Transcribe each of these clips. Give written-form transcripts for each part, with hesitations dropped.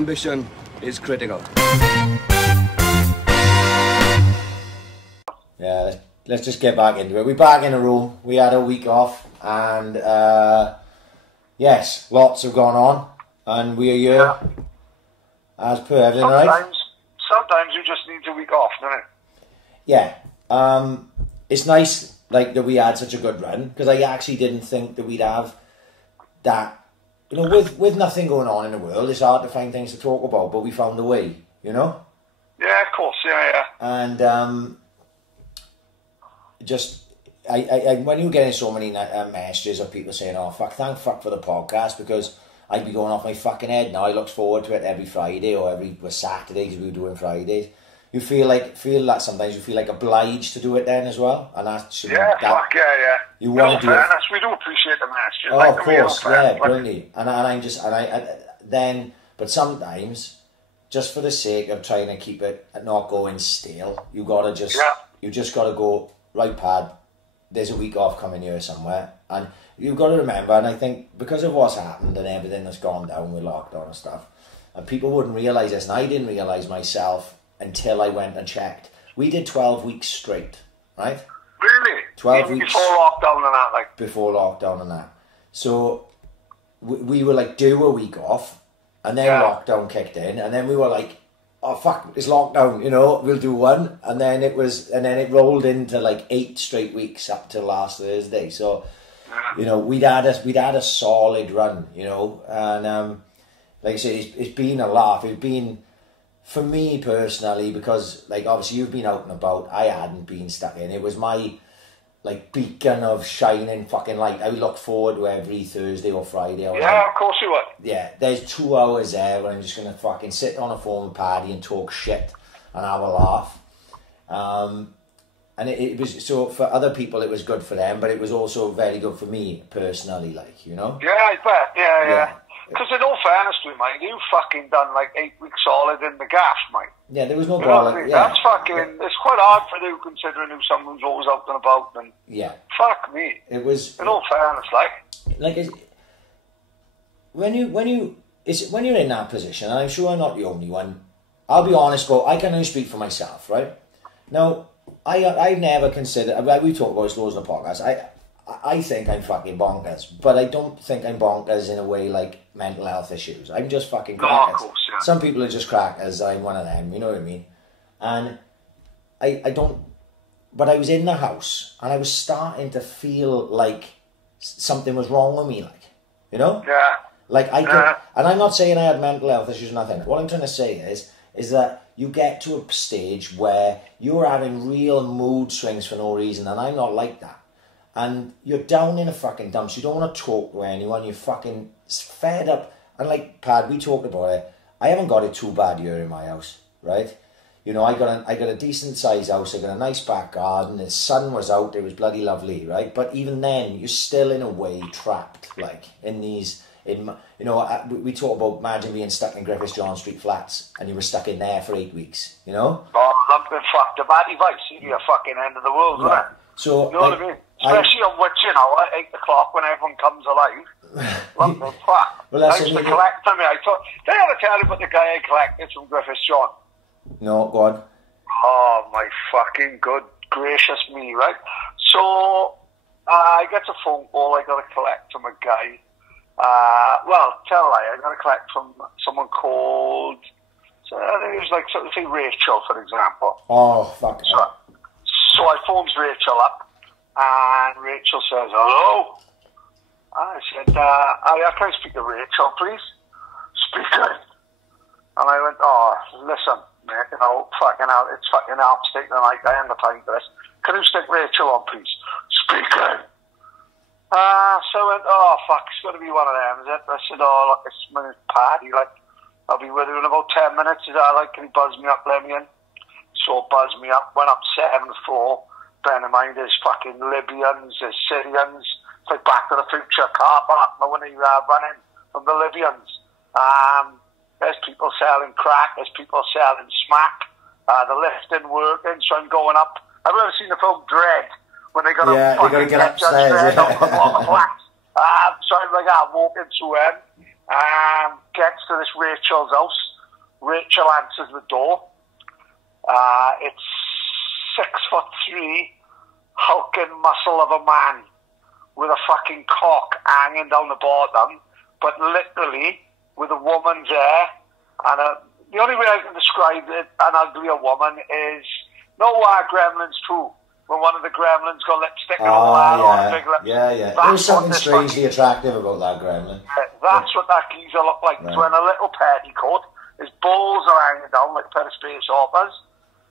ambition is critical. Yeah, let's just get back into it. We're back in a room. We had a week off, and yes, lots have gone on, and we are here as per everything, right? Sometimes you just need a week off, don't it? Yeah. It's nice, like, that we had such a good run, because I actually didn't think that we'd have that. You know, with nothing going on in the world, it's hard to find things to talk about, but we found a way, you know? Yeah, of course, yeah. And just, I when you're getting so many messages of people saying, oh, thank fuck for the podcast, because I'd be going off my fucking head now. I look forward to it every Friday or every Saturday, because we were doing Fridays. You feel that sometimes you feel like obliged to do it then as well, and that's yeah. You want to do it. We do appreciate the messages. Oh, like, of course, yeah, brilliant. But sometimes, just for the sake of trying to keep it not going stale, you just gotta go, right, Pad, there's a week off coming here somewhere, and you've got to remember, and I think because of what's happened and everything that's gone down with lockdown and stuff, and people wouldn't realise this, and I didn't realise myself until I went and checked. We did 12 weeks straight, right? Really? 12 Even weeks. Before lockdown and that, like? Before lockdown and that. So, we were like, do a week off, and then lockdown kicked in, and then we were like, oh fuck, it's lockdown, you know, we'll do one, and then it rolled into like 8 straight weeks up till last Thursday. So, you know, we'd had a solid run, you know, and like I say, it's been a laugh. It's been, for me personally, because like obviously you've been out and about, I hadn't been stuck in. It was my like beacon of shining fucking light. I look forward to every Thursday or Friday. Of course you would. Yeah, there's 2 hours there where I'm just gonna fucking sit on a phone with Paddy and talk shit and have a laugh. And it was, so for other people it was good for them, but it was also very good for me personally, like, you know. Yeah, I bet. Yeah. Because in all fairness to you, mate, you fucking done like 8 weeks solid in the gaff, mate. Yeah, there was no bother. I mean? That's fucking, it's quite hard for you considering who someone's always out and about, and fuck me. It was, in all fairness, like when you're in that position, and I'm sure I'm not the only one, I'll be honest, but I can only speak for myself, right? Now, I've never considered, we talk about this loads in the podcast, I think I'm fucking bonkers, but I don't think I'm bonkers in a way like mental health issues. I'm just fucking crackers. No, of course, yeah. Some people are just crackers. I'm one of them, you know what I mean? And I don't, but I was in the house and I was starting to feel like something was wrong with me, like, you know? Yeah. Like I could, and I'm not saying I had mental health issues or nothing. What I'm trying to say is that you get to a stage where you're having real mood swings for no reason, and I'm not like that. And you're down in a fucking dumps. You don't want to talk to anyone. You're fucking fed up. And like Pad, we talked about it. I haven't got it too bad here in my house, right? You know, I got a decent sized house. I got a nice back garden. The sun was out. It was bloody lovely, right? But even then, you're still in a way trapped, like we talk about, imagine being stuck in Griffiths John Street flats, and you were stuck in there for 8 weeks. You know? Oh, lumping fuck the bad advice. You're a fucking end of the world, isn't it? So, you know what I mean? Especially on which, you know, at 8 o'clock when everyone comes alive. Lumping fuck. Well, that's I used to collect from me. Did I ever tell you about the guy I collected from Griffiths John? No, go on. Oh, my fucking good gracious me, right? So, I get a phone call. I got to collect from a guy. Tell a lie. I got to collect from someone called, so I think it was like, sort of say Rachel, for example. Oh, fuck. So I phones Rachel up, and Rachel says, hello? I said, can I speak to Rachel, please? Speaking. And I went, oh, listen, mate, you know, fucking hell, it's fucking half state tonight, I haven't the time for this. Can you stick Rachel on, please? Speaking. So I went, oh, fuck, it's got to be one of them, is it? I said, oh, look, it's my party, like, I'll be with you in about 10 minutes. Is that like, can you buzz me up, let me in? So buzzed me up, went up 7th floor. Bear in mind, there's fucking Libyans, there's Syrians. It's like Back to the Future car park when they running from the Libyans. There's people selling crack, there's people selling smack. The lift isn't working, so I'm going up. Have you ever seen the film Dread? When they got to get upstairs. Out the block of flats. So I'm like, I'm walking through him. Gets to this Rachel's house. Rachel answers the door. It's 6'3", hulking muscle of a man with a fucking cock hanging down the bottom, but literally with a woman's hair. And the only way I can describe it, an uglier woman, is Gremlins 2. When one of the gremlins got lipstick and all that on a big lip. Yeah. There's something strangely attractive about that gremlin. That's what that geezer looked like. Right. He's wearing a little petticoat. His balls are hanging down like a pair of space hoppers.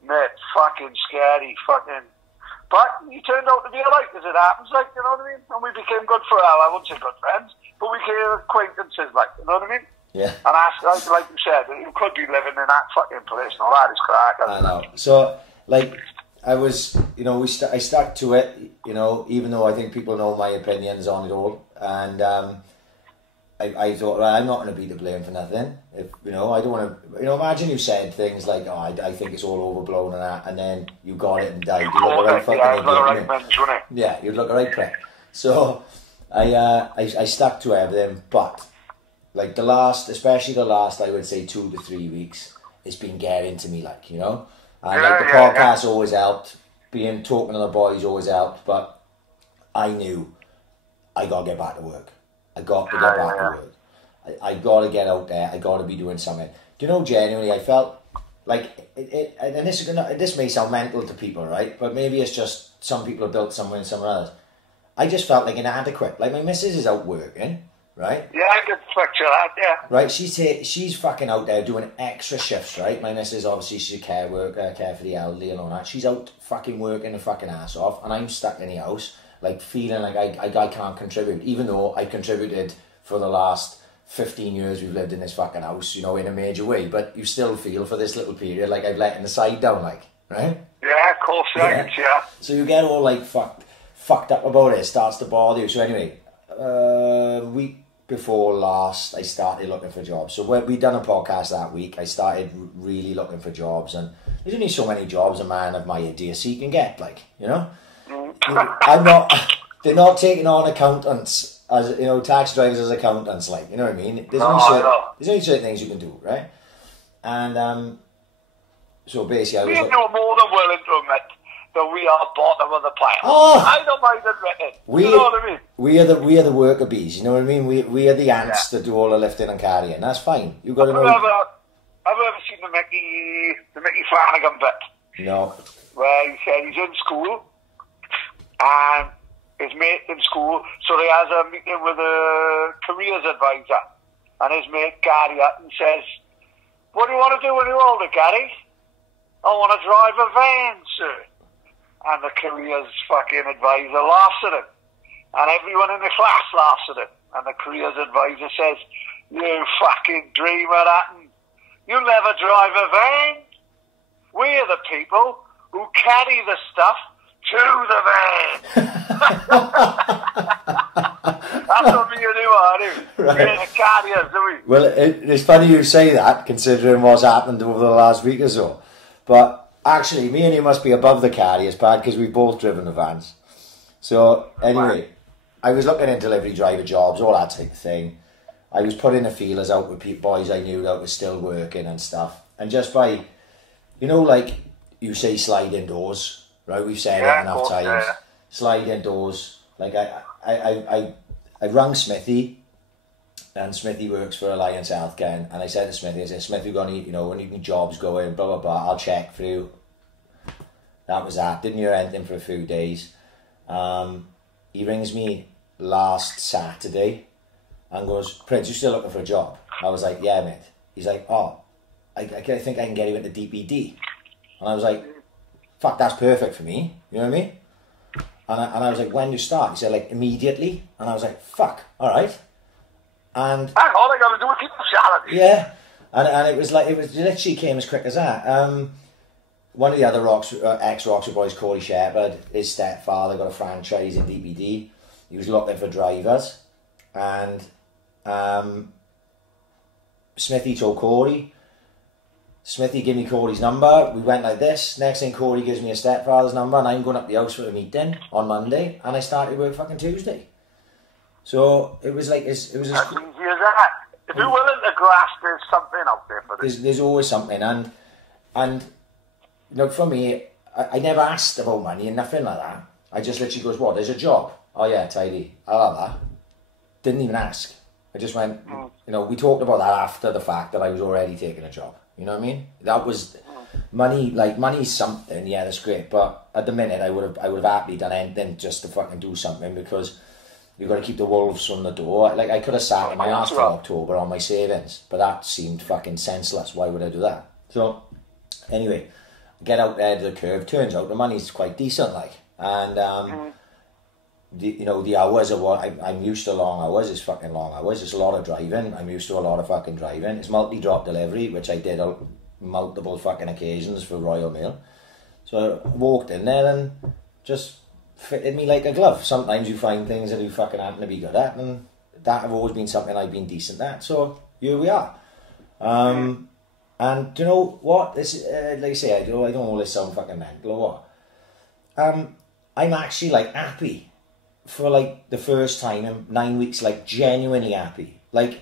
Mate, fucking scary. But he turned out to be alright, as it happens, like, you know what I mean? And we became good for I wouldn't say good friends, but we became acquaintances, like, you know what I mean? Yeah. And like you said, you could be living in that fucking place. No, that is crack. I know. So, like, I was, you know, I stuck to it, you know, even though I think people know my opinions on it all. And I thought, well, I'm not going to be to blame for nothing. If, you know, I don't want to, you know, imagine you said things like, oh, I think it's all overblown and that, and then you got it and died. You look right fucking yeah, you'd look right prick. So I stuck to everything, but like especially the last, I would say 2 to 3 weeks, it's been getting to me, like, you know. And like the podcast always helped, talking to the boys always helped, but I knew I got to get back to work. I got to get back to work. I got to get out there. I got to be doing something. Do you know, genuinely, I felt like and this may sound mental to people, right? But maybe it's just some people are built somewhere and somewhere else. I just felt like inadequate. Like my missus is out working, right? Yeah, I can picture that, yeah. Right, she's fucking out there doing extra shifts, right? My missus, obviously, she's a care worker, care for the elderly and all that. She's out fucking working her fucking ass off, and I'm stuck in the house, like feeling like I can't contribute, even though I contributed for the last 15 years we've lived in this fucking house, you know, in a major way, but you still feel for this little period like I've letting the side down, like, right? Yeah, of course, yeah. So you get all like fucked up about it starts to bother you. So anyway, week before last, I started looking for jobs. So we done a podcast that week. I started really looking for jobs, and there's only so many jobs a man of my idiocy can get, like, you know. They're not taking on accountants as, you know, taxi drivers as accountants, like, you know what I mean. There's only certain things you can do, right? And so basically, I was more than willing to admit that we are bottom of the pile. I don't mind admitting. You know what I mean? We are the worker bees. You know what I mean? We are the ants that do all the lifting and carrying. That's fine. You got to know. Have you ever seen the Mickey Flanagan bit? No. Where he said he's in school and his mate in school, so he has a meeting with a careers advisor, and his mate Gary Hutton says, "What do you want to do when you're older, Gary?" "I want to drive a van, sir." And the careers fucking advisor laughs at him. And everyone in the class laughs at him. And the careers advisor says, "You fucking dreamer, Hutton. You'll never drive a van. We're the people who carry the stuff to the van." That's what me and you are, right. We're the carriers, do we? Well, it's funny you say that, considering what's happened over the last week or so. But actually, me and you must be above the carriers part, because we've both driven the vans. So, anyway, I was looking at delivery driver jobs, all that type of thing. I was putting the feelers out with boys I knew that were still working and stuff. And just by, you know, like you say sliding doors, right? We've said it enough times. Yeah. Sliding doors. Like I rang Smithy, and Smithy works for Alliance Healthcare, and I said to Smithy, "Smithy, we're going to, you know, when you need jobs going, blah, blah, blah, I'll check for you." That was that. Didn't hear anything for a few days. He rings me last Saturday and goes, "Prince, you still looking for a job?" I was like, "Yeah, mate." He's like, "Oh, I think I can get you into DPD." And I was like, "Fuck, that's perfect for me." You know what I mean? And I was like, "When do you start?" He said, "Like, immediately." And I was like, "Fuck, all right." And hang on, I got to do a keep salad. Yeah, and it was literally came as quick as that. One of the other ex-Roxford boys, Corey Shepherd, his stepfather got a franchise in DPD. He was looking for drivers, and Smithy told Corey. Smithy gave me Corey's number. We went like this. Next thing, Corey gives me a stepfather's number, and I'm going up the house for a meeting on Monday, and I started work fucking Tuesday. So it was like it was as easy as that. If you're willing to grasp, there's something out there for this. There's always something, and you know, for me, I never asked about money and nothing like that. I just literally goes, what, there's a job? Oh yeah, tidy. I'll have that. Didn't even ask. I just went, you know, we talked about that after the fact that I was already taking a job. You know what I mean? That was money. Like, money's something. Yeah, that's great. But at the minute, I would have happily done anything just to fucking do something, because you've got to keep the wolves from the door. Like, I could have sat in my ass till October on my savings, but that seemed fucking senseless. Why would I do that? So anyway, get out there to the curve. Turns out the money's quite decent, like, and the hours are what I'm used to. Long hours. It's fucking long hours. It's a lot of driving. I'm used to a lot of fucking driving. It's multi-drop delivery, which I did on multiple fucking occasions for Royal Mail. So I walked in there and just fitted me like a glove. Sometimes you find things that you fucking happen to be good at, and that have always been something I've been decent at. So here we are. And do you know what? This, like I say, I don't always sound fucking mental or what. I'm actually like happy for like the first time in 9 weeks, like genuinely happy. Like,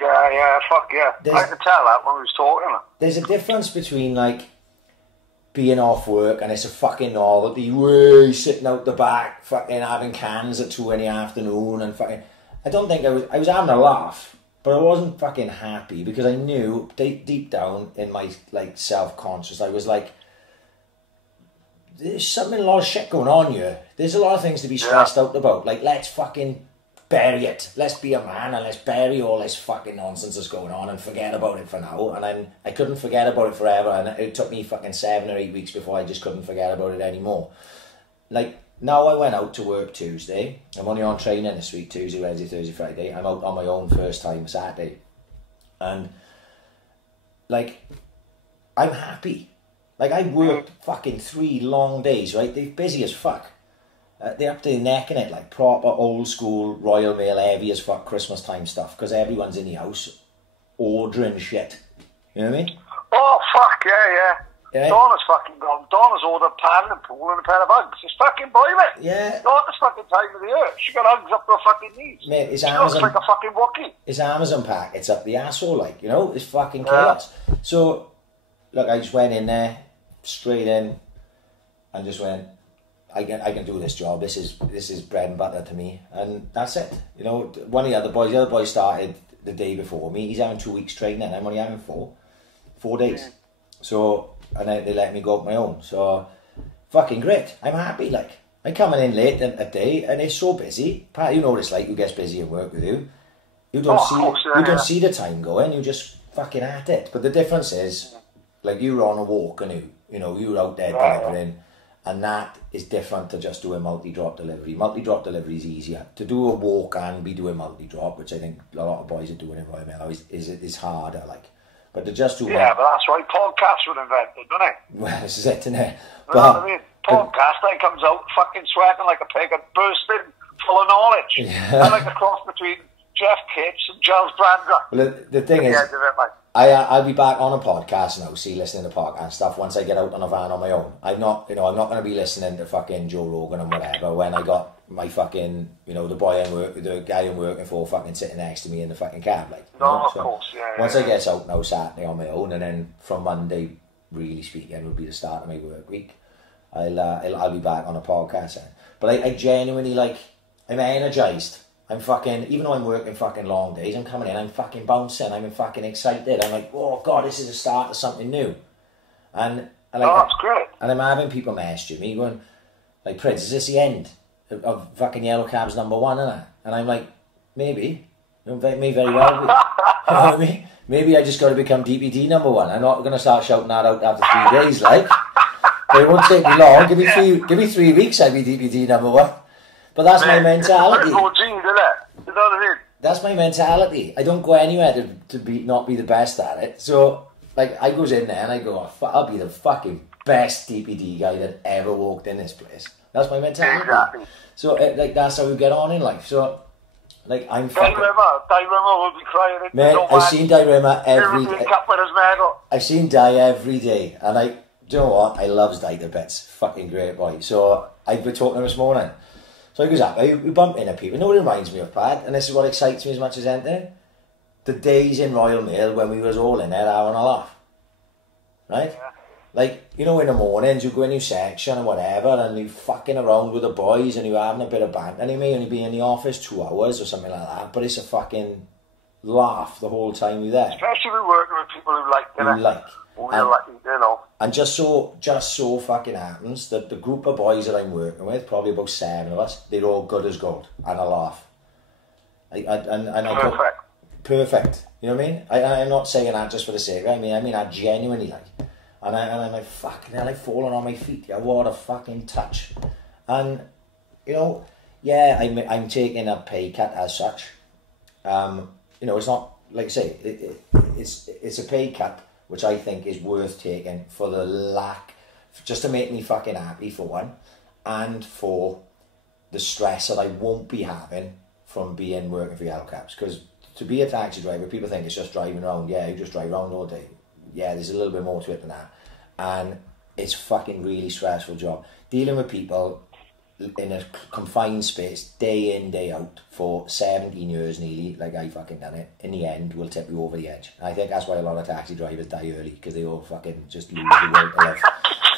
yeah, fuck yeah. I could tell that when we was talking. There's a difference between like being off work and it's a fucking novelty, way sitting out the back, fucking having cans at 2 in the afternoon and fucking. I don't think I was having a laugh, but I wasn't fucking happy, because I knew deep down in my like self-conscious, I was like, there's a lot of shit going on here. There's a lot of things to be stressed out about. Like, let's fucking bury it. Let's be a man and let's bury all this fucking nonsense that's going on and forget about it for now. And then I couldn't forget about it forever, and it took me fucking 7 or 8 weeks before I just couldn't forget about it anymore. Like, now I went out to work Tuesday. I'm only on training this week, Tuesday, Wednesday, Thursday, Friday. I'm out on my own first time Saturday. And, like, I'm happy. Like, I worked fucking 3 long days, right? They're busy as fuck. They're up to their neck in it, like proper old school Royal Mail, heavy as fuck Christmas time stuff, because everyone's in the house ordering shit. You know what I mean? Oh, fuck, yeah. Donna's fucking gone. Donna's ordered a paddle and pool and a pair of hugs. It's fucking boiling. Yeah. Not this fucking time of the year. She got hugs up to her fucking knees. Mate, it's she Amazon. looks like a fucking Wookiee. It's Amazon pack. It's up the asshole, like, you know? It's fucking chaos. So, look, I just went in there, straight in, and just went, I can do this job. This is bread and butter to me, and that's it. You know, one of the other boys started the day before me. He's having 2 weeks training. I'm only having 4 days. Yeah. So, and they let me go up my own. So, fucking great. I'm happy. Like, I'm coming in late a day, and it's so busy. Pat, you know what it's like. Who gets busy at work with you? You don't see the time going. You just fucking at it. But the difference is, like, you were on a walk, and you were out there delivering. And that is different to just doing multi-drop delivery. Multi-drop delivery is easier. To do a walk and be doing multi-drop, which I think a lot of boys are doing in Royal Mail, is harder, like. But to just do but that's right. Podcasts were invented, don't they? Well, this is it, isn't it? You know what I mean? Podcast, then comes out fucking sweating like a pig and bursting full of knowledge. Yeah. And like a cross between Jeff Kitts and Giles Brandra. Well, the thing is, I'll be back on a podcast now, listening to podcast stuff once I get out on a van on my own. I'm not going to be listening to fucking Joe Rogan and whatever when I got my fucking, the guy I'm working for fucking sitting next to me in the fucking cab, like. Of course, yeah. Once I get out now Saturday on my own, and then from Monday, really speaking, will be the start of my work week. I'll be back on a podcast then. But I genuinely, like, I'm energised. I'm fucking, even though I'm working fucking long days, I'm coming in, I'm fucking bouncing, I'm fucking excited. I'm like, oh God, this is the start of something new. And that's great. And I'm having people messaging me going, like, Prince, is this the end of fucking Yellow Cab's #1, innit? And I'm like, maybe. May very well be. You know what I mean? Maybe I just got to become DPD #1. I'm not going to start shouting that out after 3 days, like. But it won't take me long. Give me 3 weeks, I'll be DPD #1. But that's my mentality. You know what I mean? That's my mentality. I don't go anywhere to not be the best at it. So, like, I goes in there and I go, I'll be the fucking best DPD guy that ever walked in this place. That's my mentality. Exactly. So, like, that's how we get on in life. So, like, I'm fucking... Rimmer will be crying. Man, I've seen Rimmer every day. I've seen Di every day. And do you know what? I loves Di to bits. Fucking great boy. So, I've been talking to him this morning. So he goes up, we bump into people. You know what it reminds me of, Pat? And this is what excites me as much as anything. the days in Royal Mail when we was all in there having a laugh. Right? Yeah. Like, you know, in the mornings you go in your section or whatever and you fucking around with the boys and you're having a bit of banter, and you may only be in the office 2 hours or something like that, but it's a fucking laugh the whole time you're there. Especially when working with people who like, you know. And just so fucking happens that the group of boys that I'm working with, probably about 7 of us, they're all good as gold and a laugh. Perfect. You know what I mean? I'm not saying that just for the sake of it. I mean I genuinely like. And I'm like, fucking hell, I've fallen on my feet. Yeah, what a fucking touch. And, you know, yeah, I'm taking a pay cut as such. You know, it's not, like I say, it's a pay cut which I think is worth taking for the lack, just to make me fucking happy for one, and for the stress that I won't be having from working for Yellow Caps. Because to be a taxi driver, people think it's just driving around. Yeah, you just drive around all day. Yeah, there's a little bit more to it than that. And it's fucking really stressful job. Dealing with people in a confined space, day in, day out, for 17 years nearly, like I fucking done it, in the end will tip you over the edge. And I think that's why a lot of taxi drivers die early, because they all fucking just lose the will to live.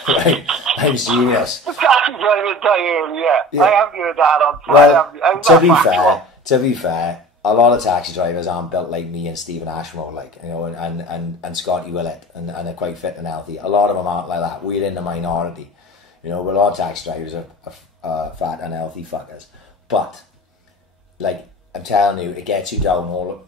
Right? I'm serious. The taxi drivers die early, yeah. I haven't heard that on Well, to be fair, a lot of taxi drivers aren't built like me and Stephen Ashmore, like, you know, and Scotty Willett, and are quite fit and healthy. A lot of them aren't like that. We're in the minority. You know, but a lot of taxi drivers are fat and healthy fuckers. But, like, I'm telling you, it gets you down all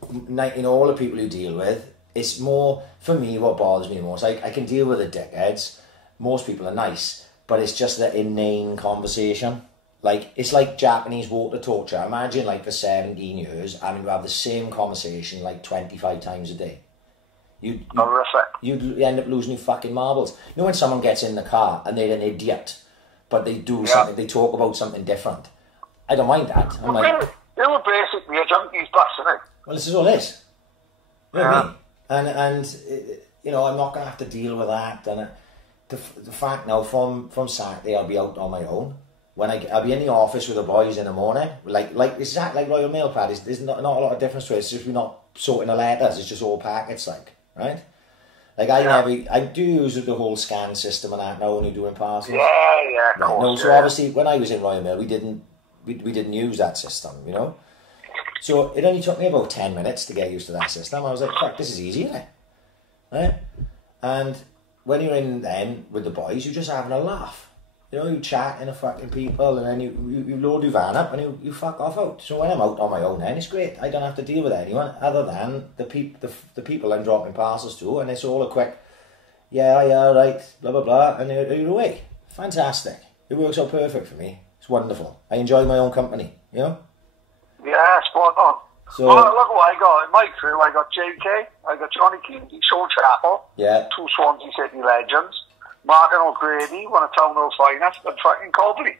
the people you deal with. It's more, for me, what bothers me the most. I can deal with the dickheads. Most people are nice, but it's just the inane conversation. Like, it's like Japanese water torture. Imagine, like, for 17 years, having to have the same conversation, like, 25 times a day. You'd end up losing your fucking marbles. You know when someone gets in the car and they're an idiot, but they do something, they talk about something different. I don't mind that. I'm like, they were basically a junkie's bus, isn't it? Well, this is all this. You know what I mean? And you know, I'm not going to have to deal with that. And the fact now, from Saturday, I'll be out on my own. When I'll be in the office with the boys in the morning, like exactly like Royal Mail Pad. There's not a lot of difference to it. It's just we're not sorting the letters. It's just all packets, like, right? Like I do use the whole scan system and that now when you're doing parcels. Yeah, of course. No, so obviously when I was in Royal Mail, we didn't use that system, you know. So it only took me about 10 minutes to get used to that system. I was like, fuck, this is easy, isn't it? Right? And when you're in then with the boys, you're just having a laugh. You know, you chatting to fucking people, and then you load your van up and you fuck off out. So when I'm out on my own then, it's great. I don't have to deal with anyone other than the people I'm dropping parcels to, and it's all a quick, yeah, right, blah, blah, blah, and you're away. Fantastic. It works out perfect for me. It's wonderful. I enjoy my own company, you know? Yeah, spot on. So, well, look what I got. In my crew, I got JK, I got Johnny Keaty, Sean Chappell, two Swansea City legends, Martin O'Grady, one of Town Hall's finest, and fucking Cobley.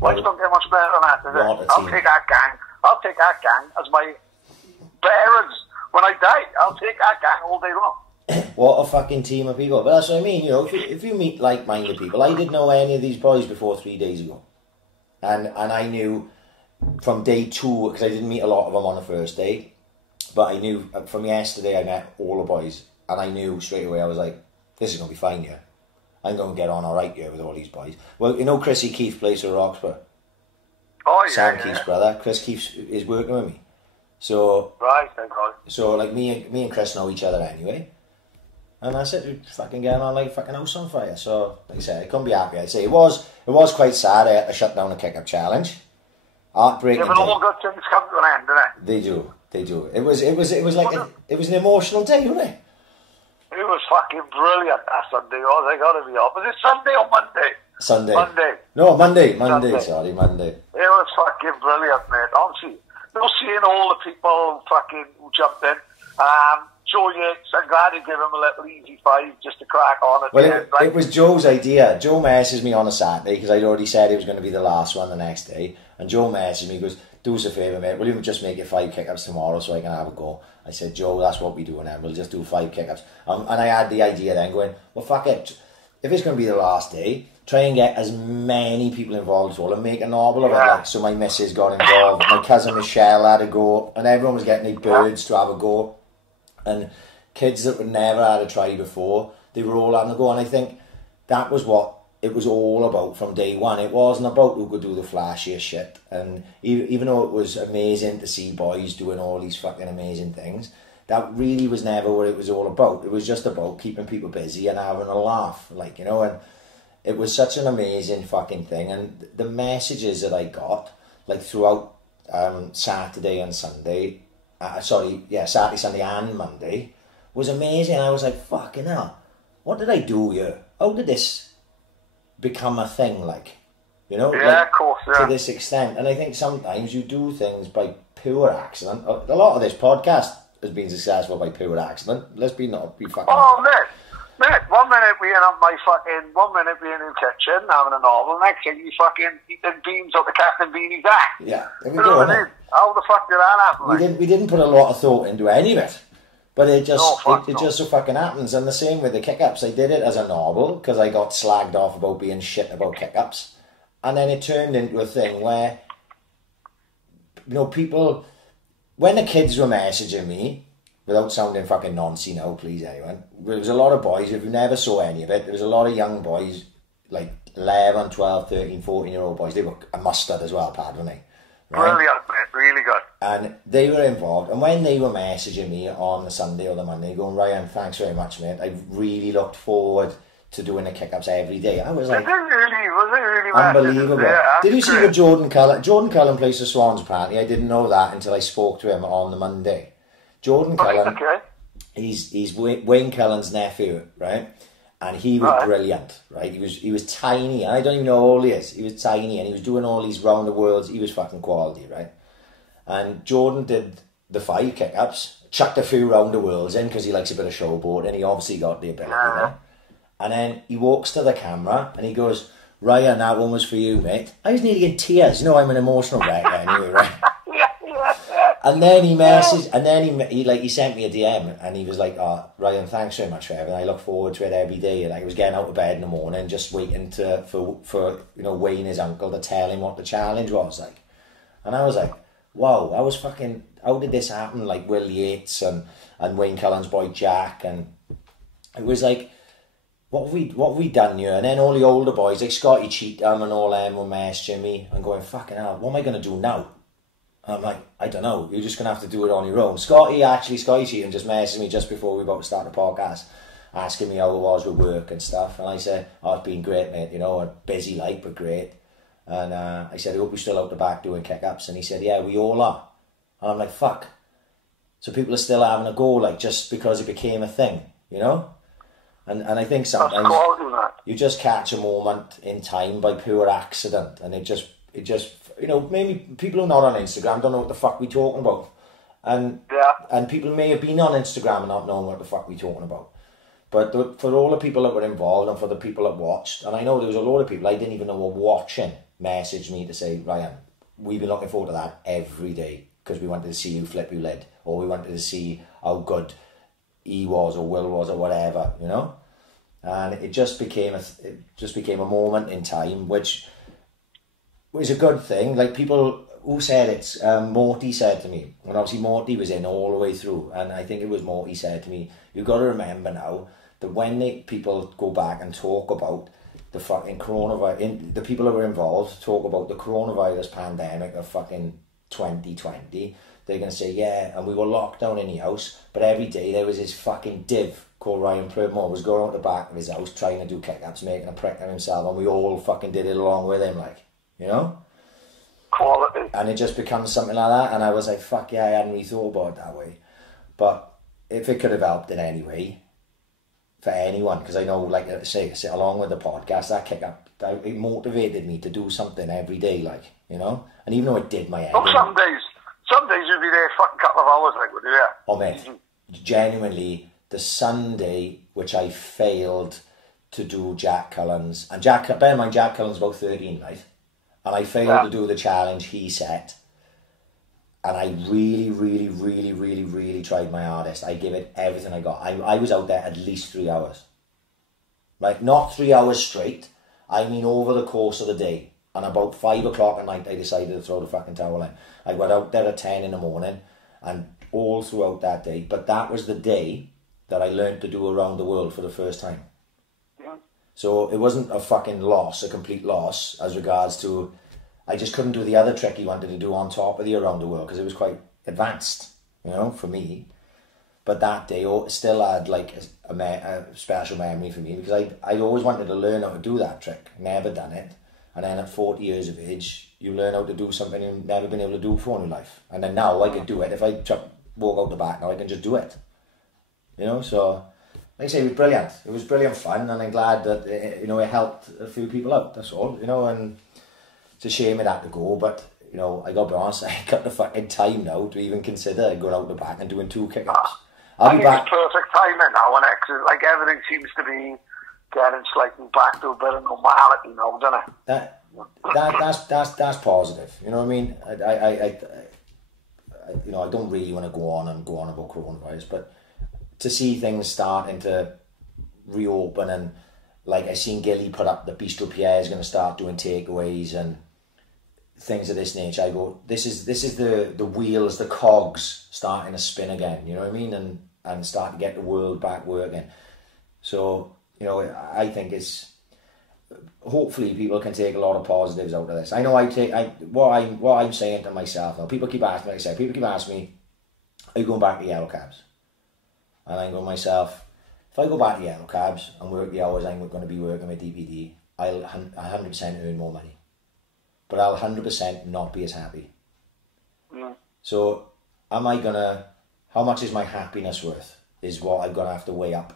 Life don't get much better than that, does it? I'll take that gang as my bearers. When I die, I'll take that gang all day long. What a fucking team of people. But that's what I mean, you know, if you meet like-minded people, I didn't know any of these boys before 3 days ago. And I knew from day 2, because I didn't meet a lot of them on the first day, but I knew from yesterday I met all the boys, and I knew straight away, I was like, this is going to be fine here. I'm going to get on all right here with all these boys. Well, you know Chrissy Keefe plays for Roxburgh? Oh, yeah. Sam Keefe's brother. Chris Keefe is working with me. So, right, thank God. So, like, me and Chris know each other anyway. And that's it, we're fucking getting on like fucking house on fire. So, like I said, I couldn't be happy. I'd say it was quite sad. I had to shut down the kick-up challenge. Heartbreaking. Yeah, but all good things come to an end, don't they? They do. It was an emotional day, wasn't it? It was fucking brilliant that Sunday. Oh, they got to be off. Was it Sunday or Monday? Sunday. Monday. No, Monday. Sorry, Monday. It was fucking brilliant, mate. Honestly, seeing all the people fucking who jumped in. Joe Yates, I'm glad he gave him a little easy 5 just to crack on at the end. It was Joe's idea. Joe messaged me on a Saturday because I'd already said it was going to be the last one the next day. And Joe messaged me, he goes, do us a favour, mate, will you just make it 5 kick-ups tomorrow so I can have a go? I said, Joe, that's what we do then, we'll just do 5 kick-ups. And I had the idea then going, well, fuck it, if it's going to be the last day, try and get as many people involved as well and make a novel of it. Like, so my missus got involved, my cousin Michelle had a go, and everyone was getting their birds to have a go. And kids that would never had a try before, they were all having a go. And I think that was what it was all about from day one. It wasn't about who could do the flashiest shit. And even though it was amazing to see boys doing all these fucking amazing things, that really was never what it was all about. It was just about keeping people busy and having a laugh, like, you know. And it was such an amazing fucking thing. And the messages that I got, like, throughout Saturday and Sunday, Saturday, Sunday and Monday, was amazing. I was like, fucking hell, what did I do here? How did this become a thing, like, you know? Yeah, like, of course, yeah. To this extent. And I think sometimes you do things by pure accident. A lot of this podcast has been successful by pure accident. Let's be fucking... Oh, mate, 1 minute we in my fucking, 1 minute we in the kitchen having a novel, next thing you fucking eating beans out the Captain Beanie's act. Yeah, there we You know go. what I mean? How the fuck did that happen? Like? We didn't put a lot of thought into any of it. But it just No, it just so fucking happens. And the same with the kick-ups. I did it as a novel because I got slagged off about being shit about kick-ups. And then it turned into a thing where, you know, people... When the kids were messaging me, without sounding fucking noncy now, please, anyone, there was a lot of boys, if you never saw any of it, there was a lot of young boys, like 11, 12, 13, 14-year-old boys. They were a mustard as well, pardon me. Right? Brilliant, mate, really good. And they were involved. And when they were messaging me on the Sunday or the Monday, going, Ryan, thanks very much, mate. I really looked forward to doing the kick-ups every day. I was like, Was it really unbelievable. Yeah, did you see what Jordan Cullen plays for Swans, apparently? I didn't know that until I spoke to him on the Monday. Jordan Cullen, okay. he's Wayne Cullen's nephew, right? And he was brilliant, right? He was tiny. I don't even know how old he is. He was tiny and he was doing all these round the worlds. He was fucking quality, right? And Jordan did the 5 kick-ups, chucked a few round the worlds in because he likes a bit of showboat and he obviously got the ability there. And then he walks to the camera and he goes, Ryan, that one was for you, mate. I was nearly in tears. You know, I'm an emotional wreck anyway, right? And then he messaged, and then he sent me a DM, and he was like, "Oh, Ryan, thanks very much for everything. I look forward to it every day." And I was getting out of bed in the morning, just waiting for you know, Wayne, his uncle, to tell him what the challenge was like. And I was like, "Wow, how did this happen?" Like Will Yates and Wayne Cullen's boy Jack, and it was like, what have we done here? And then all the older boys, like Scotty Cheatham and all them, were messaging me and going, "Fucking hell, what am I going to do now?" I'm like, I don't know, you're just going to have to do it on your own. Scotty Cheatham just messaged me just before we were about to start the podcast, asking me how it was with work and stuff. And I said, "Oh, it's been great, mate, you know, busy like, but great." And I said, "I hope you're still out the back doing kick-ups." And he said, "Yeah, we all are." And I'm like, fuck. So people are still having a go, like, just because it became a thing, you know? And I think sometimes you just catch a moment in time by pure accident, and it just you know, maybe people who are not on Instagram don't know what the fuck we're talking about. And people may have been on Instagram and not knowing what the fuck we're talking about. But for all the people that were involved and for the people that watched, and I know there was a lot of people I didn't even know were watching, messaged me to say, "Ryan, we've been looking forward to that every day because we wanted to see you flip your lid, or we wanted to see how good he was or Will was or whatever, you know." And it just became a moment in time, which was a good thing. Like, people who said it, Morty said to me, and obviously Morty was in all the way through, and I think it was Morty said to me, "You've got to remember now that when people go back and talk about the fucking coronavirus, the people who were involved talk about the coronavirus pandemic of fucking 2020, they're going to say, yeah, and we were locked down in the house, but every day there was this fucking div called Ryan Pridmore was going out the back of his house trying to do kick-ups, making a prick of himself, and we all fucking did it along with him, like, you know?" Quality. And it just becomes something like that, and I was like, fuck yeah, I hadn't really thought about it that way. But if it could have helped in any way, for anyone, because I know, like I say, along with the podcast, that kick-up, it motivated me to do something every day, like, you know? And even though it did my head in, some days you'd be there a fucking couple of hours, like, would you? Yeah. Oh, mate, genuinely, the Sunday, which I failed to do Jack Cullen's, and bear in mind, Jack Cullen's about 13, right? And I failed to do the challenge he set. And I really, really, really, really, really tried my hardest. I gave it everything I got. I was out there at least 3 hours. Like, not 3 hours straight. I mean over the course of the day. And about 5 o'clock at night, I decided to throw the fucking towel in. I went out there at 10 in the morning and all throughout that day. But that was the day that I learned to do around the world for the first time. Yeah. So it wasn't a fucking loss, a complete loss, as regards to... I just couldn't do the other trick he wanted to do on top of the around the world because it was quite advanced, you know, for me. But that day still had like a special memory for me because I'd always wanted to learn how to do that trick, never done it. And then at 40 years of age, you learn how to do something you've never been able to do before in your life. And then now I could do it. If I walk out the back now, I can just do it. You know, so like I say, it was brilliant. It was brilliant fun, and I'm glad that it helped a few people out. That's all, you know. And it's a shame it had to go, but you know, I got to be honest, I got the fucking time now to even consider going out the back and doing 2 kick-ups. I think it's perfect timing now, and like everything seems to be getting slightly back to a bit of normality now, doesn't it? That's positive. You know what I mean? I don't really want to go on about coronavirus, but to see things starting to reopen, and like I seen Gilly put up the Bistro Pierre is going to start doing takeaways and things of this nature. I go, this is the wheels, the cogs starting to spin again. You know what I mean? And start to get the world back working. So you know, I think it's hopefully people can take a lot of positives out of this. I know what I'm saying to myself now. People keep asking me, are you going back to yellow cabs? And I go to myself, if I go back to yellow cabs and work the hours I'm going to be working with DPD, I'll 100% earn more money. But I'll 100% not be as happy. Yeah. So how much is my happiness worth is what I'm going to have to weigh up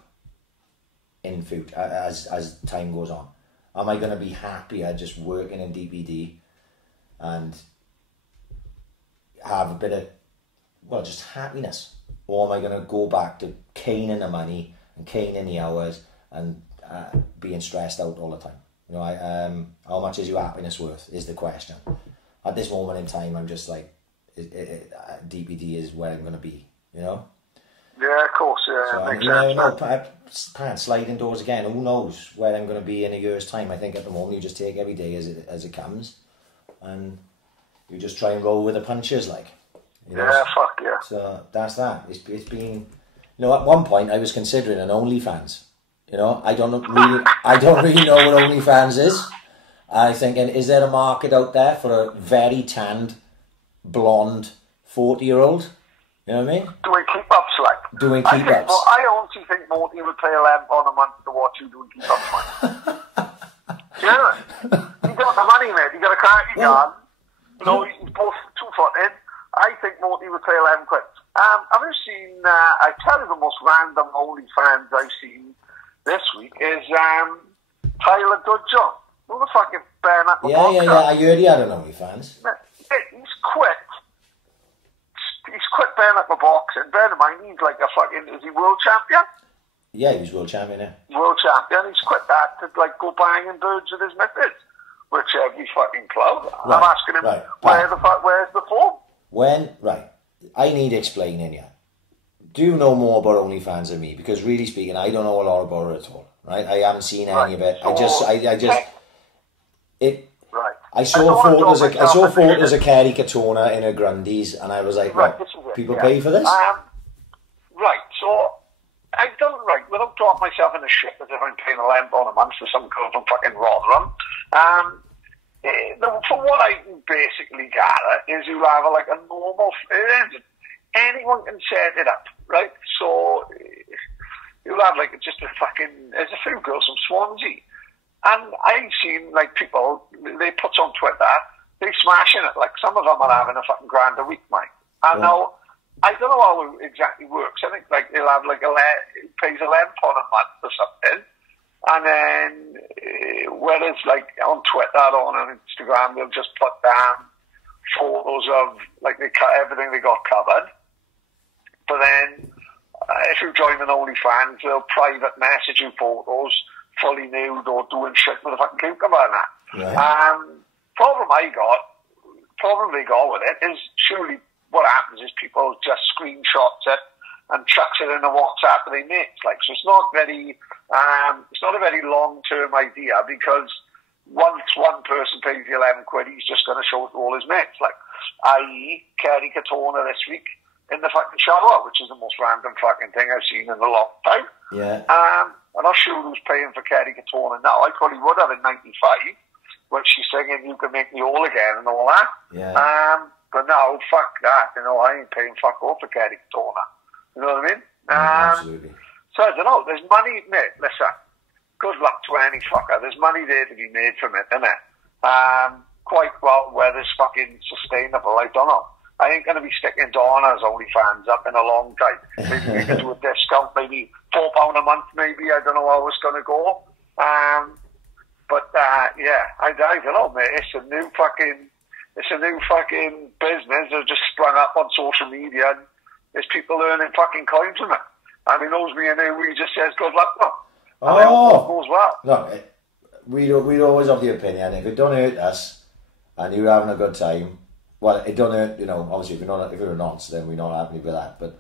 in future as time goes on. Am I going to be happier just working in DPD and have a bit of, just happiness? Or am I going to go back to caning the money and caning the hours and being stressed out all the time? You know, how much is your happiness worth is the question. At this moment in time, I'm just like, DPD is where I'm going to be, you know? Yeah, of course, yeah. So, makes sense. Can't slide indoors again. Who knows where I'm going to be in a year's time? I think at the moment you just take every day as it comes, and you just try and roll with the punches, like. You know? Yeah, fuck yeah. So that's that. It's been, you know, at one point I was considering an OnlyFans. You know, I don't really know what OnlyFans is. I'm thinking, is there a market out there for a very tanned, blonde 40-year-old? You know what I mean? Doing keep-ups, like. Doing keep-ups. I honestly think Morty would pay £11 a month to watch you doing keep-ups, man. Yeah. You got the money, mate. You got a car, you garden. You know, you post 2 foot in. I think Morty would pay 11 quid. Have you seen, I tell you the most random OnlyFans I've seen this week is Tyler Goodjohn. Who the fucking bare knuckle boxer? Yeah. I heard he had an OnlyFans. He's quit. He's quit bare knuckle boxing. Bear in mind, he's like a fucking, is he world champion? Yeah, he was world champion, yeah. World champion. He's quit that to like go banging birds with his missus, which every fucking club. Right, I'm asking him, where's the form? I need explaining here. Do you know more about OnlyFans than me? Because really speaking, I don't know a lot about it at all. Right? I haven't seen any of it. I saw photos of Kerry Katona in her Grundies, and I was like, people pay for this? So I don't, without dropping myself in the shit as if I'm paying £11 a month for some girl from fucking Rotherham, from what I can basically gather is you have a normal, anyone can set it up, right? So you'll have just there's a few girls from Swansea. And I've seen people, they put on Twitter, they smashing it. Some of them are having a fucking grand a week, mate. And now, I don't know how it exactly works. I think they'll have it pays £11 a month or something. And then, whereas on Twitter or on Instagram, they'll just put down photos of they cut everything they got covered. But then, if you join an OnlyFans, they'll private message you photos fully nude or doing shit with a fucking cucumber and that. Right. Problem they got with it is surely what happens is people just screenshots it and chucks it in a WhatsApp with their mates. Like, so it's not a very long-term idea, because once one person pays the 11 quid, he's just going to show it to all his mates. Like, i.e. Kerry Katona this week in the fucking shower, which is the most random fucking thing I've seen in a long time. Yeah. I'm not sure who's paying for Kerry Katona now. I probably would have in 95, when she's singing "You Can Make Me Whole Again" and all that. Yeah. But now, fuck that. You know, I ain't paying fuck all for Kerry Katona. You know what I mean? Absolutely. So I don't know. There's money, mate. Listen, good luck to any fucker. There's money there to be made from it, isn't it? Quite well, whether it's fucking sustainable, I don't know. I ain't going to be sticking Donna's OnlyFans up in a long time. Maybe we can do a discount, maybe £4 a month, maybe. I don't know how it's going to go. But yeah, I don't know, mate. It's a new fucking business that just sprung up on social media, and there's people earning fucking coins from it. And he knows me, and he just says good luck, no. And I hope it goes well. Look, we'd always have the opinion, if it don't hurt us and you're having a good time, well, it don't hurt, you know, obviously if you're a nonce, then we're not happy with that. But,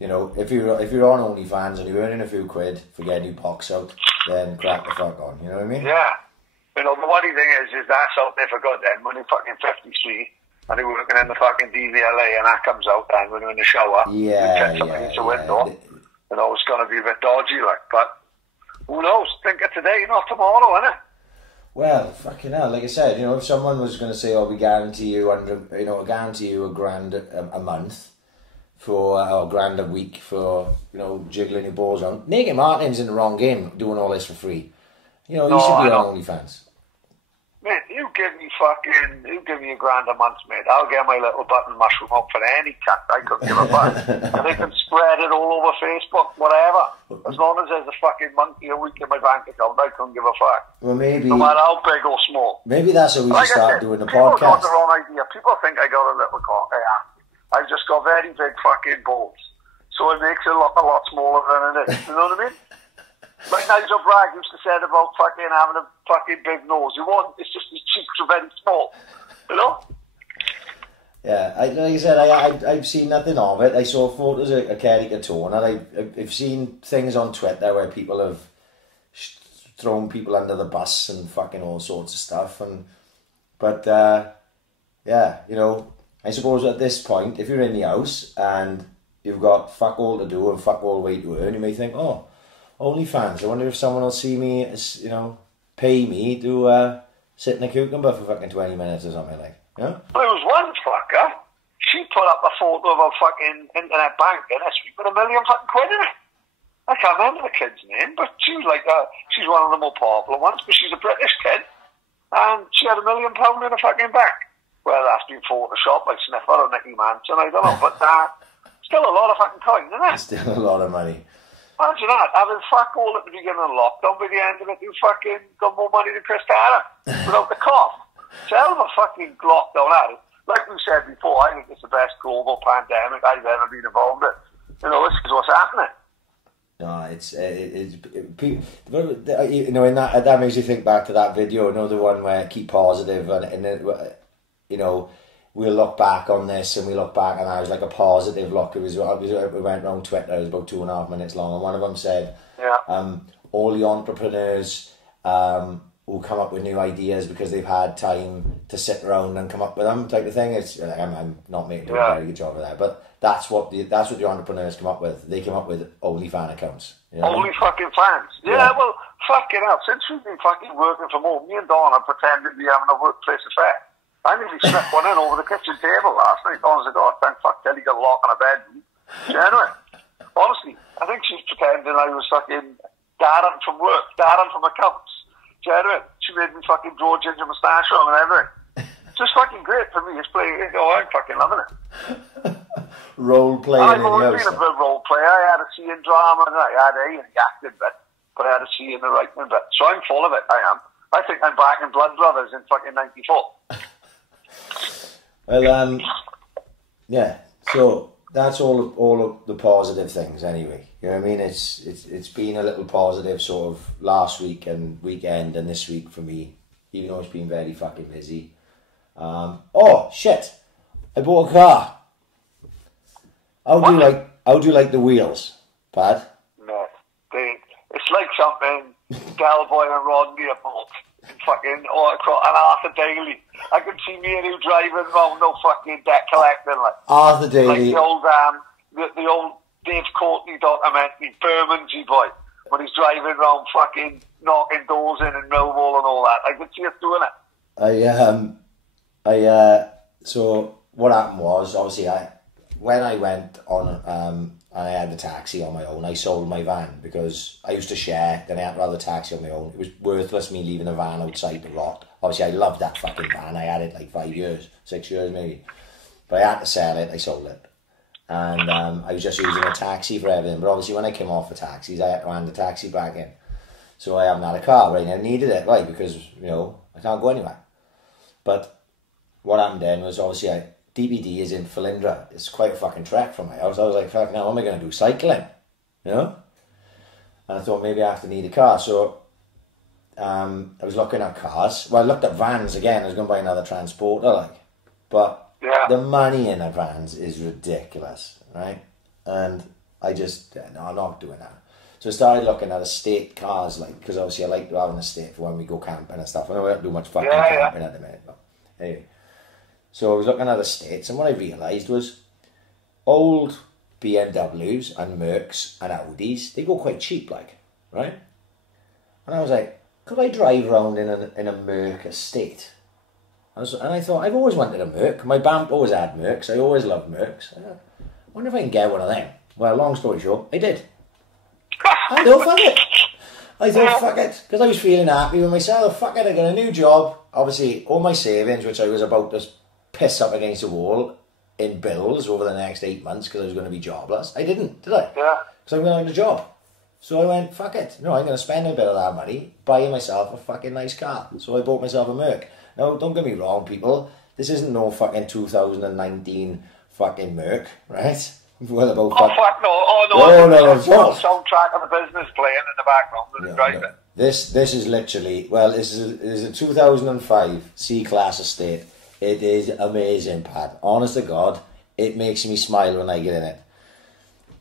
you know, if you're on OnlyFans and you're earning a few quid for getting your box out, then crack the fuck on, you know what I mean? Yeah. You know, the worry thing is that's out there for good then, when you're fucking 53 and you're working in the fucking DVLA and that comes out then when you're in the shower. Yeah, it's a window. You know, it's going to be a bit dodgy, like, but who knows? Think of today, not tomorrow, innit? Well, fucking hell, like I said, you know, if someone was going to say, oh, we guarantee you, $1,000 a month for, or $1,000 a week for, you know, jiggling your balls on. Naked Martin's in the wrong game doing all this for free. You know, you should be on OnlyFans. Mate, you give me $1,000 a month, mate. I'll get my little button mushroom up for any cat. I couldn't give a fuck. And they can spread it all over Facebook, whatever. As long as there's a fucking monkey a week in my bank account, I couldn't give a fuck. Well, maybe. No matter how big or small. Maybe that's how we should start doing the people podcast. People got the wrong idea. People think I got a little cock. I've just got very big fucking balls. So it makes it a lot smaller than it is. You know what I mean? Like Nigel Bragg used to say about fucking having a fucking big nose. It's just his cheeks are very small. You know? Yeah, like I said, I've seen nothing of it. I saw photos of Kerry Katona. I've seen things on Twitter where people have thrown people under the bus and fucking all sorts of stuff. But yeah, you know, I suppose at this point, if you're in the house and you've got fuck all to do and fuck all way to earn, you may think, oh, OnlyFans, I wonder if someone will see me, you know, pay me to sit in a cucumber for fucking 20 minutes or something like, you know? There was one fucker, she put up a photo of a fucking internet bank in this week with £1 million fucking quid in it. I can't remember the kid's name, but she was like, she's one of the more popular ones, but she's a British kid, and she had £1 million in her fucking bank. Well, that's been photoshopped by Sniffer or Nicky Manson, I don't know, but still a lot of fucking coin, isn't it? Still a lot of money. Imagine that, having fuck all at the beginning of lockdown, by the end of it, you fucking got more money than Chris Tara without the cough. It's a hell of a fucking lockdown, that is. Like we said before, I think it's the best global pandemic I've ever been involved in. You know, this is what's happening. No, you know, in that makes you think back to that video, you know, the one where keep positive, and you know, we'll look back on this and we look back, and I was like a positive look. We went around Twitter, it was about 2.5 minutes long, and one of them said, all the entrepreneurs who come up with new ideas because they've had time to sit around and come up with them, type of thing. It's I'm not making a very good job of that, but that's what the entrepreneurs come up with. They come up with OnlyFans accounts. You know? Only fucking fans. Yeah, well, fucking hell. Since we've been fucking working from home, me and Donna pretended to be having a workplace affair. I nearly slipped one in over the kitchen table last night. Honest to God, thank fuck Kelly got a lock on a bedroom. Genuine. Honestly, I think she's pretending I was fucking Darren from work, Darren from accounts. Genuine. She made me fucking draw ginger moustache on and everything. It's just fucking great for me. It's playing. I'm fucking loving it. Role playing. I've always been a good role player. I had a C in drama and I had A in the acting bit, but I had a C in the writing bit. So I'm full of it. I am. I think I'm back in Blood Brothers in fucking 94. Well, yeah. So that's all of the positive things, anyway. You know what I mean? It's been a little positive sort of last week and weekend and this week for me, even though it's been very fucking busy. Oh shit! I bought a car. How do you like? How do you like the wheels, Pat? No, it's like something Del Boy and Rodney are bought in fucking or across an Arthur Daly. I can see me and you driving around, no fucking debt collecting like Arthur Daly. Like the old Dave Courtney documentary, Bermondsey Boy, when he's driving around fucking knocking doors in Millwall and all that. I could see us doing it. So what happened was, obviously, when I went on, and I had the taxi on my own, I sold my van because I used to share, then I had to have the taxi on my own. It was worthless me leaving a van outside the rot. Obviously, I loved that fucking van. I had it like 5 years, 6 years maybe. But I had to sell it, I sold it. And I was just using a taxi for everything. But obviously, when I came off the taxis, I had to hand the taxi back in. So I haven't had a car, right? And I needed it, right? Because, you know, I can't go anywhere. But what happened then was, obviously, DPD is in Philindra. It's quite a fucking trek from my house. I was like, fuck, now what am I going to do? Cycling? You know? And I thought maybe I have to need a car. So I was looking at cars. Well, I looked at vans again. I was going to buy another transporter, like. But the money in a vans is ridiculous, right? And I just, no, I'm not doing that. So I started looking at estate cars, like, because obviously I like to have an estate for when we go camping and stuff. I know we don't do much fucking camping at the minute, but anyway. So I was looking at estates, and what I realised was old BMWs and Mercs and Audis, they go quite cheap, like, right? And I was like, could I drive around in a Merc estate? And I thought, I've always wanted a Merc. My BAMP always had Mercs. I always loved Mercs. I wonder if I can get one of them. Well, long story short, I did. I thought, fuck it. I thought, fuck it. Because I was feeling happy with myself. Fuck it, I got a new job. Obviously, all my savings, which I was about to piss up against the wall in bills over the next 8 months because I was going to be jobless. I didn't, did I? Yeah. Because I'm going to have a job. So I went, fuck it. No, I'm going to spend a bit of that money buying myself a fucking nice car. So I bought myself a Merc. Now, don't get me wrong, people. This isn't no fucking 2019 fucking Merc, right? Well, about fuck no. Oh, no. Soundtrack of the business playing in the background. No, driving. This is literally, well, this is a 2005 C-Class estate. It is amazing, Pat. Honest to God, it makes me smile when I get in it.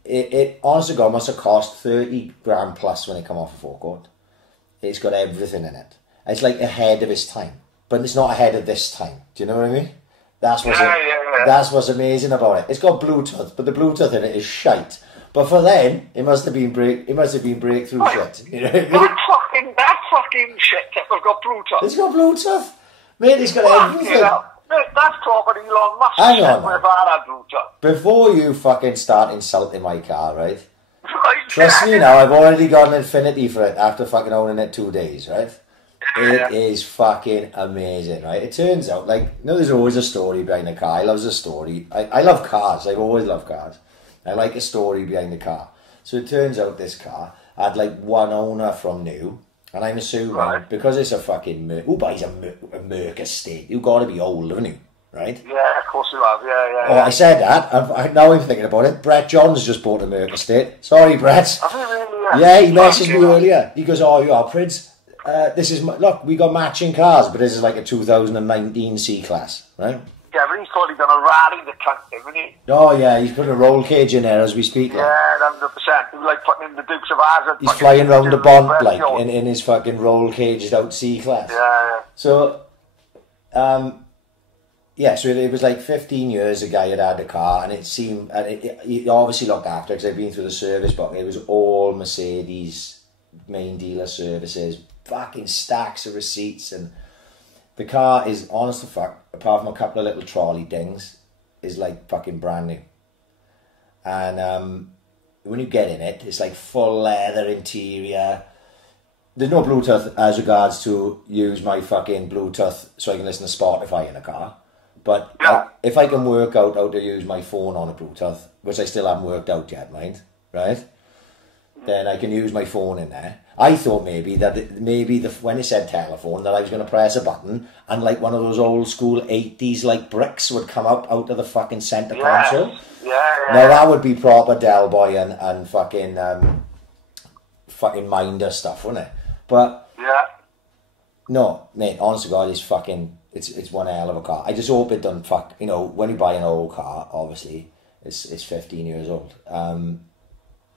It honest to God, must have cost 30 grand plus when it come off a forecourt. It's got everything in it. It's like ahead of its time. But it's not ahead of this time. Do you know what I mean? That's what's amazing about it. It's got Bluetooth, but the Bluetooth in it is shite. But for then, it must have been breakthrough shit. You know what I mean? That fucking shit have got Bluetooth. It's got Bluetooth. Mate, it's got everything. Mate, that's property Elon Musk. Hang on. Bluetooth. Before you fucking start insulting my car, right? Trust me now, I've already got an infinity for it after fucking owning it 2 days, right? It is fucking amazing, right? It turns out, like, you know, there's always a story behind a car. I love a story. I love cars. I've always loved cars. I like a story behind the car. So it turns out this car had, like, one owner from new. And I'm assuming, because it's a fucking Merc, who buys a Merc estate? You've got to be old, haven't you? Right? Yeah, of course you have. Yeah. Oh, I said that. Now I'm thinking about it. Brett Johns just bought a Merc estate. Sorry, Brett. Yeah, he messaged me earlier. He goes, oh, you are, Prince. This is, look, we got matching cars, but this is like a 2019 C-Class, right? Yeah, but he's probably going to rally the cunt, isn't he? Oh, yeah, he's putting a roll cage in there as we speak. Yeah, 100%. He's like putting in the Dukes of Hazzard. He's flying around the bond, like, in his fucking roll caged out C-Class. Yeah. So, yeah, so it was like 15 years a guy had the car, and it seemed, and it obviously looked after, because I've been through the service book. It was all Mercedes main dealer services, fucking stacks of receipts, and the car is, honest to fuck, apart from a couple of little trolley dings, is like fucking brand new. And when you get in it, it's like full leather interior. There's no Bluetooth as regards to use my fucking Bluetooth so I can listen to Spotify in a car. But if I can work out how to use my phone on a Bluetooth, which I still haven't worked out yet, mind, right? Then I can use my phone in there. I thought maybe when it said telephone that I was going to press a button and like one of those old school 80s like bricks would come out of the fucking centre console. Yeah. Now that would be proper Del Boy and fucking Minder stuff, wouldn't it? But no, mate, honest to God, it's one hell of a car. I just hope it doesn't fuck, you know, when you buy an old car, obviously, is 15 years old.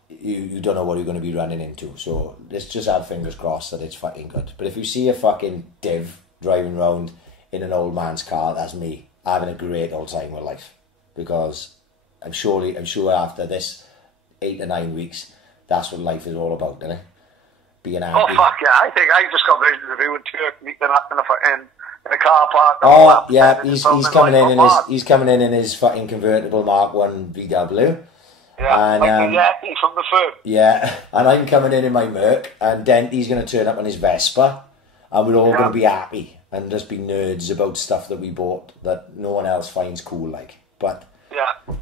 You don't know what you're going to be running into. So let's just have fingers crossed that it's fucking good. But if you see a fucking div driving around in an old man's car, that's me having a great old time with life. Because I'm sure after this 8 to 9 weeks, that's what life is all about, isn't it? Being happy. Oh fuck yeah! I think I just got visions of you and Turk meeting up in a car park. Oh yeah, he's coming in he's coming in his fucking convertible Mark 1 VW. Yeah, and, like the Yeti from the firm. Yeah, and I'm coming in my Merc, and Denty's going to turn up on his Vespa, and we're all going to be happy and just be nerds about stuff that we bought that no one else finds cool, like. But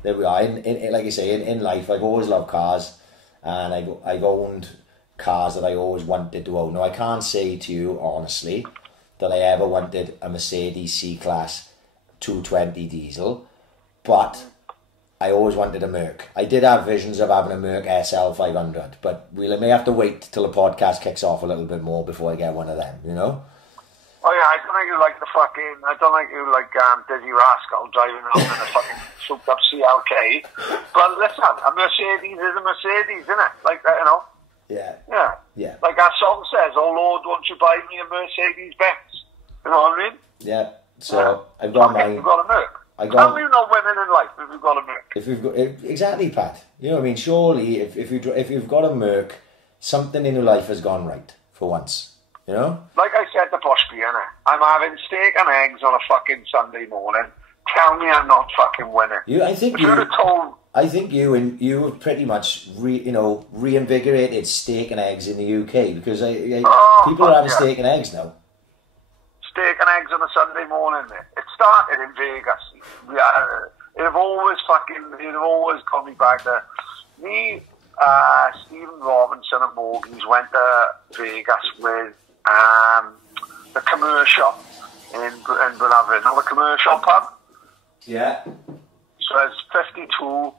there we are. In like I say, in life, I've always loved cars, and I've owned cars that I always wanted to own. Now, I can't say to you honestly that I ever wanted a Mercedes C-Class 220 diesel, but I always wanted a Merc. I did have visions of having a Merc SL 500, but we may have to wait till the podcast kicks off a little bit more before I get one of them, you know? Oh yeah, I don't think you like Dizzy Rascal driving around in a fucking souped up CLK. But listen, a Mercedes is a Mercedes, isn't it? Like that, you know? Yeah. Like our song says, "Oh Lord, won't you buy me a Mercedes Benz?" You know what I mean? Yeah. So I've got mine. You've got a Merc. How are you not winning in life if you've got a Merc? If you've got exactly, Pat. You know what I mean? Surely, if you've got a Merc, something in your life has gone right for once. You know? Like I said to Bushby, I'm having steak and eggs on a fucking Sunday morning. Tell me I'm not fucking winning. I think you have pretty much reinvigorated steak and eggs in the UK because people are having steak and eggs now. Steak and eggs on a Sunday morning. It started in Vegas. It've always got me back there. Me, Stephen Robinson and Morgans went to Vegas with the Commercial in Brunavin. Now the Commercial pub. Yeah. So there's 52,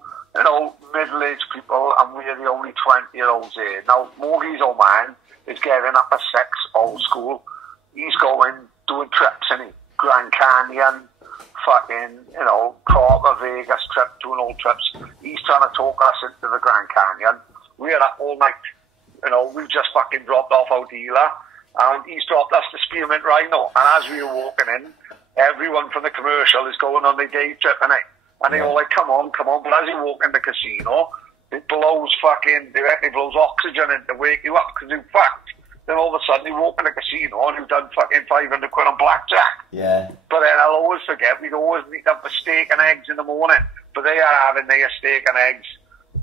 middle-aged people, and we're the only 20-year-olds here. Now, Morgie's old man is getting up at 6, old school. He's going, doing trips, Grand Canyon, fucking, Crocker, Vegas trip, doing all trips. He's trying to talk us into the Grand Canyon. We're up all night. We've just fucking dropped off our dealer, and he's dropped us the Spearmint Rhino. And as we were walking in, everyone from the Commercial is going on their day trip, and they all like, come on. But as you walk in the casino, it blows oxygen in to wake you up, because in fact, then all of a sudden you walk in the casino and you've done fucking 500 quid on blackjack. Yeah. But then I'll always forget, we'd always meet up for steak and eggs in the morning. But they are having their steak and eggs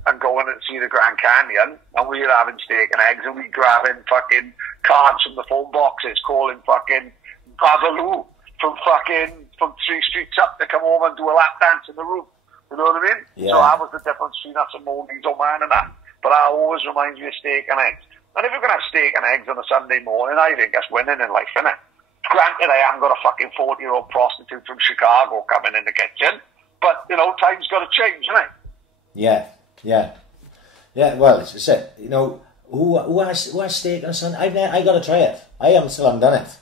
and going and see the Grand Canyon, and we're having steak and eggs, and we grabbing fucking cards from the phone boxes, calling fucking Babalu from 3 streets up to come over and do a lap dance in the room. You know what I mean? Yeah. So that was the difference between us and Morgan's old man and that. But that always reminds me of steak and eggs. And if you're going to have steak and eggs on a Sunday morning, I think that's winning in life, innit? Granted, I haven't got a fucking 40-year-old prostitute from Chicago coming in the kitchen, but, time's got to change, innit? Yeah, well, it's it. Who has steak on a Sunday? I got to try it. I haven't done it.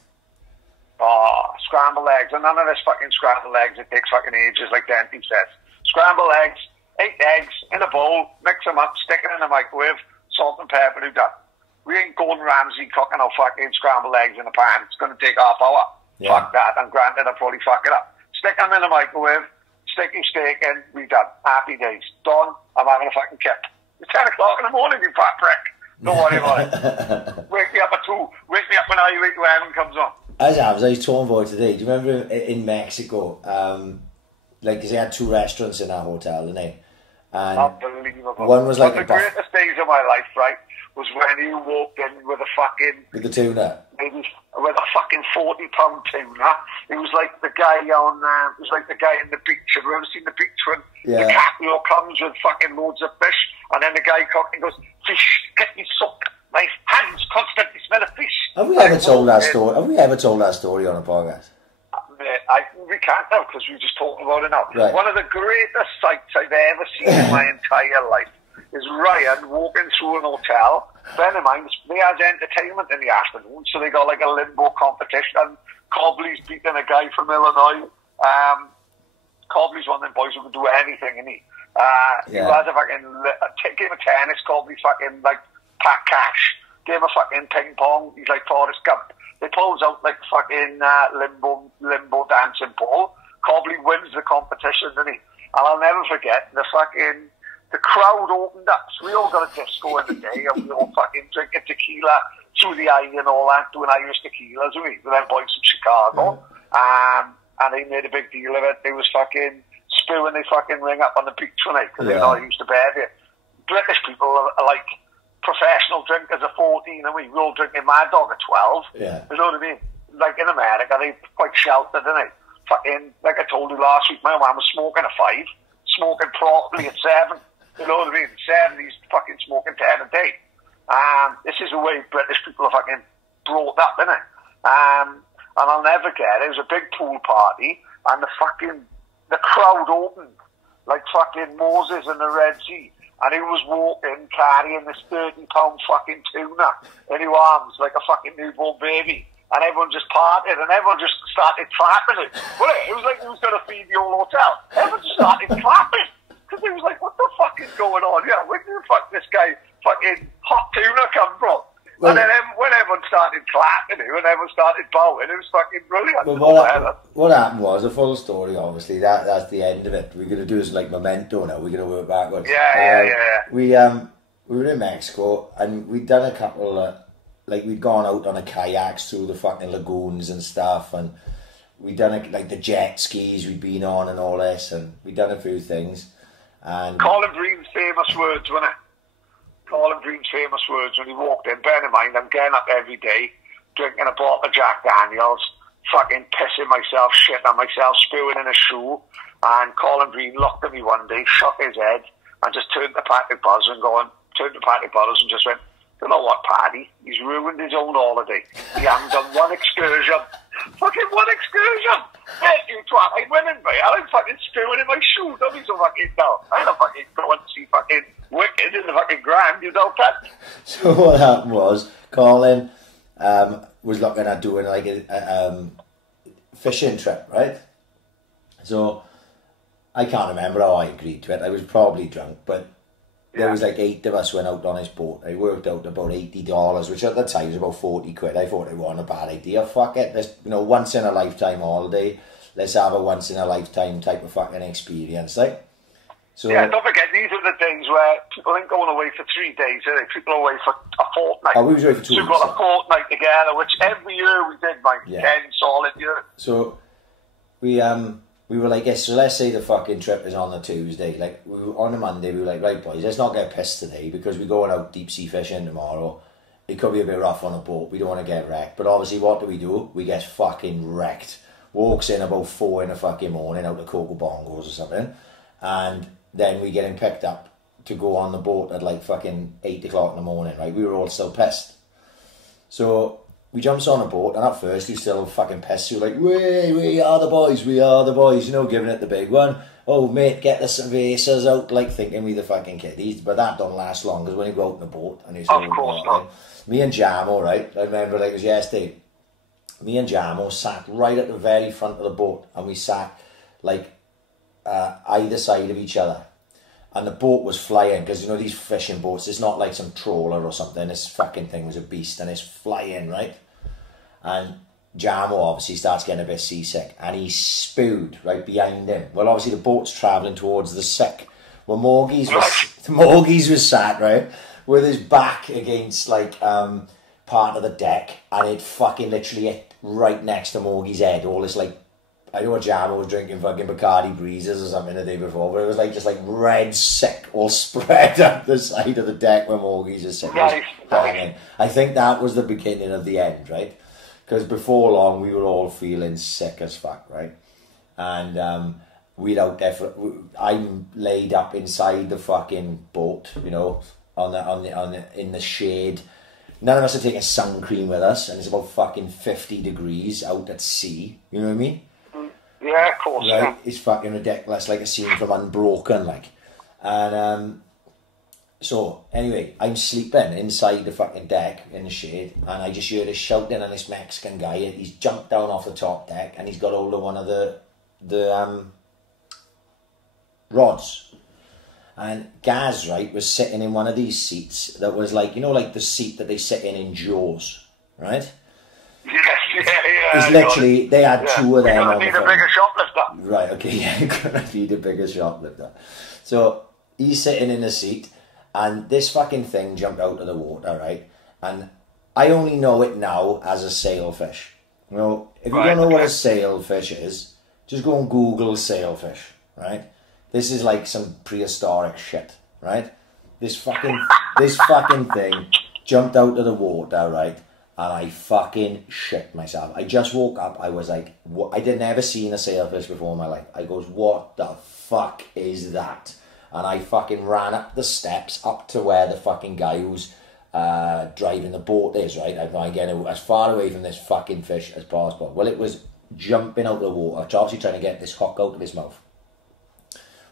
Oh, scrambled eggs. And none of this fucking scrambled eggs. It takes fucking ages, like Denty says. Scrambled eggs, 8 eggs in a bowl, mix them up, stick it in the microwave, salt and pepper, you're done. We ain't Gordon Ramsay cooking our fucking scrambled eggs in a pan. It's going to take half hour. Yeah. Fuck that. And granted, I'll probably fuck it up. Stick them in the microwave, stick your steak in, we done. Happy days. Done. I'm having a fucking kip. It's 10 o'clock in the morning, you fat prick. Don't worry about it. Wake me up at 2. Wake me up when Highway to Heaven comes on. I was talking about it today. Do you remember in Mexico, because they had 2 restaurants in our hotel, didn't they? And unbelievable. One was like the greatest days of my life, right, was when you walked in with a fucking... With the tuna? Maybe with a fucking 40-pound tuna. It was like the guy on... it was like the guy in the beach. Have you ever seen the beach when the captain comes with fucking loads of fish, and then the guy cooking goes, "Fish, get me soap. My hands constantly smell of fish." Have we ever told that story? Have we ever told that story on a podcast? We can't now, because we just talked about it now. Right. One of the greatest sights I've ever seen in my entire life is Ryan walking through an hotel. Bear in mind, they had entertainment in the afternoon, so they got like a limbo competition. Cobley's beating a guy from Illinois. Cobley's one of them boys who can do anything, isn't he? You had a fucking game of tennis called me fucking like Pat Cash. Game of fucking ping pong. He's like Forrest Gump. They pulls out like fucking limbo dancing ball. Cobley wins the competition, didn't he? And I'll never forget the crowd opened up. So we all got a disco in the day, and we all fucking drinking tequila through the eye and all that, doing Irish tequilas with them boys from Chicago. And they made a big deal of it. They was fucking spewing their fucking ring up on the beach one night because they're not used to bed here. British people are like professional drinkers at 14, and we were all drinking Mad Dog at 12. Yeah. You know what I mean? Like in America, they're quite sheltered, aren't they? Fucking, like I told you last week, my mum was smoking at 5, smoking properly at 7. You know what I mean? 7, he's fucking smoking 10 a day. This is the way British people are fucking brought up, isn't it? And I'll never get it. It was a big pool party, and the crowd opened like fucking Moses in the Red Sea. And he was walking, carrying this 30-pound fucking tuna in his arms like a fucking newborn baby. And everyone just parted, and everyone just started clapping it. Well, it was like he was going to feed the whole hotel. Everyone just started clapping. Because he was like, what the fuck is going on? Yeah, where did the fuck this guy fucking hot tuna come from? Well, and then when everyone started clapping it, when everyone started bowing, it was fucking brilliant. Well, what happened was, a full story, obviously, that's the end of it. We're going to do this like memento now. We're going to work backwards. Yeah. We were in Mexico, and we'd done a couple of, like, we'd gone out on a kayaks through the fucking lagoons and stuff, and we'd done like the jet skis we'd been on and all this, and we'd done a few things. And Colin Green's famous words, wasn't it? Colin Green's famous words when he walked in. Bear in mind, I'm getting up every day, drinking a bottle of Jack Daniels, fucking pissing myself, shitting on myself, spewing in a shoe. And Colin Green looked at me one day, shook his head, and just turned to Patrick Butters and just went, you know what, Paddy? He's ruined his own holiday. He hasn't done one excursion. Fucking one excursion! Hey, you twat, I'm winning, mate. I'm fucking spewing in my shoe. Don't be so fucking dumb. I don't fucking go and see fucking Wicked in the fucking Grand, you know, Pat. So what happened was, Colin was looking at doing like a fishing trip, right? So I can't remember how I agreed to it. I was probably drunk, but there was like 8 of us went out on his boat. I worked out about $80, which at the time was about 40 quid. I thought it wasn't a bad idea. Fuck it, let's, once in a lifetime holiday. Let's have a once in a lifetime type of fucking experience, like. So, yeah, don't forget, these are the days where people ain't going away for 3 days, are they? People are away for a fortnight. Oh, we was away for 2 weeks. So we've got a fortnight together, which every year we did, like 10 solid years. So we were like, yes, so let's say the fucking trip is on the Tuesday. Like, on the Monday, we were like, right, boys, let's not get pissed today because we're going out deep sea fishing tomorrow. It could be a bit rough on a boat. We don't want to get wrecked. But obviously, what do? We get fucking wrecked. Walks in about 4 in the fucking morning out of Coco Bongos or something. And then we getting picked up to go on the boat at like fucking 8 o'clock in the morning, right? We were all still pissed. So we jumps on a boat, and at first we still fucking pissed. We were like, we are the boys, giving it the big one. Oh, mate, get the cervezas out, like thinking we the fucking kiddies. But that don't last long, because when you go out in the boat, and it's of course not. Me and Jamo, right? I remember like it was yesterday. Me and Jamo sat right at the very front of the boat, and we sat like either side of each other, and the boat was flying because these fishing boats, it's not like some trawler or something. This fucking thing was a beast, and it's flying, right? And Jamo obviously starts getting a bit seasick, and he spewed right behind him. Well, obviously the boat's travelling towards the sick. Well, Morgies was sat right with his back against like part of the deck, and it fucking literally hit right next to Morgie's head. All this like, I know Jamo was drinking fucking Bacardi Breezes or something the day before, but it was like just like red sick all spread up the side of the deck where Morgie's is sitting. I think that was the beginning of the end, right? Because before long we were all feeling sick as fuck, right? And we'd out there I'm laid up inside the fucking boat, in the shade. None of us are taking sun cream with us, and it's about fucking 50 degrees out at sea. You know what I mean? Yeah, of course. Right? Yeah. It's fucking ridiculous, like a scene from Unbroken, like. And so anyway, I'm sleeping inside the fucking deck in the shade, and I just heard a shouting, and this Mexican guy, he's jumped down off the top deck, and he's got hold of one of the rods. And Gaz, right, was sitting in one of these seats that was like, you know, like the seat that they sit in Jaws, right? It's literally, they had two of them. You're going to need a bigger shoplifter. Right, okay, yeah, you're going to need a bigger shoplifter. So he's sitting in a seat, and this fucking thing jumped out of the water, right? And I only know it now as a sailfish. You know, if you don't know what a sailfish is, just go and Google sailfish, right? This is like some prehistoric shit, right? This fucking thing jumped out of the water, right? And I fucking shit myself. I just woke up. I was like, what? I didn't ever seen a sailfish before in my life. I goes, what the fuck is that? And I fucking ran up the steps up to where the fucking guy who's driving the boat is, right? I'm trying to get as far away from this fucking fish as possible. Well, it was jumping out of the water, obviously trying to get this hook out of his mouth.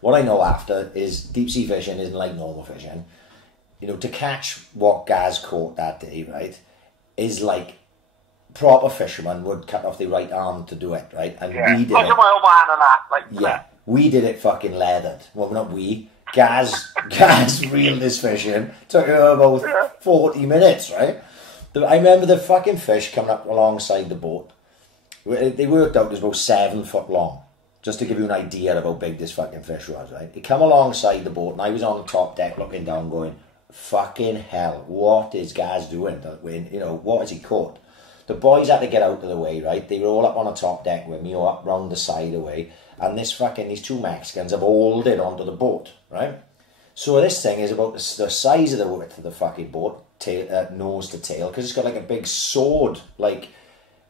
What I know after is deep sea fishing isn't like normal fishing. You know, to catch what Gaz caught that day, right, is like proper fishermen would cut off their right arm to do it, right? And we did it. My old man and that, like, yeah, we did it fucking leathered. Well, not we. Gaz reeled this fish in. Took about 40 minutes, right? I remember the fucking fish coming up alongside the boat. They worked out it was about 7 foot long. Just to give you an idea of how big this fucking fish was, right? He come alongside the boat, and I was on the top deck looking down going, fucking hell, what is Gaz doing? You know, what has he caught? The boys had to get out of the way, right? They were all up on the top deck with me, or up round the side away. And these two Mexicans have hauled in onto the boat, right? So this thing is about the size of the width of the fucking boat, nose to tail, because it's got like a big sword, like,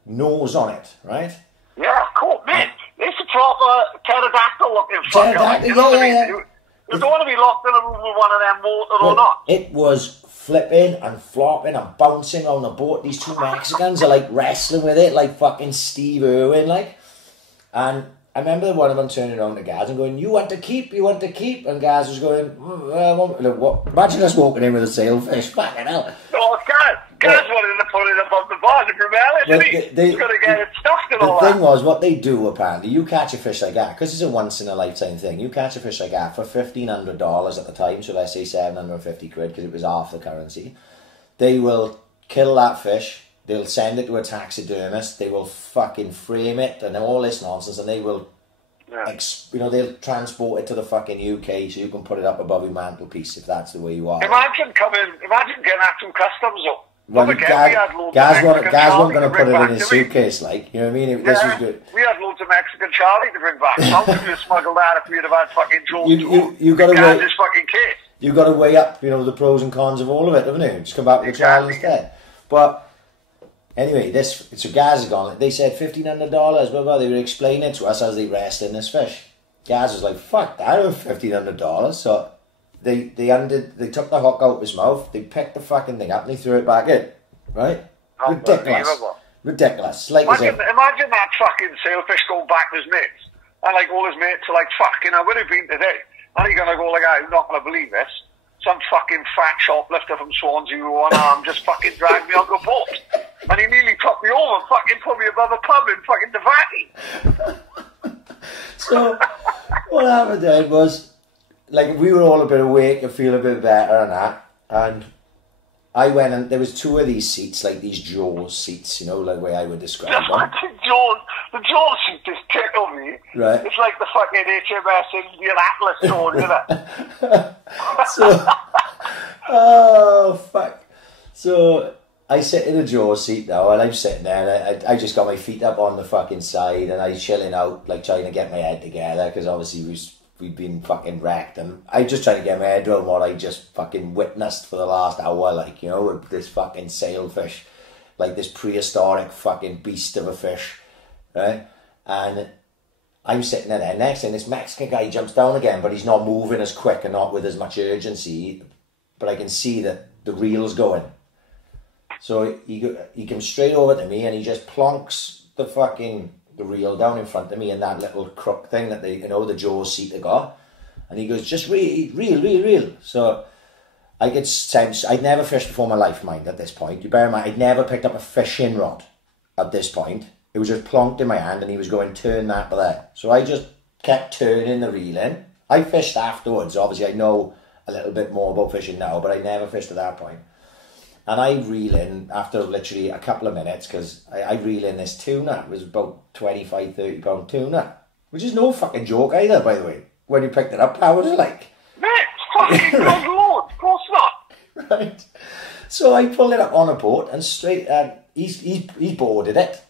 nose on it, right? Yeah, cool, man. It's a proper pterodactyl looking fucker. Like, you know what I mean? You don't want to be locked in a room with one of them water or not. It was flipping and flopping and bouncing on the boat. These two Mexicans are like wrestling with it like fucking Steve Irwin, like. And I remember one of them turning around to Gaz and going, you want to keep? And Gaz was going, what? Imagine us walking in with a sailfish. Fucking hell. Oh, Gaz wanted to put it above the bar to prevent it, He's going to get it stuffed and all that. The thing was, what they do apparently, you catch a fish like that, because it's a once in a lifetime thing, you catch a fish like that for $1,500 at the time, so let's say 750 quid, because it was half the currency. They will kill that fish, they'll send it to a taxidermist, they will fucking frame it and all this nonsense, and they will, they'll transport it to the fucking UK so you can put it up above your mantelpiece if that's the way you are. Imagine getting that through customs up. Well, Gaz wasn't going to put it in his suitcase, like, you know what I mean? This was good. We had loads of Mexican Charlie to bring back. How could you smuggle that if we'd have had fucking Joe you got to weigh this fucking case? You got to weigh up, the pros and cons of all of it, haven't you? Just come back with a trial instead. But anyway, so Gaz has gone. They said $1,500. Blah, blah. They were explaining it to us as they wrestled this fish. Gaz was like, "Fuck that! I don't have $1,500." So they took the hook out of his mouth. They picked the fucking thing up and they threw it back in. Right? Ridiculous. Like imagine that fucking sailfish going back to his mates, and like all his mates are like, "Fucking, where have you been today?" And he's gonna go like, "I'm not gonna believe this." Some fucking fat shoplifter from Swansea with one arm just fucking dragged me onto a boat. And he nearly took me over and fucking put me above a pub in fucking Devati. So, what happened then was, like, we were all a bit awake and feel a bit better and that. And I went and there was two of these seats, like these Jaws seats, like the way I would describe them. The Jaws seat just tickled me. Right. It's like the fucking HMS Indian Atlas story, isn't it? So, oh, fuck. So, I sit in a Jaws seat now, and I'm sitting there, and I just got my feet up on the fucking side, and I'm chilling out, like, trying to get my head together, because obviously we'd been fucking wrecked, and I just trying to get my head around what I just fucking witnessed for the last hour, like, with this fucking sailfish, like this prehistoric fucking beast of a fish, right? And I'm sitting there, next thing this Mexican guy jumps down again, but he's not moving as quick and not with as much urgency, but I can see that the reel's going. So he comes straight over to me and he just plonks the reel down in front of me in that little crook thing that the Jaws seat have got. And he goes, just reel. So I could sense, I'd never fished before in my life, mind, at this point. You bear in mind, I'd never picked up a fishing rod at this point. It was just plonked in my hand and he was going, turn that to there. So I just kept turning the reel in, I fished afterwards. Obviously, I know a little bit more about fishing now, but I never fished at that point. And I reel in after literally a couple of minutes, because I reel in this tuna. It was about 25, 30 pound tuna, which is no fucking joke either, by the way. When you picked it up, how was it like? Mate, fucking good lord, of course not. Right. So I pulled it up on a boat, and straight, he's boarded it.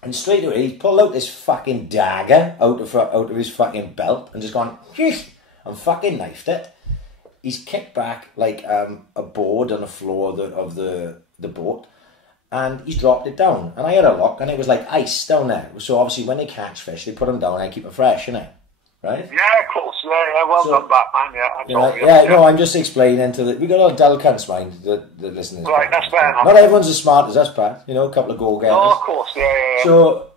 And straight away, he pulled out this fucking dagger out of his fucking belt and just gone, "Yeesh," and fucking knifed it. He's kicked back like a board on the floor of the boat, and he's dropped it down. And I had a look, and it was like ice down there. So obviously, when they catch fish, they put them down and keep it fresh, innit? Right? Yeah, of course. Yeah, well done, Batman. No, I'm just explaining to we got a dull cunts mind that listeners. Right, that's fair enough. Not everyone's as smart as us, Pat. You know, a couple of go-getters. Oh, of course, yeah. So,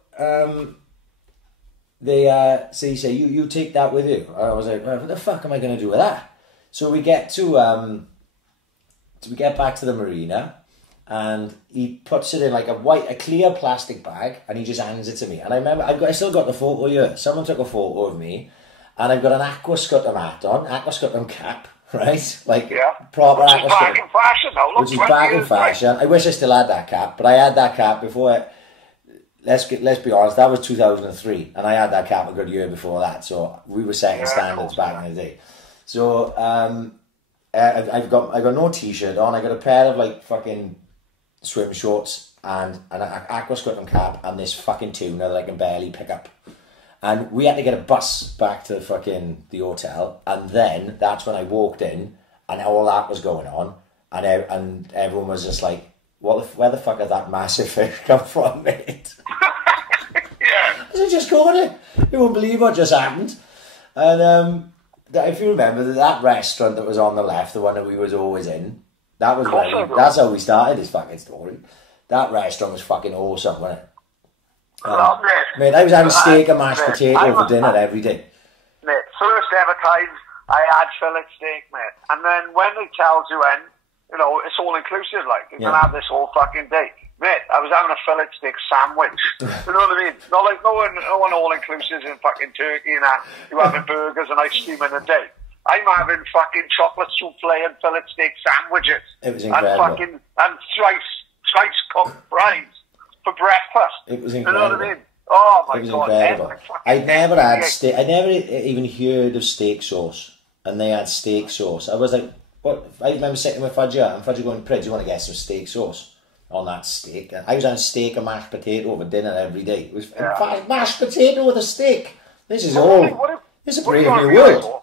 so you say, you take that with you. I was like, well, what the fuck am I going to do with that? So we get back to the marina, and he puts it in like a clear plastic bag, and he just hands it to me. And I remember, I still got the photo here. Someone took a photo of me, and I've got an aquascutum hat on, aquascutum cap, right? Like proper aquascutum. Which is back in fashion now. Which is back in fashion. I wish I still had that cap, but I had that cap before. Let's be honest, that was 2003, and I had that cap a good year before that. So we were setting standards back in the day. So I've got no t-shirt on. I got a pair of like fucking swim shorts and an aquascutum cap and this fucking tuna that I can barely pick up. And we had to get a bus back to the hotel, and then that's when I walked in, and all that was going on, and everyone was just like, where the fuck has that massive fish come from, mate? Yeah. Is it just going in? You won't believe what just happened. And if you remember that restaurant that was on the left, the one that we was always in, that's how we started this fucking story. That restaurant was fucking awesome, wasn't it? Mate, I was having steak and mashed potato for dinner every day. Mate, first ever time I had fillet steak, mate. And then when they tells you in, you know, it's all inclusive, like, you can have this whole fucking day. Mate, I was having a fillet steak sandwich. You know what I mean? Not like no one all inclusives in fucking Turkey and that. You're having burgers and ice cream in a day. I'm having fucking chocolate souffle and fillet steak sandwiches. It was incredible. And slice cooked fries for breakfast. It was incredible. You know what I mean? Oh my God! Incredible. I'd never had steak. I never even heard of steak sauce, and they had steak sauce. I was like, what? I remember sitting with Fudger, and Fudger going, "Prid, do you want to get some steak sauce on that steak?" And I was having steak and mashed potato for dinner every day. It was mashed potato with a steak. This is this is a brave new world.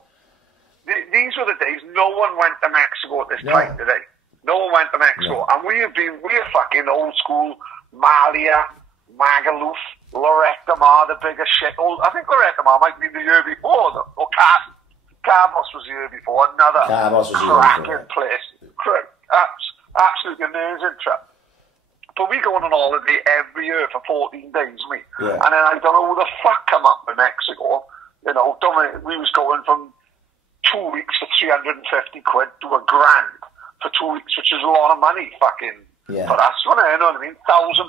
These were the days no one went to Mexico at this time today. No one went to Mexico, and we're fucking old school. Malia, Magaluf, Loretta Mar, the biggest shit. I think Loretta Mar might be the year before, though. Or Cabos was the year before. Another cracking place. Absolutely amazing trip. But we go on an holiday every year for 14 days, mate. Yeah. And then I don't know who the fuck come up in Mexico. You know, we was going from 2 weeks for 350 quid to $1,000 for 2 weeks, which is a lot of money, fucking. Yeah. But that's what I know what I mean, £1,000.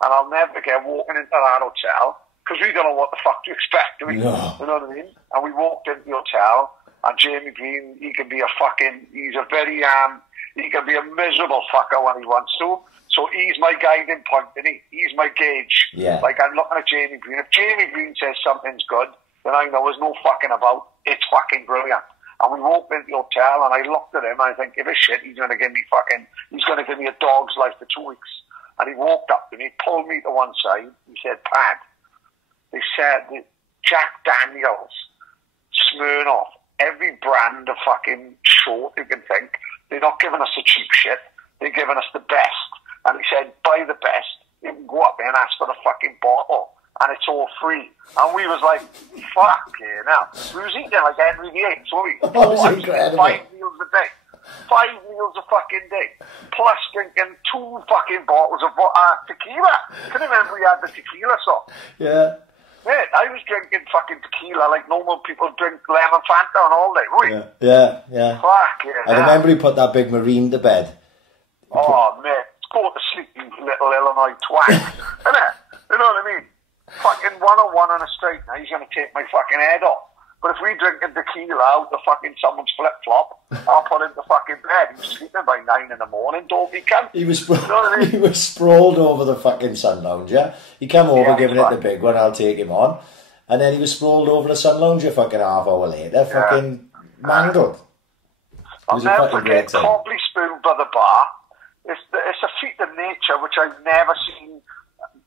And I'll never get walking into that hotel because we don't know what the fuck to expect, do we? No. You know what I mean? And we walked into the hotel, and Jamie Green, he can be a miserable fucker when he wants to. So he's my guiding point, and he's my gauge. Yeah. Like, I'm looking at Jamie Green. If Jamie Green says something's good, then I know there's no fucking about. It's fucking brilliant. And we walked into the hotel, and I looked at him, and I think, if a shit, he's going to give me a dog's life for 2 weeks. And he walked up to me, pulled me to one side, he said, "Pat, they said that Jack Daniels, Smirnoff, every brand of fucking short you can think, they're not giving us the cheap shit, they're giving us the best." And he said, "Buy the best, you can go up there and ask for the fucking bottle, and it's all free." And we was like, fuck yeah, now. We was eating like Henry VIII, so we incredible. 5 meals a day. 5 meals a fucking day. Plus drinking 2 fucking bottles of tequila. Can you remember we had the tequila song? Yeah. Mate, I was drinking fucking tequila like normal people drink lemon Fanta on all day, right? Yeah. Fuck yeah. I remember he put that big marine to bed. Oh, mate. Go to sleep, you little Illinois twat. Innit? You know what I mean? Fucking 101 on a straight now, he's going to take my fucking head off. But if we drinking tequila out the fucking someone's flip-flop, I'll put him to fucking bed. He was sleeping by 9 in the morning, don't he, cunt? He was, You know what I mean? he was sprawled over the fucking sun lounger. He come over giving it the big one, I'll take him on. And then he was sprawled over the sun lounger fucking half hour later, fucking mangled. I'll never forget Cobley Spoon by the bar. It's a feat of nature which I've never seen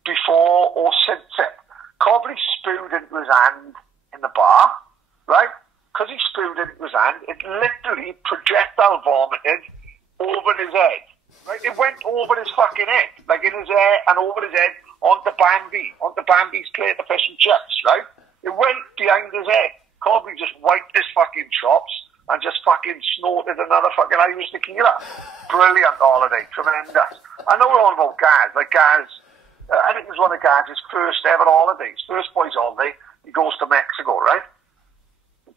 before or since it. Cobley spooned into his hand in the bar, right? Because he spooned into his hand, it literally projectile vomited over his head. Right? It went over his fucking head, like in his hair and over his head onto Bambi's plate of fish and chips, right? It went behind his head. Cobley just wiped his fucking chops and just fucking snorted another fucking Irish tequila. Brilliant holiday, tremendous. I know we're all about Gaz, like Gaz. I think it was one of Gaz's first ever holidays, first boys holiday. He goes to Mexico, right?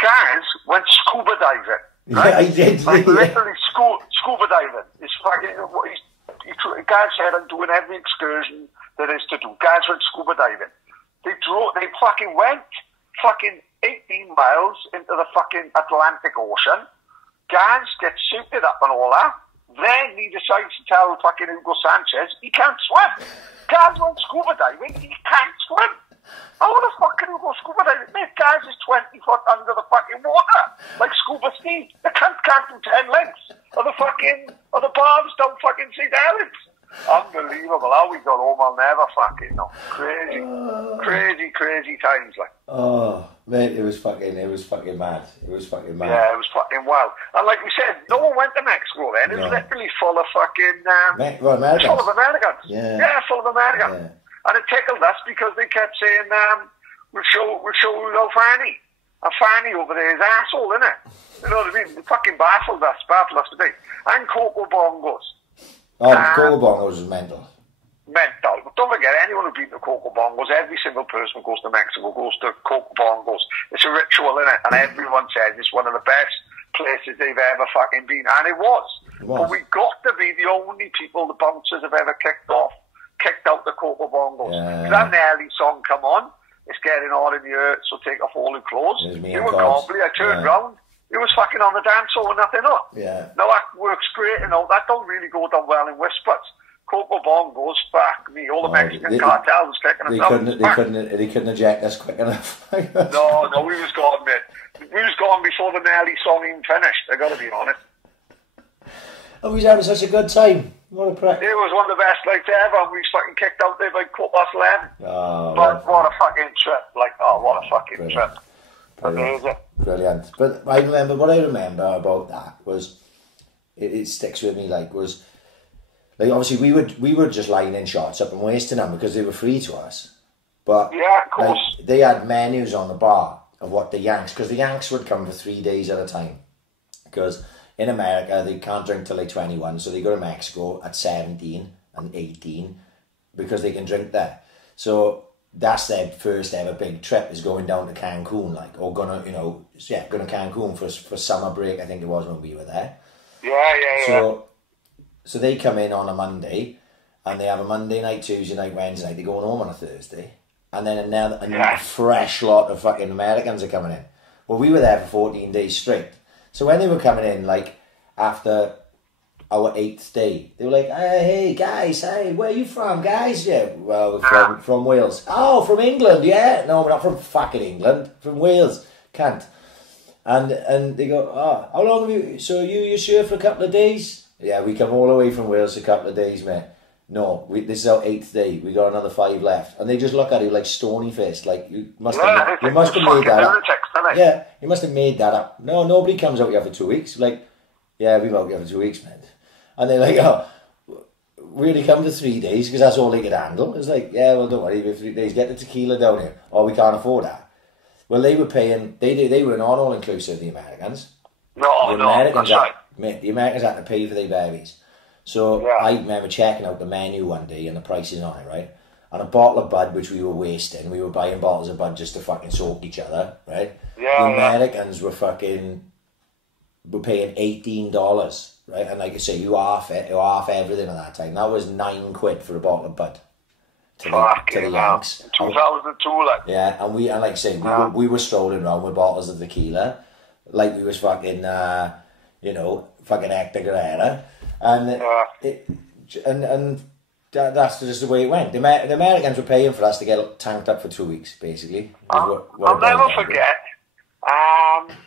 Gaz went scuba diving, right? Yeah, he did. Like literally scuba diving. It's fucking. Gaz said, "I'm doing every excursion there is to do." Gaz went scuba diving. They fucking went 18 miles into the fucking Atlantic Ocean. Gaz gets suited up and all that. Then he decides to tell fucking Hugo Sanchez he can't swim. Gaz went scuba diving, he can't swim. How the fuck can you go scuba diving? Mate, Gaz is 20 foot under the fucking water. Like Scuba Steve. The cunt can't do 10 lengths. Or the bars don't fucking St. Helens. Unbelievable. How we got home, I'll never fucking know. Crazy times, like. Oh, mate, it was fucking mad. It was fucking mad. Yeah, it was fucking wild. And like we said, no one went to Mexico then. It was literally full of fucking... Americans. Full of Americans. Yeah, full of Americans. Yeah. And it tickled us because they kept saying, we'll show you how Fanny. And Fanny over there is asshole, innit? You know what I mean? It fucking baffled us today. And Coco Bongos. Oh, Coco Bongos is mental. Mental. But don't forget, anyone who's been to Coco Bongos, every single person who goes to Mexico goes to Coco Bongos. It's a ritual, innit? And everyone says it's one of the best places they've ever fucking been. And it was. But we got to be the only people the bouncers have ever kicked out the Coco Bongos. Yeah. That Nelly song, come on, it's getting hot in the earth, so take off all your clothes. You were Cobley, I turned round. It was fucking on the dance hall with nothing on. Yeah. Now that works great, you know, that don't really go down well in whispers. Coco Bongos, fuck me, all the Mexican cartels kicking us out. They couldn't eject us quick enough. No, we was gone, mate. We was gone before the Nelly song even finished, I gotta be honest. Oh, we was having such a good time. What a prick. It was one of the best nights ever, and we was fucking kicked out there by 11:15. Oh, but what a fucking trip. Like, what a fucking trip. Amazing. Brilliant. But what I remember about that was, it sticks with me, was obviously we were just lining shots up and wasting them because they were free to us. But yeah, of course. They had menus on the bar of what the Yanks, because the Yanks would come for 3 days at a time. Because in America, they can't drink till they're 21, so they go to Mexico at 17 and 18 because they can drink there. So that's their first ever big trip, is going down to Cancun, going to Cancun for summer break, I think it was when we were there. Yeah. So they come in on a Monday, and they have a Monday night, Tuesday night, Wednesday night, they're going home on a Thursday. And then a fresh lot of fucking Americans are coming in. Well, we were there for 14 days straight. So when they were coming in, after our 8th day, they were like, hey guys, where are you from, guys? Yeah, well, we're from Wales. Oh, from England, yeah? No, we're not from fucking England, from Wales. Can't. And they go, oh, how long have you, so you're sure for a couple of days? Yeah, we come all the way from Wales for a couple of days, mate. No, this is our 8th day. We got another 5 left. And they just look at you like stony-faced, you must have made that up. Yeah, you must have made that up. No, nobody comes out here for 2 weeks. Yeah, we've out here for 2 weeks, man. And they're like, oh, we only come to 3 days because that's all they could handle. It's like, yeah, well, don't worry, 3 days, get the tequila down here. Oh, we can't afford that. Well, they were paying, they were not all-inclusive, the Americans. No, that's right. Mate, the Americans had to pay for their babies. So I remember checking out the menu one day and the prices on it, right? And a bottle of Bud, which we were wasting, we were buying bottles of Bud just to fucking soak each other, right? Yeah, the Americans were paying $18, right? And like I say, you half everything at that time. That was £9 for a bottle of Bud. to the Yanks. 2002, like. Yeah, and like I say, we were strolling around with bottles of tequila, like we was fucking, fucking Hector Guerrero, and that's just the way it went. The Americans were paying for us to get tanked up for 2 weeks, basically. I'll never forget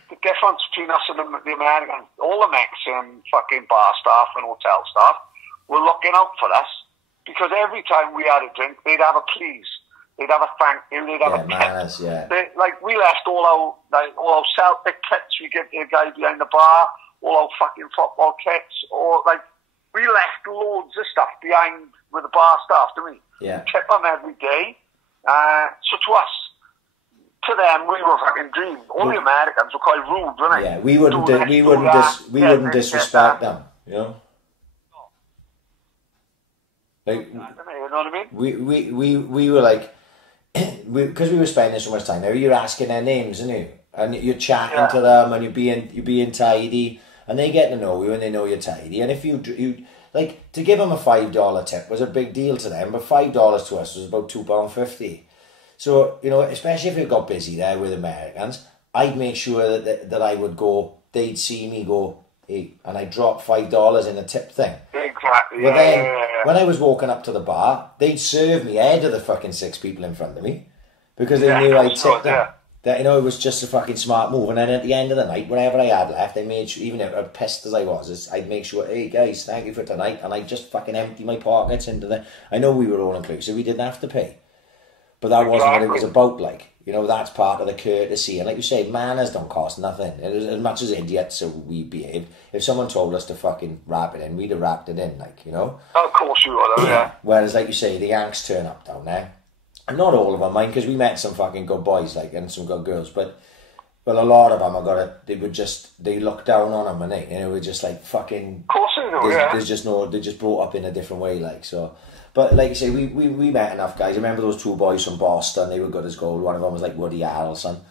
the difference between us and the Americans. All the Mexican fucking bar staff and hotel staff were looking out for us, because every time we had a drink, they'd have a please, they'd have a thank you, they'd have a tip. We left all our Celtic kits we give the guy behind the bar, all our fucking football kits, or like we left loads of stuff behind with the bar staff, didn't we? Yeah. Tip them every day. So to us, to them, we were fucking dream. All the Americans were quite rude, weren't they? Yeah, we wouldn't disrespect them, you know. Like, you know what I mean? We were like, because we were spending so much time there, you're asking their names, isn't you? And you're chatting to them, and you're being tidy, and they get to know you, and they know you're tidy. And if you like, to give them a $5 tip was a big deal to them, but $5 to us was about £2.50. So, you know, especially if it got busy there with Americans, I'd make sure that I would go, they'd see me go, hey, and I'd drop $5 in a tip thing. Exactly. But then, when I was walking up to the bar, they'd serve me ahead of the fucking 6 people in front of me, because they knew I'd tip them. That, you know, it was just a fucking smart move. And then at the end of the night, whatever I had left, I made sure, even if pissed as I was, I'd make sure, hey guys, thank you for tonight, and I'd just fucking empty my pockets into the... I know we were all inclusive, we didn't have to pay, but that wasn't what it was about. Like, you know, that's part of the courtesy. And like you say, manners don't cost nothing. As much as idiots so we behaved, if someone told us to fucking wrap it in, we'd have wrapped it in, like, you know. Of course you would, yeah. Whereas, like you say, the Yanks turn up down there. And not all of them, mind, because we met some fucking good boys, like, and some good girls, but a lot of them, they looked down on them, and they were just like fucking... Of course they do, they just brought up in a different way, like, so... But like you say, we met enough guys. I remember those 2 boys from Boston, they were good as gold. One of them was like Woody Harrelson.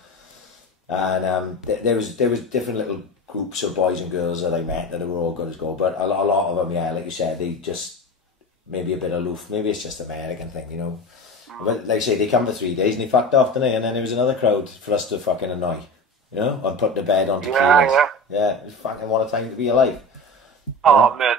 And there was different little groups of boys and girls that I met that were all good as gold. But a lot of them, yeah, like you said, they just maybe a bit aloof. Maybe it's just an American thing, you know. But like I say, they come for 3 days and they fucked off, didn't they? And then there was another crowd for us to fucking annoy, you know, and put the bed on tequilas. Yeah, it was fucking what a time to be alive. Oh, man,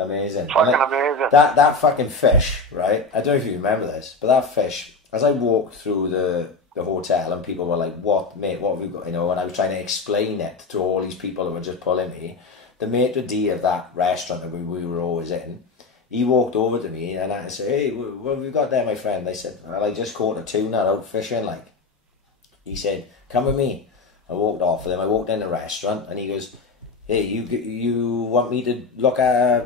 amazing. Fucking amazing. That fucking fish, right? I don't know if you remember this, but that fish, as I walked through the hotel and people were like, what, mate, what have we got, you know, and I was trying to explain it to all these people who were just pulling me. The maitre d' of that restaurant that we were always in, he walked over to me and I said, hey, what have you got there, my friend? I said, well, I just caught a tuna out fishing, like. He said, come with me. I walked off with him. I walked in the restaurant and he goes, hey, you want me to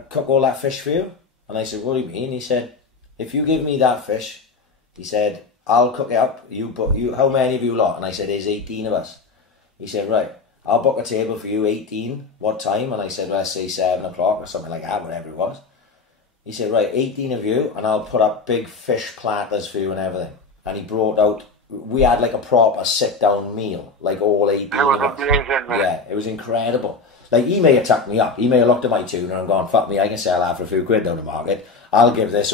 cook all that fish for you? And I said, what do you mean? He said, if you give me that fish, he said, I'll cook it up. How many of you lot? And I said, there's 18 of us. He said, right, I'll book a table for you, 18. What time? And I said, let's say 7 o'clock or something like that, whatever it was. He said, right, 18 of you, and I'll put up big fish platters for you and everything. And he brought out, we had like a proper sit-down meal, like all 18 of us. It was amazing, man. Yeah, it was incredible. Like, he may have tucked me up. He may have looked at my tuna and gone, fuck me, I can sell that for a few quid down the market. I'll give these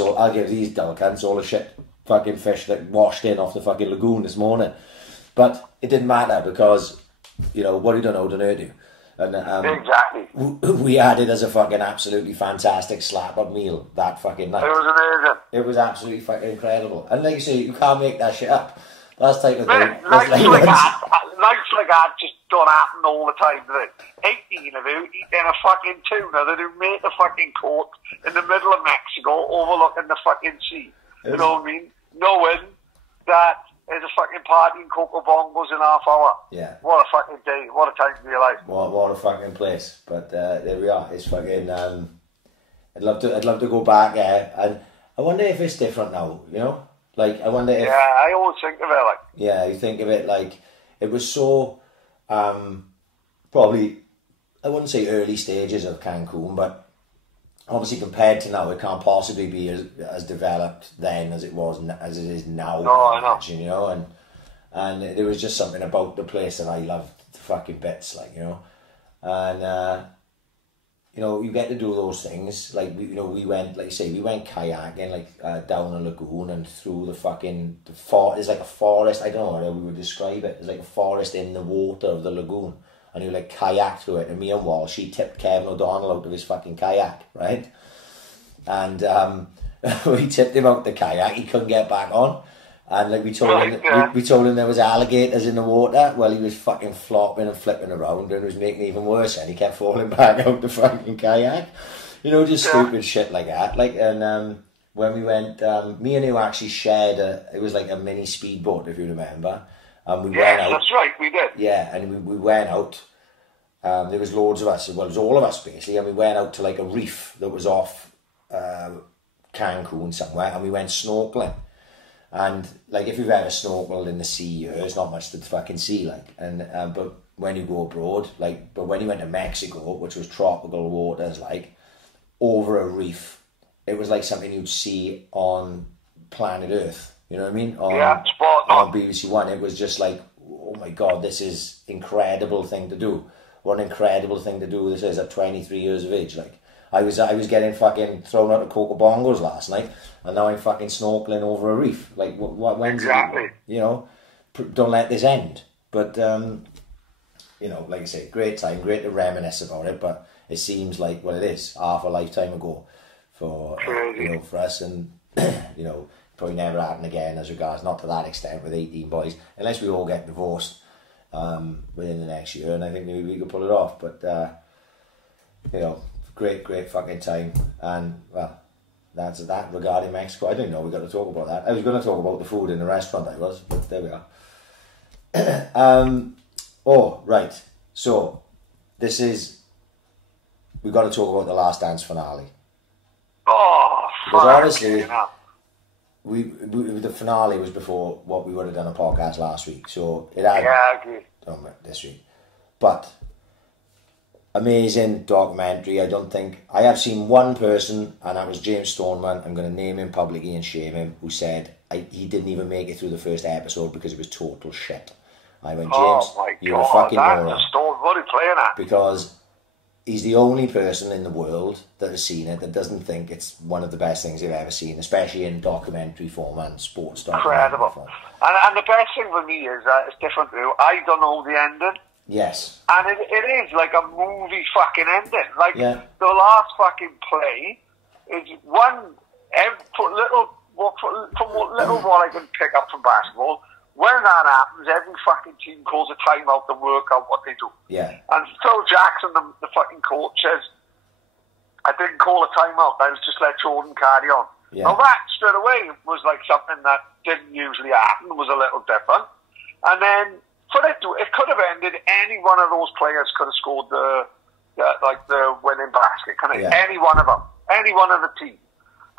dull cunts all the shit fucking fish that washed in off the fucking lagoon this morning. But it didn't matter because, you know, what you don't know don't hurt you. And exactly. We had it as a fucking absolutely fantastic slap-up meal that fucking night. It was amazing. It was absolutely fucking incredible. And like you say, you can't make that shit up. That's type of thing. Nights like that just don't happen all the time, do they? 18 of you eating a fucking tuna that who made the fucking court in the middle of Mexico overlooking the fucking sea. You know what I mean? Knowing that there's a fucking party in Coco Bongos in half hour. Yeah. What a fucking day. What a time to be alive. What a fucking place. But there we are. It's fucking... I'd love to go back there. And I wonder if it's different now, you know? Like, I wonder if... Yeah, I always think of it like... Yeah, you think of it like... It was so... probably... I wouldn't say early stages of Cancun, but... Obviously, compared to now, it can't possibly be as developed then as it is now. No, I know. Imagine, you know, and there was just something about the place that I loved fucking bits, like, you know, and you know, you get to do those things. Like, we went, like you say, we went kayaking, like, down a lagoon and through there's like a forest, I don't know how we would describe it. There's like a forest in the water of the lagoon. And you like kayak through it. And me and Walsh, she tipped Kevin O'Donnell out of his fucking kayak, right? And we tipped him out the kayak, he couldn't get back on. And like we told him there was alligators in the water. Well, he was fucking flopping and flipping around, and it was making it even worse. And he kept falling back out the fucking kayak, you know, just stupid shit like that. Like, and when we went, me and you actually shared it was like a mini speedboat, if you remember. And we went out. That's right, we did. Yeah, and we went out. There was loads of us. Well, it was all of us basically, and we went out to like a reef that was off Cancun somewhere, and we went snorkeling. And like, if you've ever snorkeled in the sea here, it's not much to fucking see, like. And but when you go abroad, like, but when you went to Mexico, which was tropical waters, like, over a reef, it was like something you'd see on planet Earth. You know what I mean? On BBC One, it was just like, oh my God, this is incredible thing to do. What an incredible thing to do this is at 23 years of age, like. I was getting fucking thrown out of Coco Bongos last night, and now I'm fucking snorkeling over a reef. Like, when's exactly? You know, don't let this end. But you know, like I say, great time, great to reminisce about it. But it seems like, well, it is half a lifetime ago for you know, for us, and you know, probably never happen again as regards, not to that extent with 18 boys, unless we all get divorced within the next year, and I think maybe we could pull it off. But you know. Great fucking time. And, well, that's that regarding Mexico. I didn't know we got to talk about that. I was going to talk about the food in the restaurant, but there we are. Oh, right. So, we've got to talk about the Last Dance finale. Oh, because honestly, the finale was before what we would have done a podcast last week. So, it had... Yeah, I agree. This week. But... amazing documentary. I have seen one person, and that was James Stoneman. I'm going to name him publicly and shame him, who said he didn't even make it through the first episode because it was total shit. I went, James, you're a fucking moron. What are you playing at? Because he's the only person in the world that has seen it that doesn't think it's one of the best things they've ever seen, especially in documentary form and sports documentary form. And the best thing for me is that it's different too. I don't know the ending. Yes. And it is like a movie fucking ending. Like, the last fucking play is one, from little what I can pick up from basketball, when that happens, every fucking team calls a timeout to work out what they do. Yeah. And Phil Jackson, the fucking coach, says, I didn't call a timeout, I was just let Jordan carry on. Yeah. Now that, straight away, was like something that didn't usually happen, was a little different. And then, it could have ended, any one of those players could have scored the winning basket. Any one of them. Any one of the team.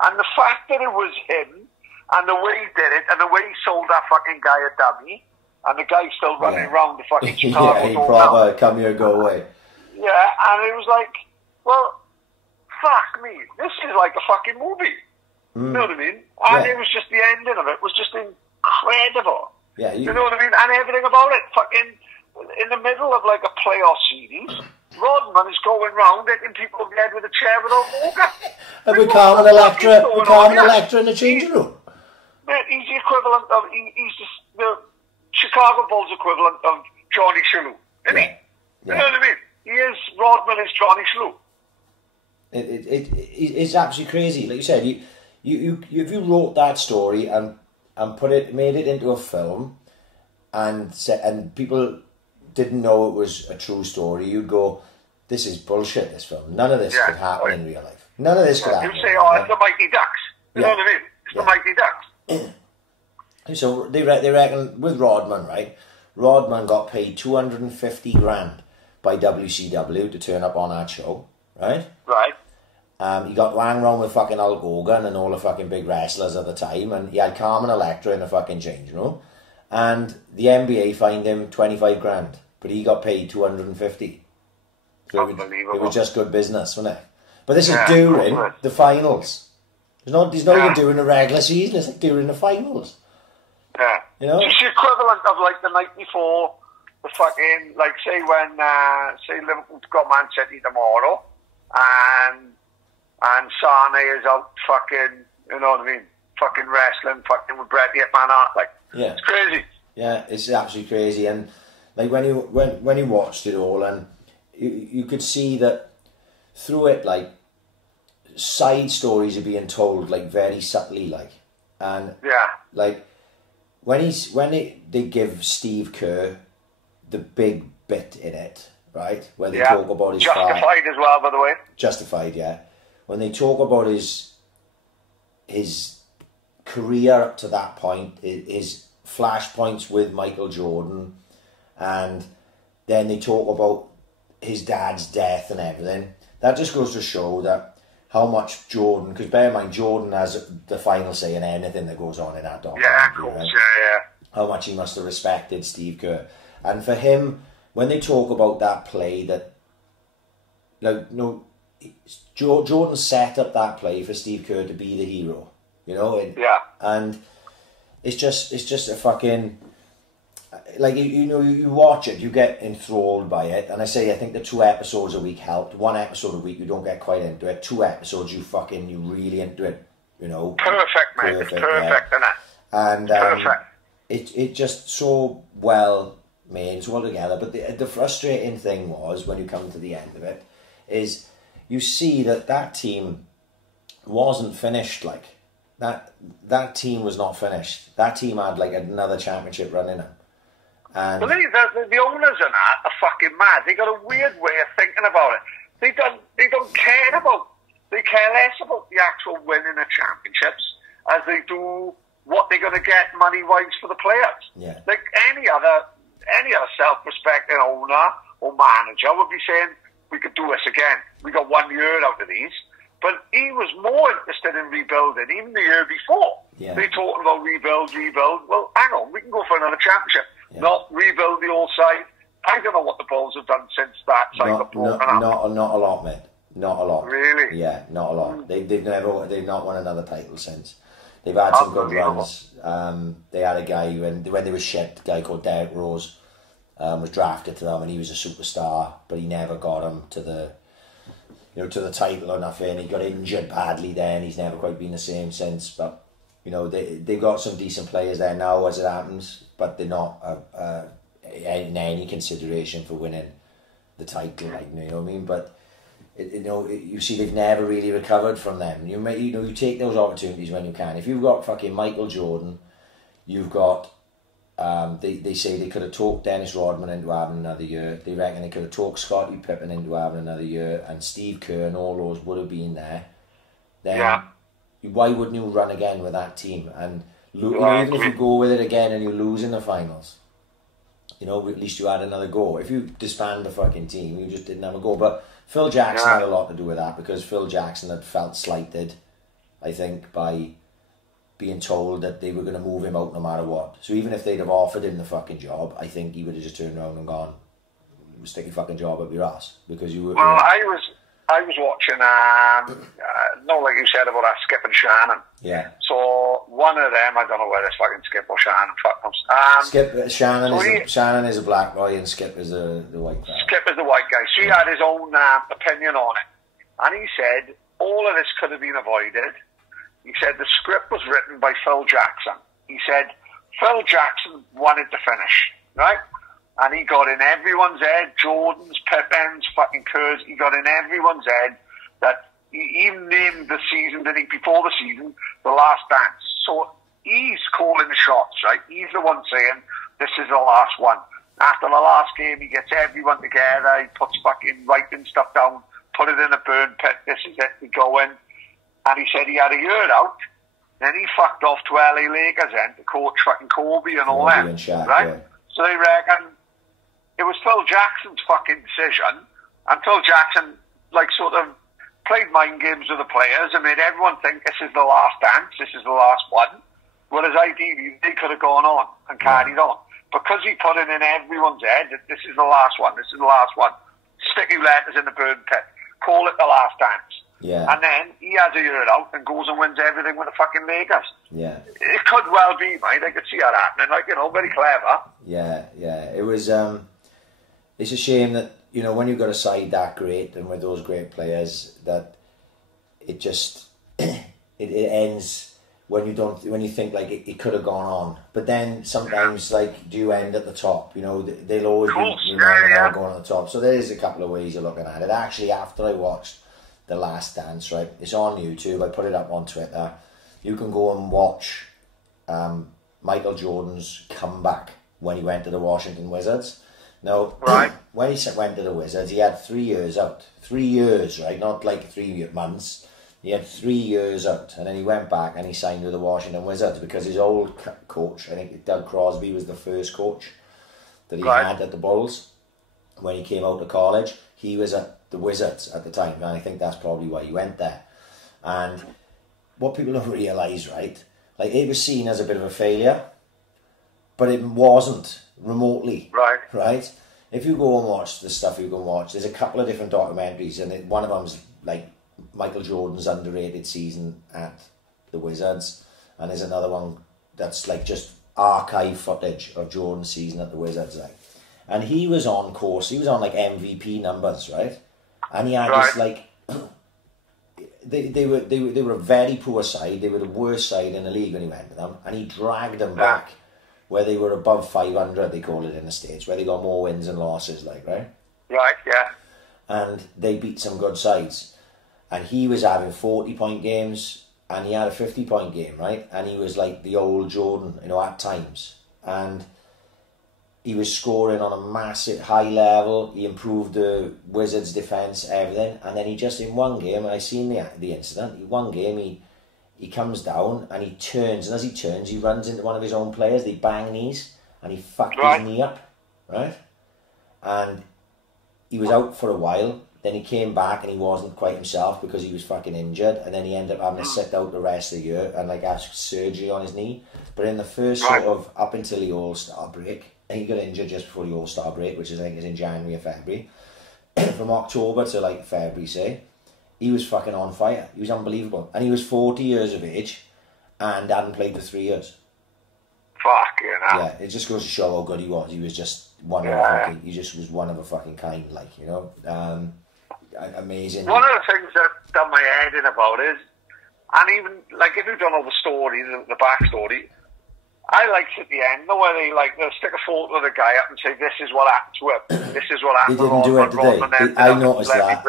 And the fact that it was him, and the way he did it, and the way he sold that fucking guy a dummy, and the guy's still running around the fucking Chicago. Yeah, he proper come here, go away. Yeah, and it was like, well, fuck me, this is like a fucking movie. You know what I mean? And it was just, the ending of it was just incredible. Yeah, you know what I mean? And everything about it, fucking, in the middle of like a playoff series, Rodman is going round hitting people in the head with a chair without walker. And with Carmen Electra in the changing room. Mate, he's the equivalent of, he's the Chicago Bulls equivalent of Johnny Shalhoub, isn't he? You know what I mean? He is, Rodman is Johnny Shalhoub. It's absolutely crazy. Like you said, if you wrote that story and made it into a film, and people didn't know it was a true story, you'd go, this is bullshit, this film. None of this could happen in real life. None of this could happen. You'd say, it's the Mighty Ducks. You know what I mean? It's the Mighty Ducks. So they reckon with Rodman, right? Rodman got paid $250,000 by WCW to turn up on that show, right? Right. He got to hang around with fucking Hulk Hogan and all the fucking big wrestlers at the time, and he had Carmen Electra in the fucking change room, and the NBA fined him $25,000, but he got paid $250,000. So it was just good business, wasn't it? But this is during the finals. He's not even doing the regular season. It's like during the finals. Yeah. You know? It's the equivalent of like the night before the fucking, like say when say Liverpool's got Man City tomorrow, and Sane is out fucking, you know what I mean, fucking wrestling, fucking with Bret Hitman Hart, like, it's crazy. Yeah, it's absolutely crazy, and like when you watched it all, and you could see that through it, like side stories are being told, like very subtly, like, and like when they give Steve Kerr the big bit in it, right, where they talk about his Justified as well, by the way. Justified, yeah. When they talk about his career up to that point, his flashpoints with Michael Jordan, and then they talk about his dad's death and everything. That just goes to show that how much Jordan, because bear in mind, Jordan has the final say in anything that goes on in that documentary. Yeah, of course, yeah. How much he must have respected Steve Kerr. And for him, when they talk about that play, that, like, no, Jordan set up that play for Steve Kerr to be the hero, you know? And it's just a fucking, like, you watch it, you get enthralled by it, and I think the 2 episodes a week helped. 1 episode a week, you don't get quite into it. 2 episodes, you really into it, you know. Perfect, mate. It's perfect, isn't it? And perfect. It just so well made, so well together. But the frustrating thing was, when you come to the end of it, is you see that team wasn't finished, like. That team was not finished. That team had like another championship run in them. And but the owners and that are fucking mad. They got a weird way of thinking about it. They don't care about. They care less about the actual winning of championships as they do what they're going to get money wise for the players. Yeah. Like any other self-respecting owner or manager would be saying, we could do this again. We got 1 year out of these. But he was more interested in rebuilding, even the year before. Yeah. They talking about rebuild. Well, hang on, we can go for another championship. Yeah. Not rebuild the old side. I don't know what the Bulls have done since that cycle broken up. Not a lot, mate. Not a lot. Really? Yeah, not a lot. They've not won another title since. They've had some good runs. They had a guy when they were shit, a guy called Derrick Rose was drafted to them, and he was a superstar, but he never got them to the title or nothing. He got injured badly then. He's never quite been the same since. But, you know, they got some decent players there now as it happens, but they're not in any consideration for winning the title, like, you know what I mean? But, you see they've never really recovered from them. You take those opportunities when you can. If you've got fucking Michael Jordan, you've got, they say they could have talked Dennis Rodman into having another year. They reckon they could have talked Scottie Pippen into having another year, and Steve Kerr and all those would have been there. Then why wouldn't you run again with that team? And even if you go with it again and you lose in the finals, at least you had another go. If you disband the fucking team, you just didn't have a go. But Phil Jackson had a lot to do with that, because Phil Jackson had felt slighted, I think, by being told that they were going to move him out no matter what. So even if they'd have offered him the fucking job, I think he would have just turned around and gone, stick your fucking job up your ass, because you were. Well, I was watching, like you said about that Skip and Shannon. Yeah. So one of them, I don't know whether it's fucking Skip or Shannon. Shannon is a black boy and Skip is the white guy. Skip is the white guy. So he had his own opinion on it, and he said all of this could have been avoided. He said the script was written by Phil Jackson. He said Phil Jackson wanted to finish, right? And he got in everyone's head, Jordan's, Pippen's, fucking Kerr's, he got in everyone's head that he even named the season, before the season, The Last Dance. So he's calling the shots, right? He's the one saying, this is the last one. After the last game, he gets everyone together, he puts fucking writing stuff down, put it in a burn pit, this is it, we go in. And he said he had a year out, then he fucked off to LA Lakers then to coach fucking Kobe and all that, right? Yeah. So they reckon it was Phil Jackson's fucking decision, and Phil Jackson, sort of played mind games with the players and made everyone think this is the last dance, this is the last one, whereas ideally they could have gone on and carried on. Because he put it in everyone's head that this is the last one, this is the last one, stick your letters in the burn pit, call it the last dance. Yeah. And then he has a year out and goes and wins everything with the fucking Lakers. Yeah. It could well be, mate. I could see that happening. Very clever. Yeah. It was, it's a shame that, you know, when you've got a side that great and with those great players, that it just it ends when you think like it could have gone on. But then sometimes, like, do you end at the top? You know, they'll always be going at the top. So there is a couple of ways of looking at it. Actually, after I watched The Last Dance, right, it's on YouTube. I put it up on Twitter. You can go and watch Michael Jordan's comeback when he went to the Washington Wizards. Now, when he went to the Wizards, he had 3 years out. 3 years, right? Not like 3 months. He had 3 years out. And then he went back and he signed with the Washington Wizards because his old coach, I think Doug Crosby was the first coach that he had at the Bulls when he came out of college. He was at the Wizards at the time, and I think that's probably why he went there. And what people don't realise, right, like, it was seen as a bit of a failure, but it wasn't remotely. Right? If you go and watch the stuff you can watch, there's a couple of different documentaries, and one of them's like Michael Jordan's underrated season at the Wizards, and there's another one that's like just archive footage of Jordan's season at the Wizards, like. And he was on course, he was on like MVP numbers, right? And he had this like they were a very poor side. They were the worst side in the league when he went to them, and he dragged them back where they were above 500, they call it in the States, where they got more wins and losses, like, right? Right, yeah. And they beat some good sides. And he was having 40-point games, and he had a 50-point game, right? And he was like the old Jordan, you know, at times. And he was scoring on a massive high level. He improved the Wizards' defence, everything. And then he just, in one game, and I seen the incident, in one game he comes down and he turns, and as he turns, he runs into one of his own players. They bang knees, and he fucked his knee up, right? And he was out for a while. Then he came back and he wasn't quite himself because he was fucking injured, and then he ended up having to sit out the rest of the year and like have surgery on his knee. But in the first sort of up until the All-Star break, and he got injured just before the All-Star break, which I think is in January or February, from October to like February, say, he was fucking on fire. He was unbelievable. And he was 40 years of age and hadn't played for 3 years. Fuck, you know. Yeah, it just goes to show how good he was. He was just one of a fucking, he just was one of a fucking kind, like, you know. Amazing. One of the things that done my head in about is, and even, like, if you don't know the story, the backstory, I liked at the end, the way they'll stick a photo of the guy up and say, this is what happened to him. This is what happened to him. They didn't do it, did they? I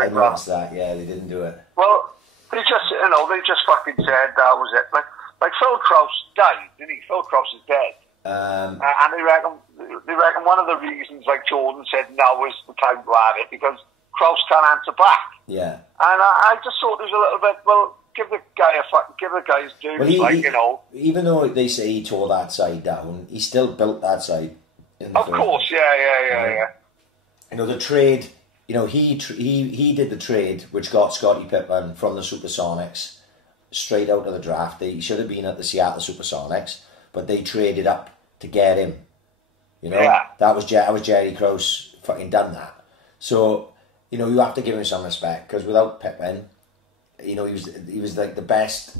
noticed that. Yeah, they didn't do it. Well, they just fucking said that was it. Like Phil Krause died, didn't he? Phil Krause is dead. And they reckon one of the reasons, like Jordan said, now is the time to have it, because Krause can't answer back. Yeah. And I just thought there was a little bit, well, give the guy his due. Well, you know. Even though they say he tore that side down, he still built that side. Of course, yeah. You know, the trade, you know, he did the trade which got Scottie Pippen from the Supersonics straight out of the draft. He should have been at the Seattle Supersonics, but they traded up to get him. You know, that was Jerry Krause fucking done that. So, you know, you have to give him some respect, because without Pippen, you know, he was like the best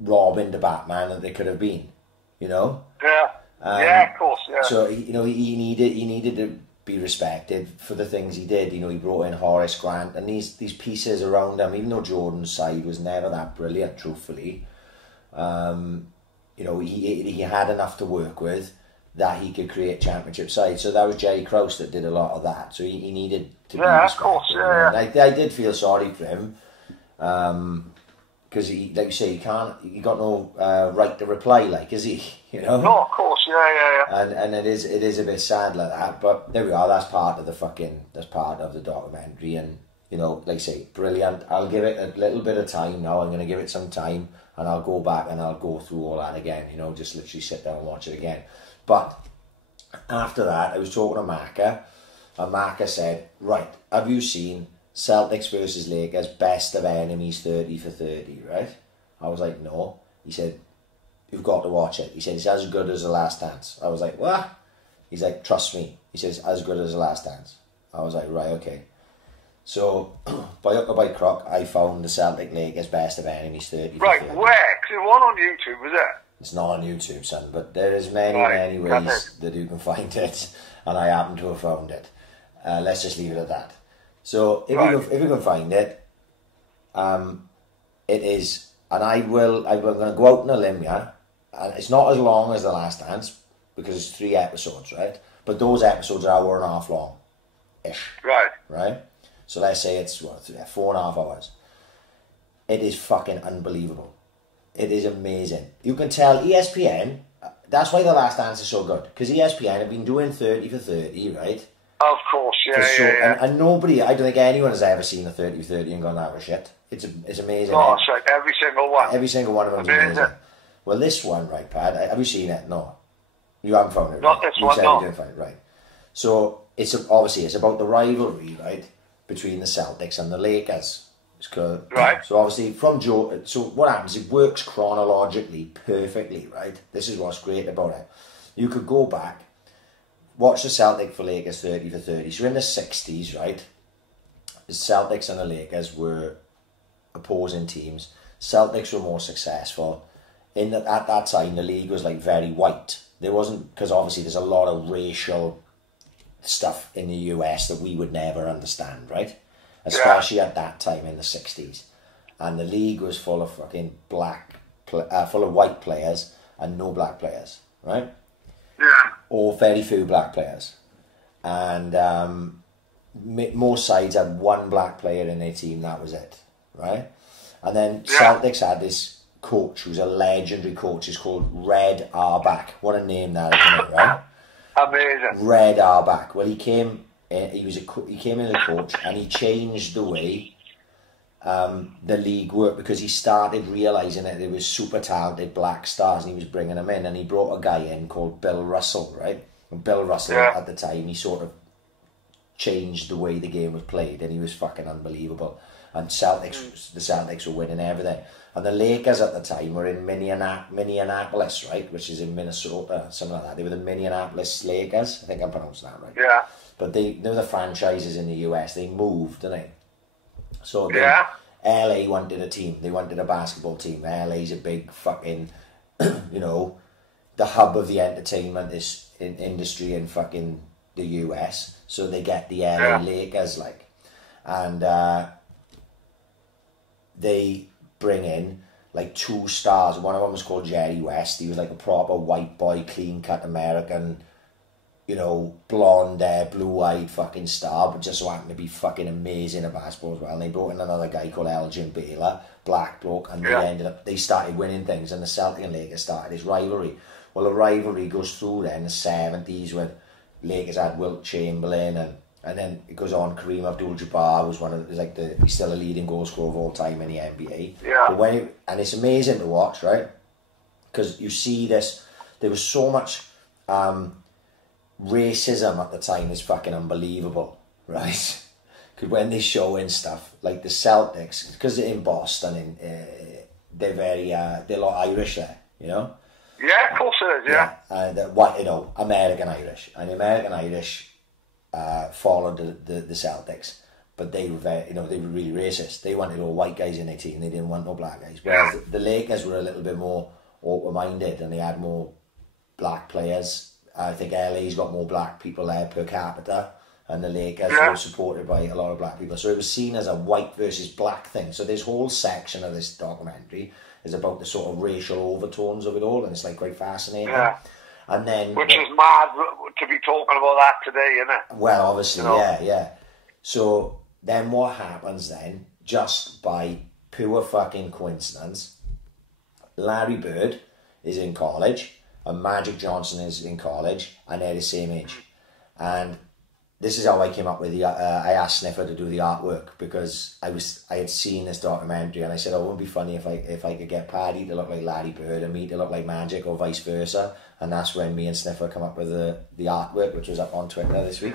Robin to Batman that they could have been, you know. Yeah, of course. Yeah. So you know, he needed to be respected for the things he did. You know, he brought in Horace Grant and these pieces around him. Even though Jordan's side was never that brilliant, truthfully, you know, he had enough to work with that he could create championship sides. So that was Jerry Krause that did a lot of that. So he needed to be respected. Of course. Yeah. You know? I did feel sorry for him. Because he, like you say, he got no right to reply, like, is he? You know? No, of course, yeah. And it is a bit sad like that, but there we are. That's part of the documentary, and you know, like I say, brilliant. I'll give it a little bit of time now. I'm going to give it some time, and I'll go back and I'll go through all that again. You know, just literally sit down and watch it again. But after that, I was talking to Maka, and Maka said, "Right, have you seen Celtics versus Lakers, best of enemies 30 for 30, right?" I was like, no. He said, "You've got to watch it." He said, "It's as good as The Last Dance." I was like, what? He's like, "Trust me." He says, "As good as The Last Dance." I was like, right, okay. So, by hook or by crook, I found the Celtic Lakers best of enemies 30 for 30. Right, where? Because it wasn't on YouTube, was it? It's not on YouTube, son, but there is many ways that you can find it, and I happen to have found it. Let's just leave it at that. So if we can find it, it is, and I'm going to go out on a limb, yeah, and it's not as long as The Last Dance because it's 3 episodes, right? But those episodes are 1.5 hours long-ish. Right? So let's say it's 4.5 hours. It is fucking unbelievable. It is amazing. You can tell ESPN, that's why The Last Dance is so good, because ESPN have been doing 30 for 30, right? Of course, yeah. And nobody, I don't think anyone has ever seen a 30 for 30 and gone, that was shit. It's amazing. Oh, it's like every single one. Every single one of them is amazing. Well, this one, right, Pad, have you seen it? No. You haven't found it, right? Not this one, no. You didn't find it, right. So, it's about the rivalry, right, between the Celtics and the Lakers. Right. So, obviously, so what happens, it works chronologically perfectly, right? This is what's great about it. You could go back, watch the Celtic for Lakers 30 for 30. So, in the 60s, right, the Celtics and the Lakers were opposing teams. Celtics were more successful. At that time, the league was like very white. There wasn't, because obviously there's a lot of racial stuff in the US that we would never understand, right? Especially at that time in the 60s. And the league was full of fucking full of white players and no black players, right? Yeah. Or very few black players. And most sides had one black player in their team, that was it, right? And then Celtics had this coach who's a legendary coach. He's called Red Auerbach. What a name that is, isn't it, right? Amazing. Red Auerbach. Well, he came in as a coach, and he changed the way the league worked, because he started realising that there was super talented black stars and he was bringing them in, and he brought a guy in called Bill Russell, right? And Bill Russell at the time, he sort of changed the way the game was played, and he was fucking unbelievable. And the Celtics were winning everything. And the Lakers at the time were in Minneapolis, right, which is in Minnesota, something like that. They were the Minneapolis Lakers. I think I'm pronouncing that right. Yeah. But they were the franchises in the US. They moved, didn't they? So LA wanted a team. They wanted a basketball team. LA's a big fucking, the hub of the entertainment industry in fucking the US. So they get the LA Lakers, like. And they bring in like 2 stars. One of them was called Jerry West. He was like a proper white boy, clean cut American, blonde hair, blue-eyed fucking star, but just so happened to be fucking amazing at basketball as well. And they brought in another guy called Elgin Baylor, black bloke, and they started winning things, and the Celtic and Lakers started this rivalry. Well, the rivalry goes through then the 70s when Lakers had Wilt Chamberlain, and then it goes on. Kareem Abdul-Jabbar was he's still a leading goal scorer of all time in the NBA. Yeah. But and it's amazing to watch, right? Because you see this, there was so much racism at the time, is fucking unbelievable, right? Because when they show in stuff like the Celtics, because they're in Boston, they're a lot Irish there, Yeah, of course it is. Yeah. And American Irish, and the American Irish followed the Celtics, but they were they were really racist. They wanted all white guys in their team. They didn't want no black guys. Whereas the Lakers were a little bit more open-minded, and they had more black players. I think LA's got more black people there per capita, and the Lakers were supported by a lot of black people. So it was seen as a white versus black thing. So this whole section of this documentary is about the sort of racial overtones of it all, and it's like quite fascinating. Yeah. And then, which is mad to be talking about that today, isn't it? Well, obviously, yeah. So then what happens then, just by pure fucking coincidence, Larry Bird is in college and Magic Johnson is in college, and they're the same age. And this is how I came up with I asked Sniffer to do the artwork, because I had seen this documentary, and I said, it wouldn't be funny if I could get Paddy to look like Larry Bird and me to look like Magic, or vice versa. And that's when me and Sniffer come up with the artwork, which was up on Twitter this week.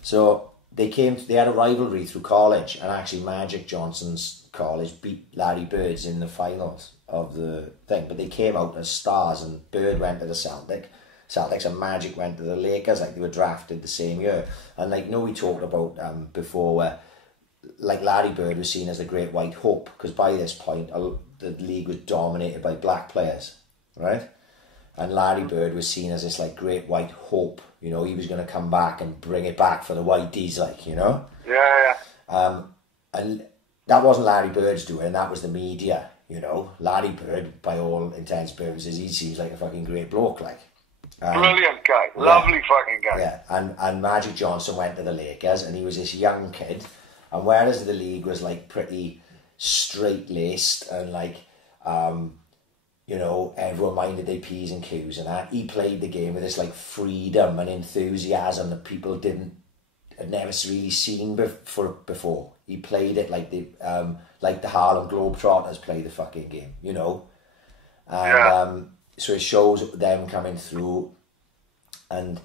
So they had a rivalry through college, and actually Magic Johnson's college beat Larry Bird's in the finals of the thing, but they came out as stars, and Bird went to the Celtics, and Magic went to the Lakers. Like, they were drafted the same year. And we talked about before, where like Larry Bird was seen as the great white hope, because by this point the league was dominated by black players, right? And Larry Bird was seen as this like great white hope. You know, he was going to come back and bring it back for the Whiteys, like, you know. Yeah. And that wasn't Larry Bird's doing. That was the media. You know, Larry Bird, by all intents and purposes, he seems like a fucking great bloke, like. Brilliant guy, lovely fucking guy. Yeah, and Magic Johnson went to the Lakers, and he was this young kid, and whereas the league was like pretty straight-laced and like, you know, everyone minded their P's and Q's and that, he played the game with this like freedom and enthusiasm that people had never really seen before. He played it like the Harlem Globetrotters play the fucking game, you know, and so it shows them coming through and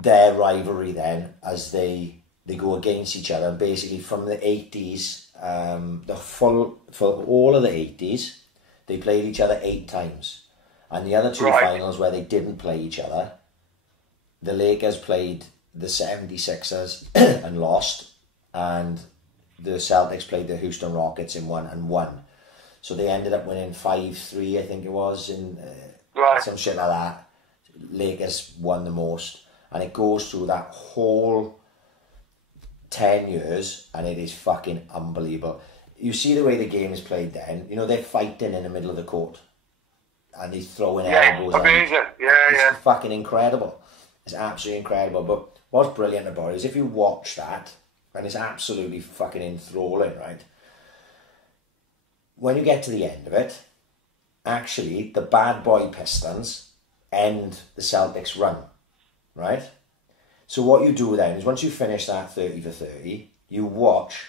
their rivalry then as they go against each other. And basically from the 80s, for all of the 80s, they played each other 8 times. And the other 2 finals where they didn't play each other, the Lakers played the 76ers and lost, and the Celtics played the Houston Rockets and won. So they ended up winning 5-3, I think it was, in some shit like that. Lakers won the most. And it goes through that whole 10 years, and it is fucking unbelievable. You see the way the game is played then. You know, they're fighting in the middle of the court. And they're throwing elbows. Amazing. It's fucking incredible. It's absolutely incredible. But what's brilliant about it is if you watch that, and it's absolutely fucking enthralling, right? When you get to the end of it, actually, the bad boy Pistons end the Celtics run, right? So what you do then is once you finish that 30 for 30, you watch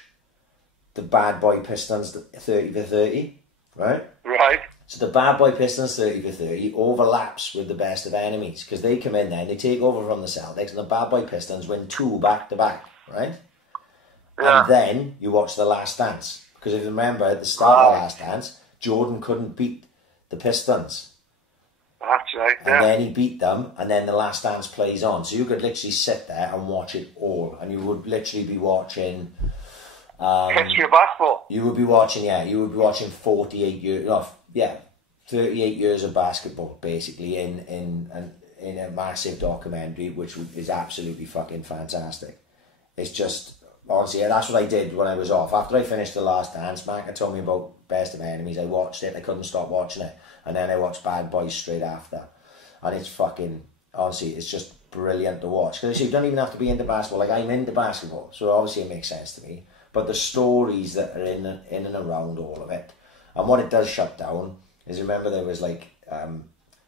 the bad boy Pistons 30 for 30, right? Right. So the bad boy Pistons 30 for 30 overlaps with the best of enemies because they come in then, they take over from the Celtics, and the bad boy Pistons win 2 back to back, right? Yeah. And then you watch The Last Dance. Because if you remember, at the start of The Last Dance, Jordan couldn't beat the Pistons. That's right, And then he beat them, and then The Last Dance plays on. So you could literally sit there and watch it all. And you would literally be watching... history of basketball. You would be watching 48 years... 38 years of basketball, basically, in a massive documentary, which is absolutely fucking fantastic. It's just... Honestly, that's what I did when I was off. After I finished The Last Dance, Mark told me about Best of Enemies. I watched it. I couldn't stop watching it. And then I watched Bad Boys straight after. And it's fucking... Honestly, it's just brilliant to watch. Because you don't even have to be into basketball. Like, I'm into basketball. So obviously it makes sense to me. But the stories that are in and around all of it. And what it does shut down is, remember there was like...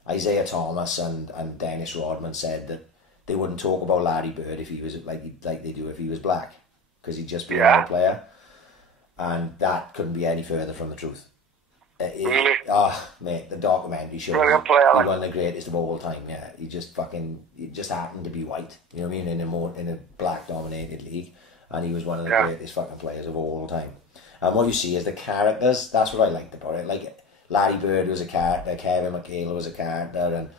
Isaiah Thomas and Dennis Rodman said that they wouldn't talk about Larry Bird if he was... like they do if he was black. Because he'd just be another player. And that couldn't be any further from the truth. Really? Mate, the documentary shows Brilliant player. He's one of the greatest of all time, yeah. He just happened to be white, you know what I mean, in a black-dominated league. And he was one of the greatest fucking players of all time. And what you see is the characters, that's what I liked about it. Like, Larry Bird was a character, Kevin McHale was a character, and...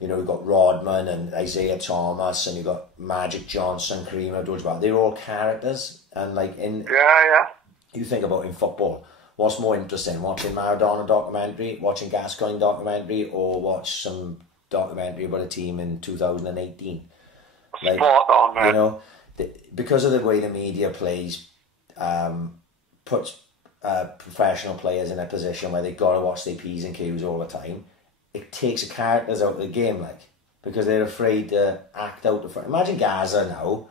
You know, you've got Rodman and Isaiah Thomas, and you've got Magic Johnson, Kareem Abdul-Jabbar. They're all characters, and like you think about in football, what's more interesting, watching Maradona documentary, watching Gascoigne documentary, or watch some documentary about a team in 2018? Like, spot on, man. You know, because of the way the media plays, puts professional players in a position where they've got to watch their P's and Q's all the time. It takes the characters out of the game, like, because they're afraid to act out the front. Imagine Gaza now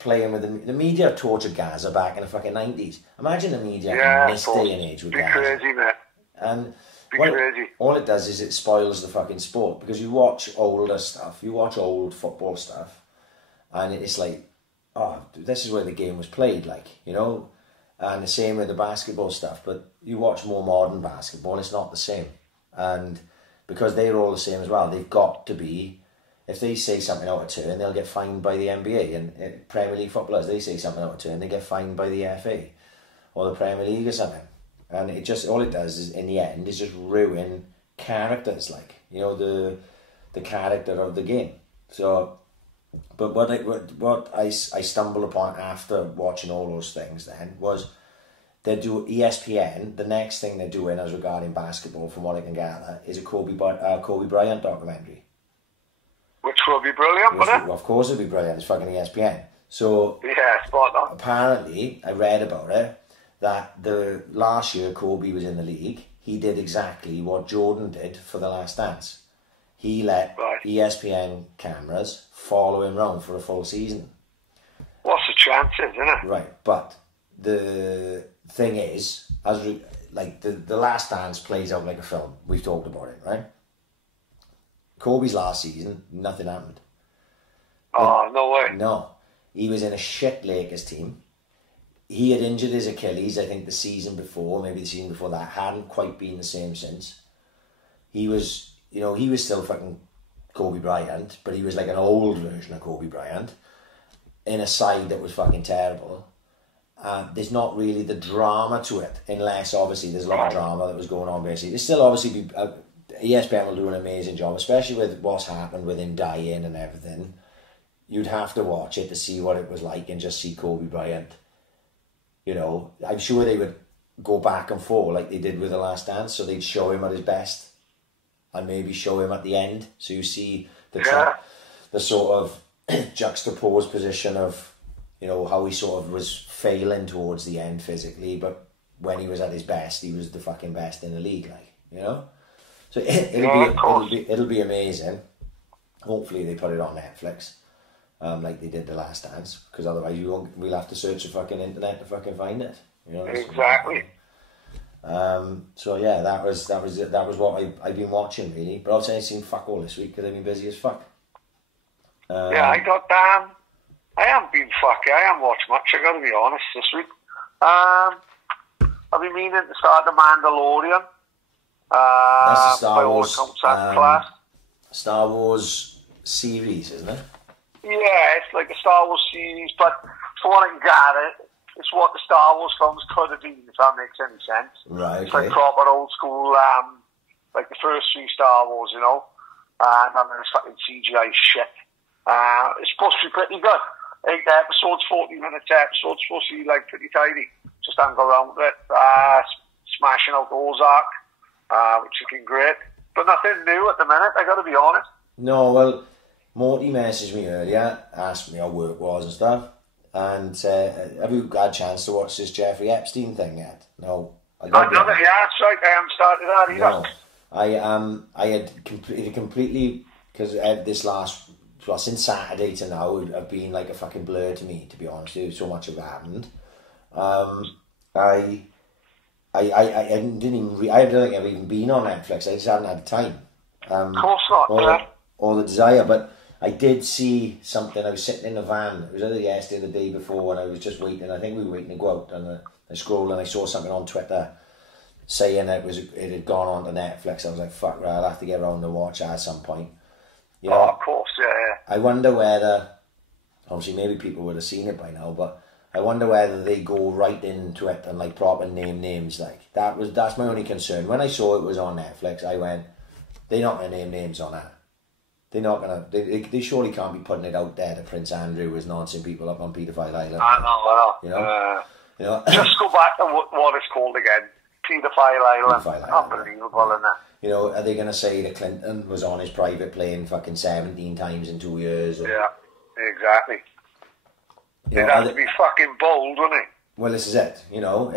playing with the media tortured Gaza back in the fucking 90s. Imagine the media in this day and age with Gaza. Crazy, man. And crazy. All it does is it spoils the fucking sport, because you watch older stuff, you watch old football stuff, and it's like, oh, this is where the game was played, like, you know, and the same with the basketball stuff. But you watch more modern basketball, it's not the same. And because they're all the same as well, they've got to be, if they say something out of turn, they'll get fined by the NBA. And Premier League footballers, they say something out of turn, they get fined by the FA or the Premier League or something. And it just, all it does is, in the end, is just ruin characters, like, you know, the character of the game. So, but what I stumbled upon after watching all those things then was, they do ESPN. The next thing they're doing as regarding basketball, from what I can gather, is a Kobe Bryant documentary. Which will be brilliant, wouldn't it? Of course it'll be brilliant. It's fucking ESPN. So yeah, spot on. Apparently, I read about it, that the last year Kobe was in the league, he did exactly what Jordan did for The Last Dance. He let ESPN cameras follow him around for a full season. What's the chances, isn't it? Right, but the thing is, the Last Dance plays out like a film. We've talked about it, right? Kobe's last season, nothing happened. Oh, no way. No. He was in a shit Lakers team. He had injured his Achilles, I think, the season before, maybe the season before that. Hadn't quite been the same since. He was still fucking Kobe Bryant, but he was like an old version of Kobe Bryant in a side that was fucking terrible. There's not really the drama to it, unless obviously there's a lot of drama that was going on basically. There's still obviously ESPN will do an amazing job, especially with what's happened with him dying and everything. You'd have to watch it to see what it was like and just see Kobe Bryant. You know, I'm sure they would go back and forth like they did with The Last Dance, so they'd show him at his best and maybe show him at the end, so you see the sort of juxtaposed position of, you know, how he sort of was failing towards the end physically, but when he was at his best, he was the fucking best in the league, like, you know. So it'll be amazing. Hopefully they put it on Netflix, like they did The Last Dance, because otherwise we'll have to search the fucking internet to fucking find it. You know. Exactly. So yeah, that was what I've been watching really, but obviously I ain't seen fuck all this week because I've been busy as fuck. Yeah, I haven't been fucky. I haven't watched much, I gotta be honest, this week. I've been meaning to start The Mandalorian. That's the class. Star Wars series, isn't it? Yeah, it's like a Star Wars series, but for what I can gather, it's what the Star Wars films could have been, if that makes any sense. Right, It's like proper old school, like the first three Star Wars, you know, and then there's fucking CGI shit. It's supposed to be pretty good. 8 episodes, 40-minute episodes, supposed to be like pretty tidy. Just don't go around with it. Smashing out Ozark, which has been great. But nothing new at the minute, I gotta be honest. No, well, Morty messaged me earlier, asked me how work was and stuff, and have you had a chance to watch this Jeffrey Epstein thing yet? No. I've done it, yeah, that's right, I haven't started that either. No. I had completely, because since Saturday to now, it have been like a fucking blur to me, to be honest with you. So much have happened. I don't think I've even been on Netflix. I just haven't had the time. Of course not, or the desire. But I did see something. I was sitting in a van. It was either yesterday or the day before, and I was just waiting. I think we were waiting to go out, and I scrolled and I saw something on Twitter saying it had gone on to Netflix. I was like, fuck, right, I'll have to get around to watch it at some point. You know, of course, yeah. I wonder whether, obviously maybe people would have seen it by now, but I wonder whether they go right into it and like proper name names. Like that's my only concern. When I saw it was on Netflix, I went, they're not going to name names on that. They're not going to. They surely can't be putting it out there that Prince Andrew was noncing people up on Paedophile Island. I know. You know. Just go back to what it's called again. Paedophile Island. Unbelievable, isn't it? You know, are they going to say that Clinton was on his private plane fucking 17 times in 2 years? Or, yeah, exactly. It'd have to be fucking bold, wouldn't it? Well, this is it, you know.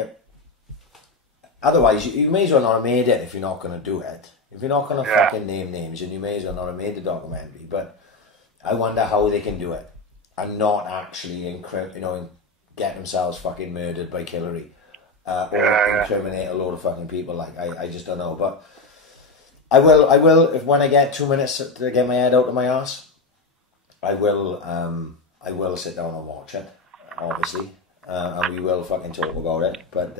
Otherwise, you may as well not have made it if you're not going to do it. If you're not going to fucking name names, and you may as well not have made the documentary. But I wonder how they can do it and not actually, get themselves fucking murdered by Hillary or incriminate a load of fucking people. Like, I just don't know. But I will, if when I get 2 minutes to get my head out of my arse, I will sit down and watch it, obviously, and we will fucking talk about it. But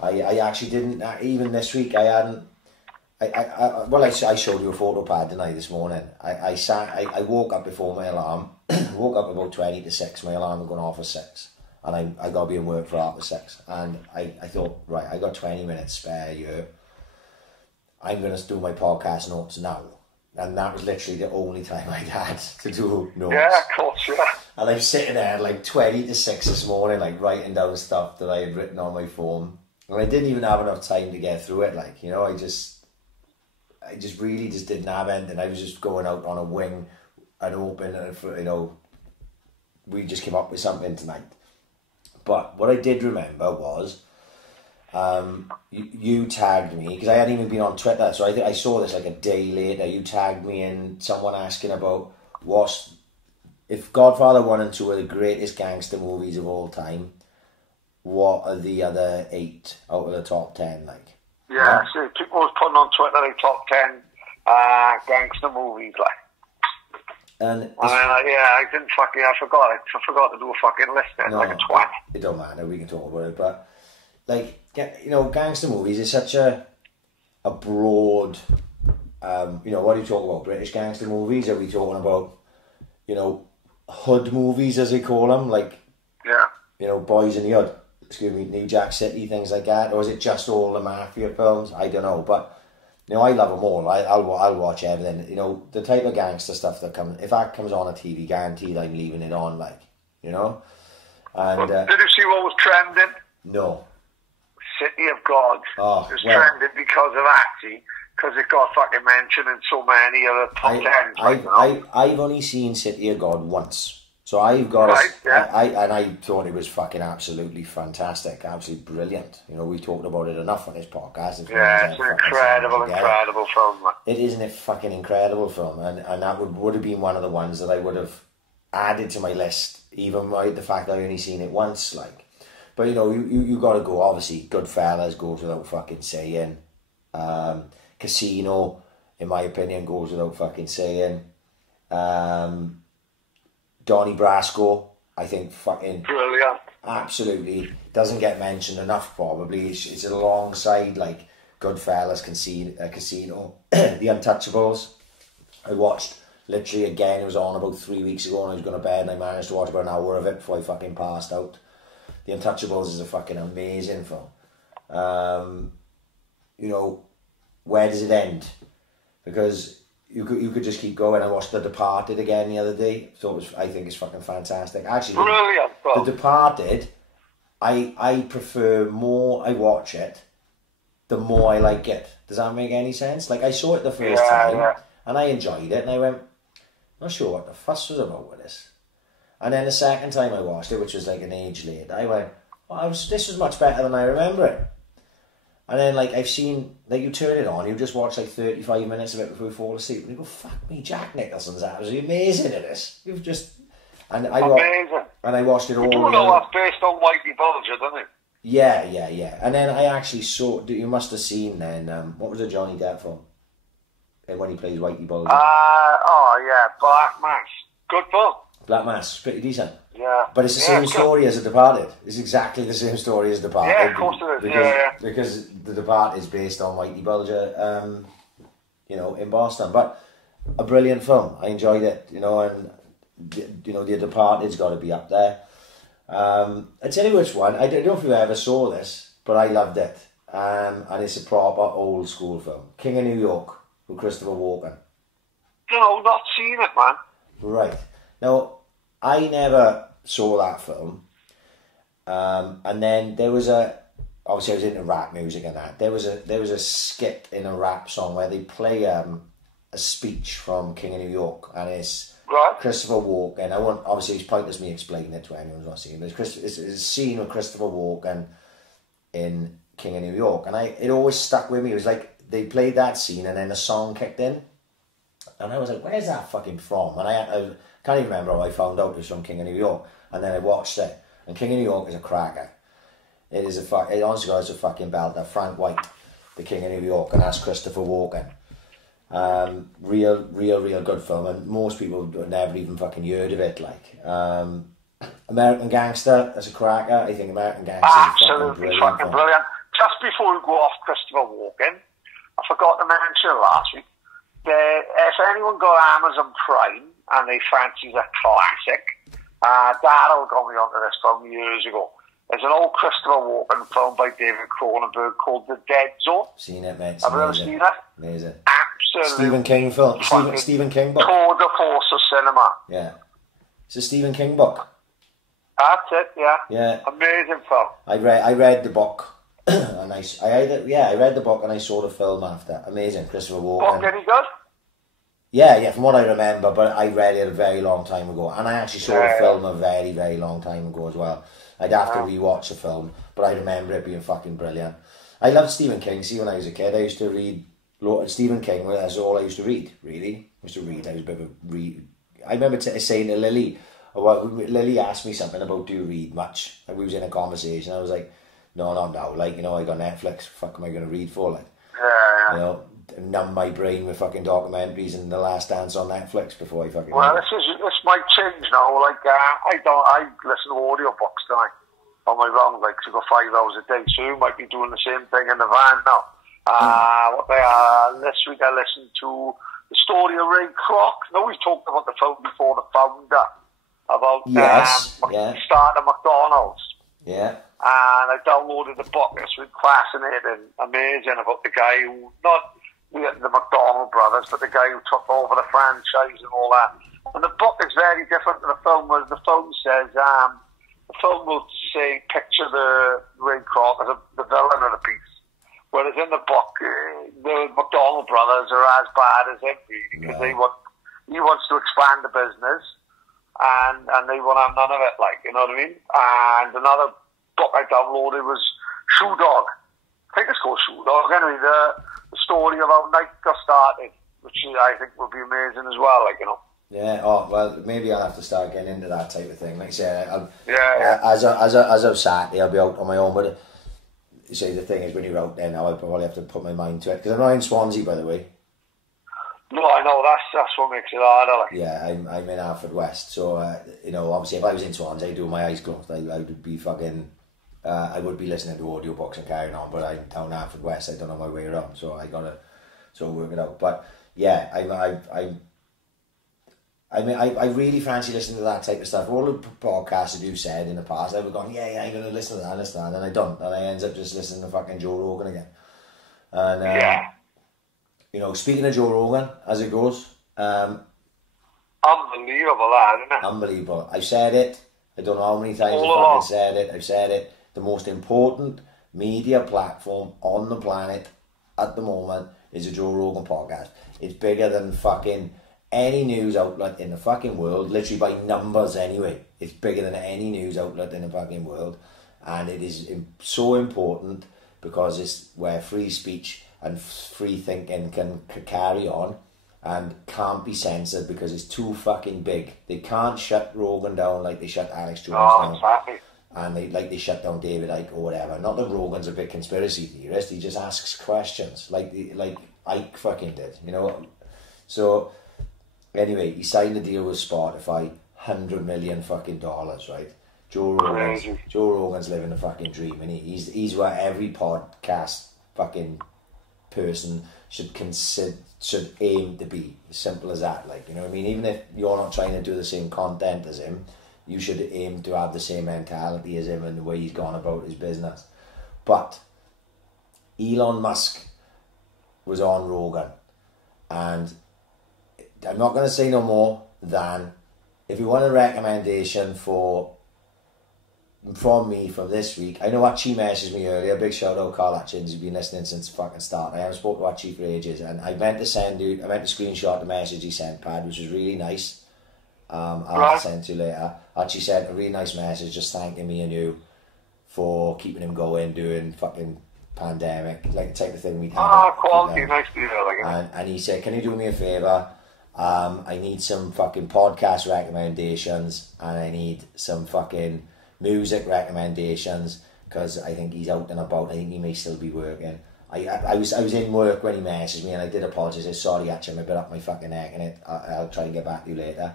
I actually didn't, even this week, I hadn't, I showed you a photo pad, didn't I, this morning? I woke up before my alarm, woke up about 20 to 6, my alarm was going off at 6, and I got to be in work for half 6, and I thought, right, I got 20 minutes spare here, I'm going to do my podcast notes now. And that was literally the only time I'd had to do notes. Yeah, of course, yeah. And I'm sitting there at like 20 to 6 this morning, like writing down stuff that I had written on my phone. And I didn't even have enough time to get through it. Like, you know, I just really just didn't have anything. I was just going out on a wing and hoping, you know, we just came up with something tonight. But what I did remember was, you tagged me, because I hadn't even been on Twitter, so I saw this like a day later. You tagged me in someone asking about if Godfather 1 and 2 are the greatest gangster movies of all time, what are the other 8 out of the top 10 like? Yeah, so people was putting on Twitter like top 10 gangster movies, like. And then, I didn't fucking, I forgot to do a fucking list then, like a twat. It don't matter, we can talk about it, but, like, you know, gangster movies is such a broad, you know, what are you talking about? British gangster movies? Are we talking about, you know, hood movies, as they call them? Like, you know, Boys in the Hood, New Jack City, things like that? Or is it just all the mafia films? I don't know, but... You know, I love them all. I'll watch everything. You know, the type of gangster stuff that comes... If that comes on a TV, guaranteed I'm leaving it on, like, you know? And did you see what was trending? No. City of God. Oh, it was trending because of that, see? Because it got fucking mentioned in so many other top 10s. I've only seen City of God once. So I've got I thought it was fucking absolutely fantastic, absolutely brilliant. You know, we talked about it enough on this podcast. It's an incredible film. It isn't a fucking incredible film, and that would have been one of the ones that I would have added to my list, even by the fact that I only seen it once. Like, but you know, you got to go. Obviously, Goodfellas goes without fucking saying. Casino, in my opinion, goes without fucking saying. Donnie Brasco, I think fucking... Brilliant. Absolutely. Doesn't get mentioned enough, probably. It's alongside, like, Goodfellas, Casino, The Untouchables. I watched, literally, again, it was on about 3 weeks ago and I was going to bed and I managed to watch about an hour of it before I fucking passed out. The Untouchables is a fucking amazing film. You know, where does it end? Because... You could just keep going. I watched The Departed again the other day. So I think it's fucking fantastic. Actually, brilliant. The Departed, I prefer more I watch it, the more I like it. Does that make any sense? Like, I saw it the first time and I enjoyed it and I went, not sure what the fuss was about with this. And then the second time I watched it, which was like an age later, I went, this was much better than I remember it. And then, like, I've seen, like, you turn it on, you just watch, like, 35 minutes of it before you fall asleep, and you go, fuck me, Jack Nicholson's absolutely amazing at this. You've just... Amazing. And I watched it all... You do know that's based on Whitey Bulger, doesn't it? Yeah. And then I actually saw... You must have seen then... what was the Johnny Depp film? When he plays Whitey Bulger. Black Mass. Good film. Black Mass, pretty decent. Yeah. But it's the same story as The Departed. It's exactly the same story as The Departed. Yeah, of course it is. Because The Departed is based on Whitey Bulger, you know, in Boston. But a brilliant film. I enjoyed it, you know, and, you know, The Departed's got to be up there. I tell you which one. I don't know if you ever saw this, but I loved it. And it's a proper old school film. King of New York with Christopher Walken. No, not seen it, man. Right. Now, I never saw that film, and then there was obviously I was into rap music and that, there was a skit in a rap song where they play a speech from King of New York, and it's Christopher Walken. Obviously it's pointless me explaining it to anyone who's not seen it, but it's a scene with Christopher Walken in King of New York, and it always stuck with me. It was like they played that scene and then the song kicked in, and I was like, where's that fucking from? And I can't even remember how I found out it was from King of New York. And then I watched it. And King of New York is a cracker. It honestly is a fucking belter. Frank White, the King of New York, and that's Christopher Walken. Real good film. And most people never even fucking heard of it. Like, American Gangster, that's a cracker. I think American Gangster absolutely is fucking brilliant. Just before we go off Christopher Walken, I forgot to mention last week, if anyone got Amazon Prime and they fancy a classic, Darryl got me onto this film years ago. There's an old Christopher Walken film by David Cronenberg called The Dead Zone. Seen it, mate. Have you ever seen it? Amazing. Absolutely. Stephen King film. Stephen King book. Tour de force of cinema. Yeah. It's a Stephen King book. That's it, yeah. Yeah. Amazing film. I read the book, and I read the book and I saw the film after. Amazing, Christopher Walken. Book any good? Yeah, from what I remember, but I read it a very long time ago, and I actually saw the film a very, very long time ago as well. I'd have to rewatch the film, but I remember it being fucking brilliant. I loved Stephen King. See, when I was a kid, I used to read Stephen King. Well, that's all I used to read. Really, I used to read. I was a bit of a read. I remember saying to Lily. Lily asked me something about, do you read much? And we was in a conversation. I was like, no, not now. Like, you know, I got Netflix. Fuck am I going to read for? Like, you know, numb my brain with fucking documentaries and The Last Dance on Netflix before I fucking. Well, this might change now. Like, I listen to audiobooks tonight on my round, like, to go 5 hours a day. So you might be doing the same thing in the van now. This week I listened to the story of Ray Kroc. No, we talked about the film before, the founder. About starting McDonald's. Yeah. And I downloaded the book. It's really fascinating, amazing about the guy who, not the McDonald brothers, but the guy who took over the franchise and all that. And the book is very different to the film. Where the film says, the film will say, picture the Ray Kroc as the villain of the piece. Whereas in the book, the McDonald brothers are as bad as him, really, because he wants to expand the business. And they won't have none of it, like, you know what I mean? And another book I downloaded was Shoe Dog. I think it's called Shoe Dog. Anyway, the story of how Nike got started, which I think would be amazing as well, like, you know. Yeah. Oh well, maybe I'll have to start getting into that type of thing. Like I said, as I've sat there, I'll be out on my own. But you see, the thing is, when you're out there now, I probably have to put my mind to it because I'm not in Swansea, by the way. No, I know, that's what makes it harder. Like. Yeah, I'm in Alfred West, so you know, obviously, if I was in Swansea, I'd do my eyes closed. I would be fucking, I would be listening to audiobooks and carrying on. But I'm down Alfred West, I don't know my way around, so I gotta work it out. But yeah, I really fancy listening to that type of stuff. All the podcasts that you've said in the past, I've gone, yeah, I'm gonna listen to that, and I don't, and I end up just listening to fucking Joe Rogan again. And you know, speaking of Joe Rogan, as it goes, unbelievable, that, isn't it? Unbelievable. I've said it. I don't know how many times I've said it. I've said it. The most important media platform on the planet at the moment is a Joe Rogan podcast. It's bigger than fucking any news outlet in the fucking world, literally by numbers anyway. It's bigger than any news outlet in the fucking world. And it is so important because it's where free speech and free thinking can carry on and can't be censored because it's too fucking big. They can't shut Rogan down like they shut Alex Jones down. Exactly. And they shut down David Icke or whatever. Not that Rogan's a big conspiracy theorist, he just asks questions like Icke fucking did, you know. So anyway, he signed a deal with Spotify, $100 million fucking dollars, right? Joe Rogan's living a fucking dream, and he's where every podcast fucking person should aim to be. As simple as that, like, you know what I mean? Even if you're not trying to do the same content as him, you should aim to have the same mentality as him and the way he's gone about his business. But Elon Musk was on Rogan, and I'm not going to say no more than, if you want a recommendation from me from this week, I know Archie messaged me earlier. Big shout out Carl Hutchins, who's been listening since the fucking start. I haven't spoken to Archie for ages, and I meant to screenshot the message he sent, Pad, which was really nice. I'll send to you later. Archie sent a really nice message just thanking me and you for keeping him going during fucking pandemic, like the type of thing we had. Quality, nice to hear. And he said, can you do me a favour? I need some fucking podcast recommendations, and I need some fucking music recommendations, because I think he's out and about. I think he may still be working. I was in work when he messaged me, and I did apologise. I said, sorry, actually, I'm a bit up my fucking neck in it. I'll try and get back to you later.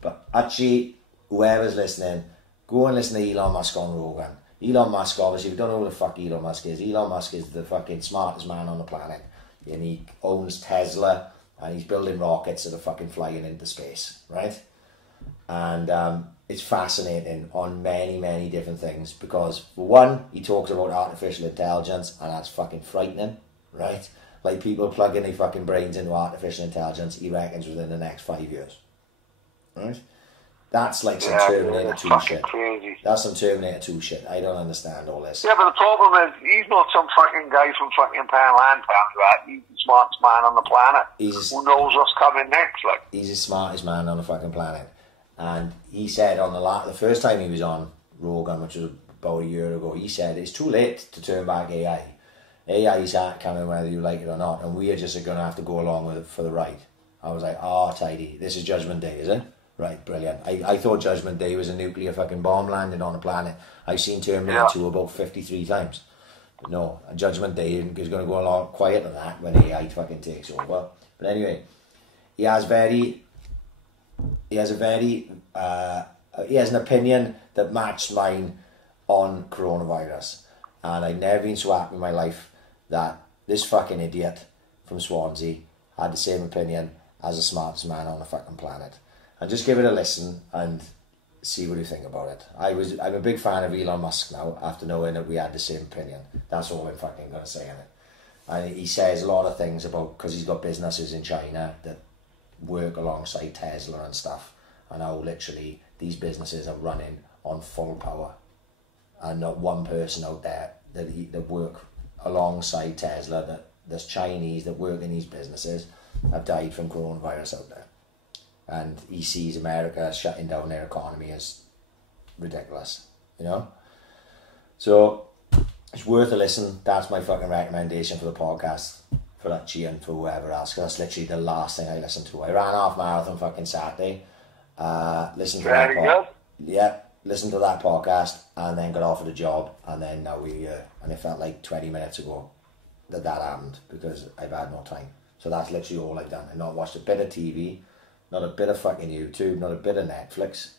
But actually, whoever's listening, go and listen to Elon Musk on Rogan. Elon Musk, obviously, if you don't know who the fuck Elon Musk is the fucking smartest man on the planet. And he owns Tesla, and he's building rockets that are fucking flying into space, right? And it's fascinating on many, many different things, because for one, he talks about artificial intelligence, and that's fucking frightening, right? Like, people plugging their fucking brains into artificial intelligence, he reckons, within the next 5 years, right? That's like some Terminator 2 shit. Crazy. That's some Terminator 2 shit. I don't understand all this. Yeah, but the problem is, he's not some fucking guy from fucking Penland, right? He's the smartest man on the planet. Who knows what's coming next, like. He's the smartest man on the fucking planet. And he said on the first time he was on Rogan, which was about a year ago, he said it's too late to turn back AI. AI's coming whether you like it or not, and we are just going to have to go along with it for the ride. I was like, tidy. This is Judgment Day, is it? Right, brilliant. I thought Judgment Day was a nuclear fucking bomb landing on a planet. I've seen Terminator 2 about 53 times. But no, Judgment Day is going to go a lot quieter than that when AI fucking takes over. But anyway, he has an opinion that matched mine on coronavirus. And I've never been so happy in my life that this fucking idiot from Swansea had the same opinion as the smartest man on the fucking planet. And just give it a listen and see what you think about it. I'm a big fan of Elon Musk now, after knowing that we had the same opinion. That's all I'm fucking going to say in it. And he says a lot of things about, because he's got businesses in China that work alongside Tesla and stuff, and how literally these businesses are running on full power. And not one person out there that work alongside Tesla, there's Chinese that work in these businesses, have died from coronavirus out there. And he sees America shutting down their economy as ridiculous, you know? So it's worth a listen. That's my fucking recommendation for the podcast, for that G and for whoever else, because that's literally the last thing I listened to. I ran half marathon fucking Saturday. Listen to that podcast. Yeah, listen to that podcast, and then got offered a job, and then now we're here. And it felt like 20 minutes ago that happened, because I've had no time. So that's literally all I've done. I've not watched a bit of TV, not a bit of fucking YouTube, not a bit of Netflix.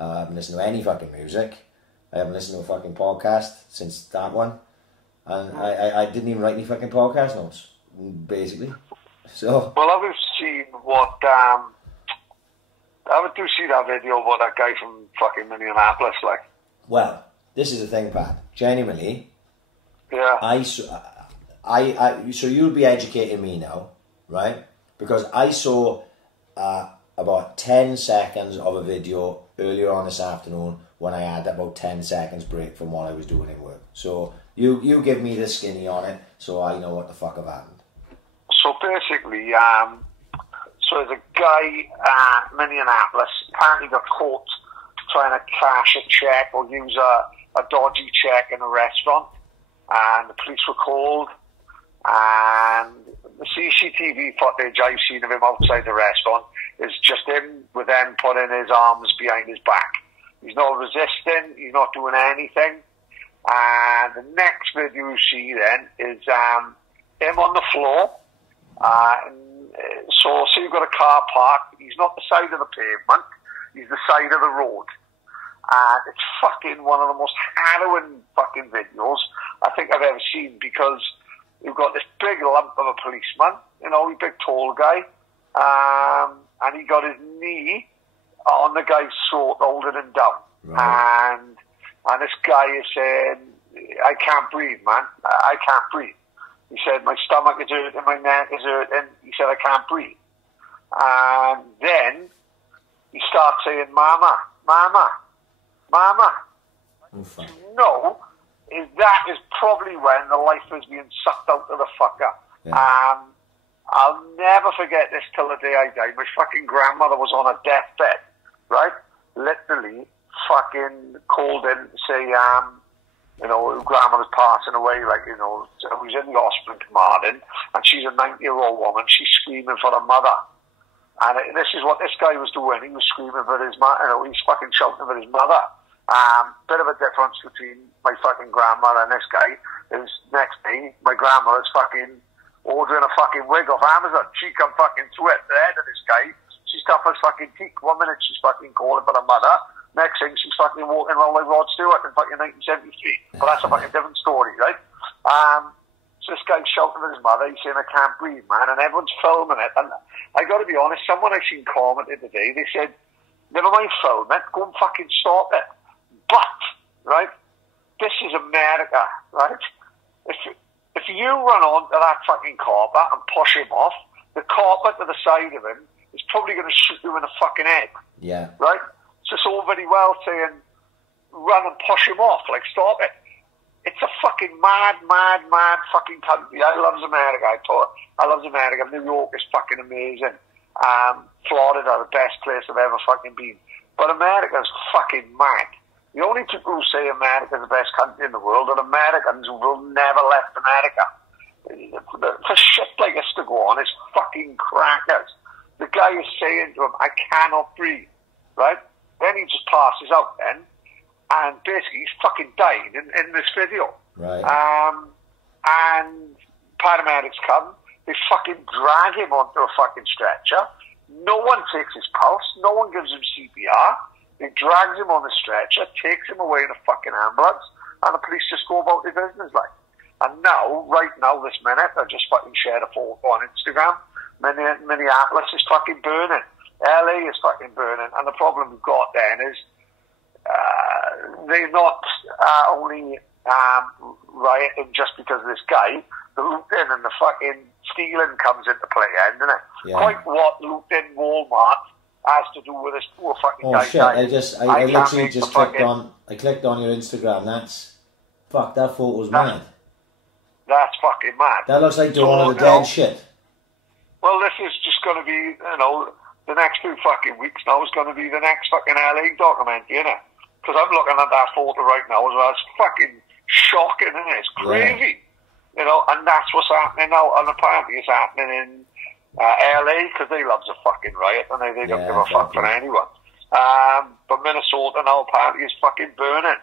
I haven't listened to any fucking music. I haven't listened to a fucking podcast since that one. And I didn't even write any fucking podcast notes, basically. So. Well, I have seen what, I do see that video about that guy from fucking Minneapolis, like. Well, this is the thing, Pat. Genuinely. Yeah. So you'll be educating me now, right? Because I saw about 10 seconds of a video earlier on this afternoon when I had about 10 seconds break from what I was doing in work. So you give me the skinny on it so I know what the fuck have happened. So basically, so there's a guy Minneapolis apparently got caught trying to cash a check or use a dodgy check in a restaurant, and the police were called, and the CCTV footage I've seen of him outside the restaurant is just him with them putting his arms behind his back. He's not resisting, he's not doing anything. And the next video you see then is him on the floor. So you've got a car parked, he's not the side of the pavement, he's the side of the road. And it's fucking one of the most harrowing fucking videos I think I've ever seen, because you've got this big lump of a policeman, you know, a big tall guy, and he got his knee on the guy's throat, holding him down. Right. And this guy is saying, I can't breathe, man. I can't breathe. He said, my stomach is hurting, my neck is hurting. He said, I can't breathe. And then he starts saying, Mama, Mama, Mama. Oh, no, that is probably when the life is being sucked out of the fucker. Yeah. I'll never forget this till the day I die. My fucking grandmother was on a deathbed, right? Literally fucking called in to say, you know, grandmother's passing away, like, you know, who's in the hospital in Carmarthen, and she's a 90-year-old woman, she's screaming for her mother. And this is what this guy was doing. He was screaming for his mother, you know, he's fucking shouting for his mother. Bit of a difference between my fucking grandmother and this guy is next day, my grandmother's fucking ordering a fucking wig off Amazon. She come fucking to it, the head of this guy. She's tough as fucking teak. 1 minute she's fucking calling for her mother. Next thing she's fucking walking around like Rod Stewart in fucking 1973. But that's a fucking different story, right? So this guy's shouting at his mother. He's saying, I can't breathe, man. And everyone's filming it. And I got to be honest, someone I seen commented today, they said, never mind film it, go and fucking stop it. But, right, this is America, right? If you run onto that fucking carpet and push him off, the carpet to the side of him is probably going to shoot you in the fucking head. Yeah. Right? just all very well saying, run and push him off, like, stop it. It's a fucking mad fucking country. I love America. I love America. New York is fucking amazing. Florida, the best place I've ever fucking been. But America's fucking mad. The only people who say America's the best country in the world are Americans who will never left America. For shit like this to go on, it's fucking crackers. The guy is saying to him, I cannot breathe, right? Then he just passes out then, and basically he's fucking died in this video. Right. And paramedics come, they fucking drag him onto a fucking stretcher. No one takes his pulse, no one gives him CPR. They drags him on the stretcher, takes him away in a fucking ambulance, and the police just go about their business like. And now, right now, this minute, I just fucking shared a photo on Instagram. Minneapolis is fucking burning. LA is fucking burning. And the problem we've got then is they're not only rioting just because of this guy. The looting and the fucking stealing comes into play, isn't it? Yeah. Quite what looting Walmart has to do with this poor fucking guy. Oh shit! I literally just clicked on. I clicked on your Instagram. That photo's mad. That's fucking mad. That looks like Dawn of the Dead shit. Well, this is just going to be, the next 2 fucking weeks now is going to be the next fucking LA documentary, innit? Because I'm looking at that photo right now as well. It's fucking shocking, isn't it? It's crazy. Yeah. And that's what's happening now. And apparently it's happening in LA because they love a fucking riot and they don't give a fuck for anyone. But Minnesota now apparently is fucking burning.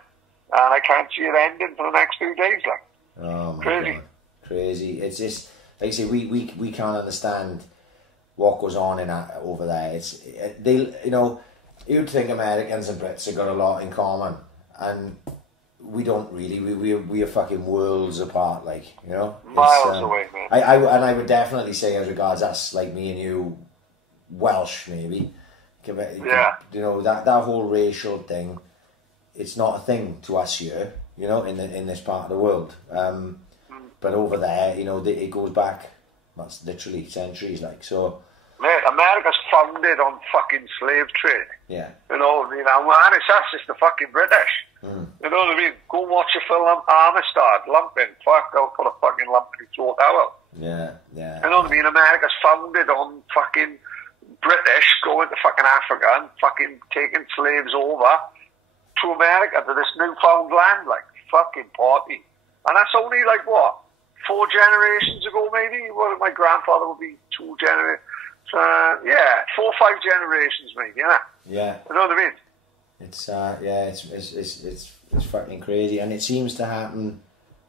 And I can't see it ending for the next 2 days, like. Oh my Crazy. God. Crazy. It's just, like I say, we can't understand what goes on over there. You'd think Americans and Brits have got a lot in common, and we don't really. We are fucking worlds apart, like, miles away, man. I would definitely say, as regards us, like me and you, Welsh maybe. Yeah. That whole racial thing. It's not a thing to us here, in this part of the world. But over there, it goes back, that's literally centuries, like, so. Mate, America's founded on fucking slave trade. Yeah. And it's us, it's the fucking British. You know what I mean? Go and watch a film, Amistad, lumping, fuck, I'll put a fucking lump in your throat out. Yeah, yeah. You know what I mean? America's founded on fucking British going to fucking Africa and fucking taking slaves over to America, to this newfound land, like, fucking party. And that's only, like, what, 4 generations ago, maybe? Well, my grandfather would be 2 generations. 4 or 5 generations, maybe, yeah. Yeah. You know what I mean? It's fucking crazy, and it seems to happen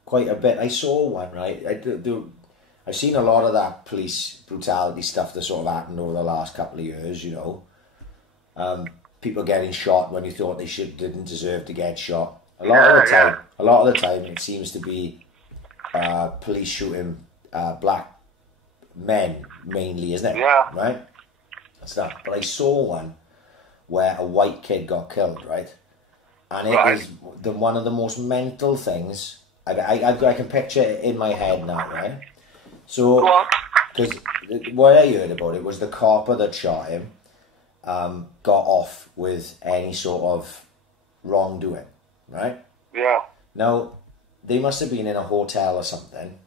quite a bit. I saw one, right? I've seen a lot of that police brutality stuff that sort of happened over the last couple of years, people getting shot when you thought they didn't deserve to get shot. A lot of the time, it seems to be police shooting black men mainly, isn't it? Yeah. Right? That's that. But I saw one where a white kid got killed, right? And it is one of the most mental things. I can picture it in my head now, right? So, because what I heard about it was the copper that shot him got off with any sort of wrongdoing, right? Yeah. Now, they must have been in a hotel or something,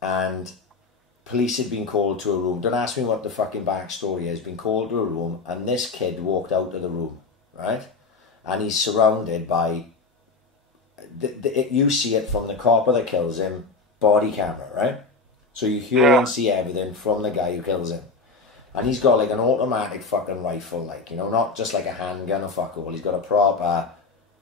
and police had been called to a room. Don't ask me what the fucking backstory is. Been called to a room, and this kid walked out of the room, right? And he's surrounded by, you see it from the copper that kills him, body camera, right? So you hear and see everything from the guy who kills him. And he's got like an automatic fucking rifle, like, not just like a handgun or fuck all. He's got a proper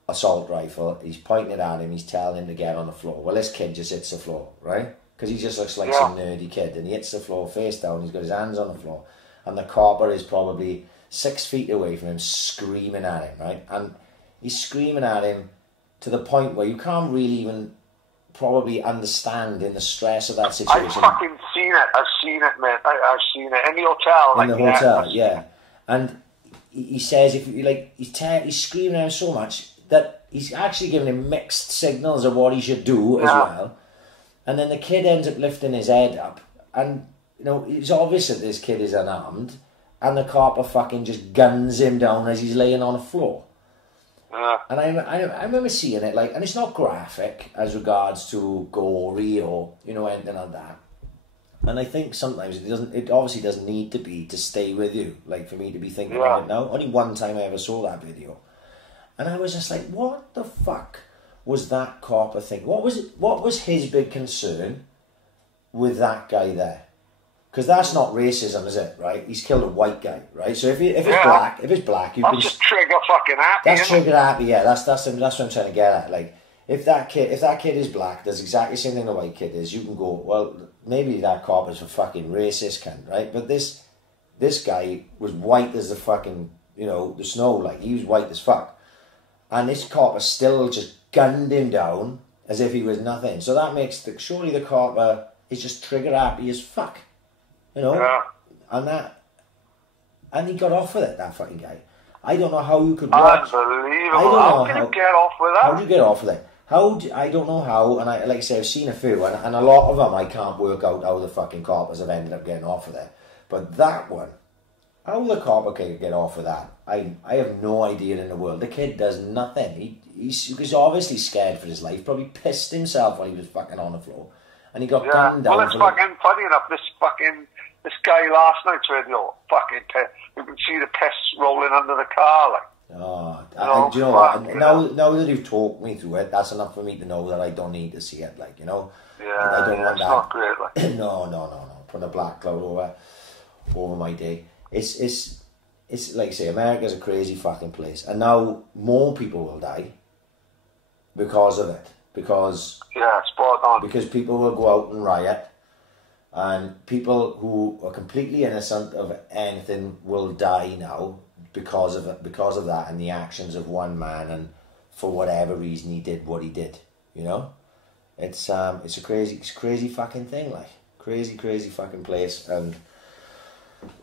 assault rifle. He's pointing it at him. He's telling him to get on the floor. Well, this kid just hits the floor, right? Because he just looks like some nerdy kid. And he hits the floor face down. He's got his hands on the floor. And the copper is probably 6 feet away from him, screaming at him, right? And he's screaming at him to the point where you can't really even probably understand in the stress of that situation. I've fucking seen it. I've seen it, man. I've seen it in the hotel. In the hotel, yeah. And he says, if you like, he's screaming at him so much that he's actually giving him mixed signals of what he should do as well. And then the kid ends up lifting his head up, and it's obvious that this kid is unarmed, and the copper fucking just guns him down as he's laying on the floor. And I remember seeing it, like, and it's not graphic as regards to gory or, you know, anything like that. And I think sometimes it obviously doesn't need to be to stay with you, like for me to be thinking about it now. Only one time I ever saw that video. And I was just like, what the fuck was that copper thing? What was his big concern with that guy there? Because that's not racism, is it? Right? He's killed a white guy, right? So if it's black, you can just trigger fucking happy. That's trigger happy. Yeah, that's what I'm trying to get at. Like, if that kid is black, does exactly the same thing the white kid is. You can go, well, maybe that cop is a fucking racist cunt, right? But this guy was white as the fucking, you know, the snow. Like, he was white as fuck, and this cop has still just gunned him down as if he was nothing. So that makes surely the cop is just trigger happy as fuck. You know, and he got off with it, that fucking guy. I don't know how you could watch. Unbelievable. How can you get off with that? How do you get off with it? I don't know how, and like I say, I've seen a few, and a lot of them I can't work out how the fucking coppers have ended up getting off with it. But that one, how the copper can get off with that, I have no idea in the world. The kid does nothing. He's obviously scared for his life, probably pissed himself while he was fucking on the floor. And he got gunned down. Well, it's fucking funny enough, this guy last night's video, fucking piss. You can see the piss rolling under the car, like. Oh, do you know what? Now that you've talked me through it, that's enough for me to know that I don't need to see it, like, you know. Yeah, I don't want that. Not great, like. No. Put a black cloud over my day. It's like I say, America's a crazy fucking place, and now more people will die because of it. Because spot on. Because people will go out and riot. And people who are completely innocent of anything will die now because of it, because of that, and the actions of one man, and for whatever reason he did what he did. You know, it's a crazy fucking thing, like crazy fucking place. And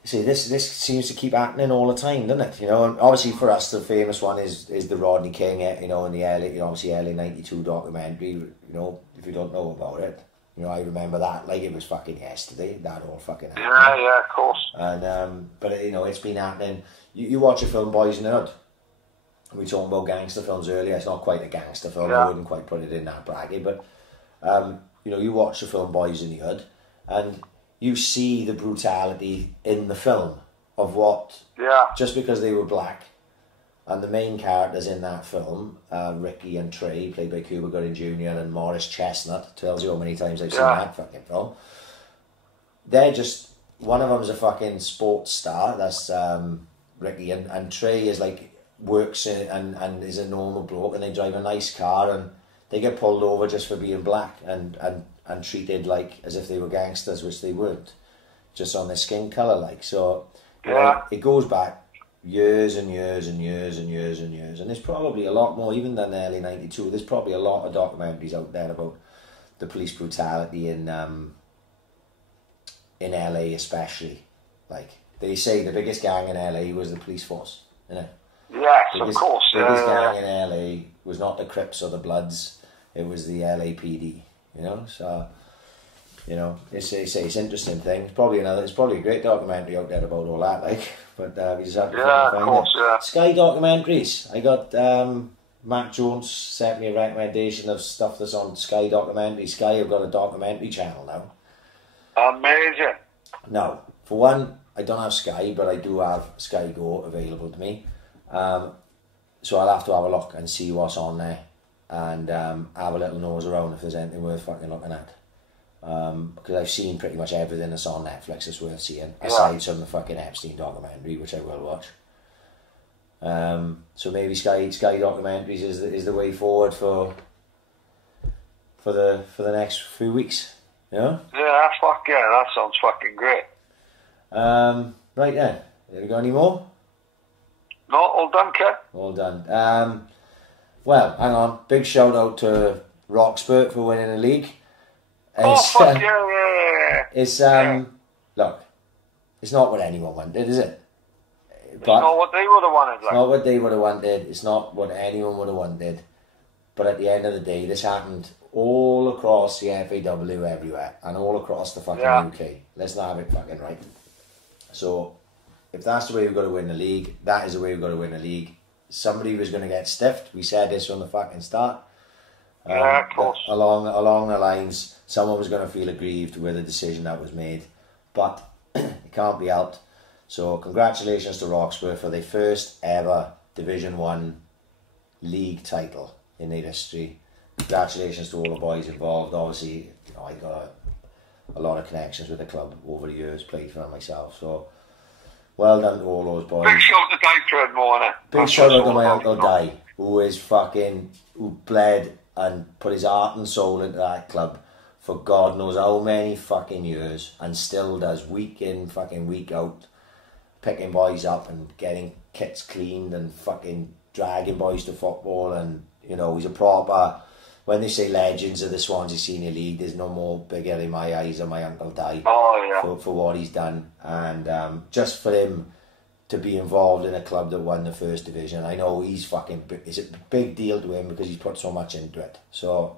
see, this seems to keep happening all the time, doesn't it? You know, and obviously for us, the famous one is the Rodney King, you know, in the LA 92 documentary. You know, if you don't know about it. You know, I remember that like it was fucking yesterday. That all fucking happened. Yeah, of course. And but you know, it's been happening. You watch a film, Boys in the Hood. We were talking about gangster films earlier. It's not quite a gangster film. I wouldn't quite put it in that bracket. But you know, you watch the film Boys in the Hood, and you see the brutality in the film of what. Yeah. Just because they were black. And the main characters in that film, Ricky and Trey, played by Cuba Gooding Jr. and Morris Chestnut, tells you how many times I've seen that fucking film. They're just, one of them's a fucking sports star, that's Ricky, and Trey is like, works and is a normal bloke, and they drive a nice car, and they get pulled over just for being black, and treated like as if they were gangsters, which they weren't, just on their skin colour, like. So, you know, it goes back years and years and years and years and years, and there's probably a lot more, even than early 92, there's probably a lot of documentaries out there about the police brutality in LA especially. Like, they say the biggest gang in LA was the police force, you know? Yes, of course. The biggest gang in LA was not the Crips or the Bloods, it was the LAPD, you know? So, you know, it's an interesting thing. It's probably a great documentary out there about all that, like. But we just have to find it. Sky documentaries. I got Matt Jones sent me a recommendation of stuff that's on Sky documentary. Sky have got a documentary channel now. Amazing. Now, for one, I don't have Sky, but I do have Sky Go available to me. So I'll have to have a look and see what's on there, and have a little nose around if there's anything worth fucking looking at. Because I've seen pretty much everything that's on Netflix that's worth seeing, aside from the fucking Epstein documentary, which I will watch. So maybe Sky documentaries is the way forward for the next few weeks. You know? Yeah, fuck yeah, that sounds fucking great. Right then, have you got any more? No, all done, kid. All done. Well, hang on. Big shout out to Roxburgh for winning the league. Fuck yeah. It's look, it's not what anyone wanted, is it? It's not what they would have wanted. It's not what they would have wanted. It's not what anyone would have wanted. But at the end of the day, this happened all across the FAW everywhere, and all across the fucking UK. Let's not have it fucking right. So, if that's the way we've got to win the league, that is the way we've got to win the league. Somebody was going to get stiffed. We said this from the fucking start. Yeah, of course. Along the lines, someone was going to feel aggrieved with the decision that was made. But it can't be helped. So congratulations to Roxburgh for their first ever Division 1 league title in their history. Congratulations to all the boys involved. Obviously, I got a lot of connections with the club over the years, played for them myself. So well done to all those boys. Big shout out to Dave Treadmore. Big shout out to my Uncle Di, who bled and put his heart and soul into that club for God knows how many fucking years, and still does, week in, fucking week out, picking boys up and getting kits cleaned and fucking dragging boys to football. And you know, he's a proper, when they say legends of the Swansea Senior League, there's no more bigger in my eyes than my Uncle Di. Oh, yeah. For what he's done. And just for him to be involved in a club that won the first division, I know it's a big deal to him because he's put so much into it. So,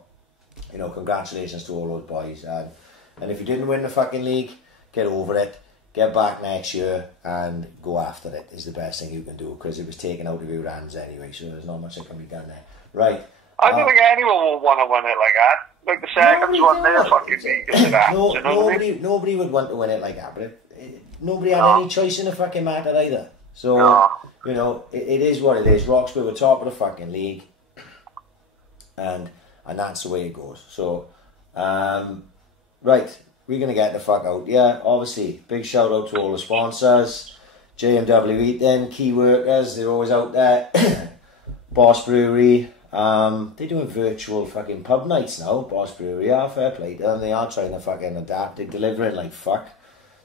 you know, congratulations to all those boys. And if you didn't win the fucking league, get over it. Get back next year and go after it is the best thing you can do, because it was taken out of your hands anyway, so there's not much that can be done there. Right. I don't think anyone will want to win it like that. Like the seconds won their fucking league into that. No, you know what I mean? Nobody would want to win it like that, but nobody had any choice in the fucking matter either. So, you know, it is what it is. Roxburgh were top of the fucking league, and that's the way it goes. So, right, we're going to get the fuck out. Yeah, obviously, big shout out to all the sponsors. JMW Eaton, Key Workers, they're always out there. Boss Brewery, they're doing virtual fucking pub nights now. Boss Brewery are, fair play to them. They are trying to fucking adapt. They're delivering like fuck.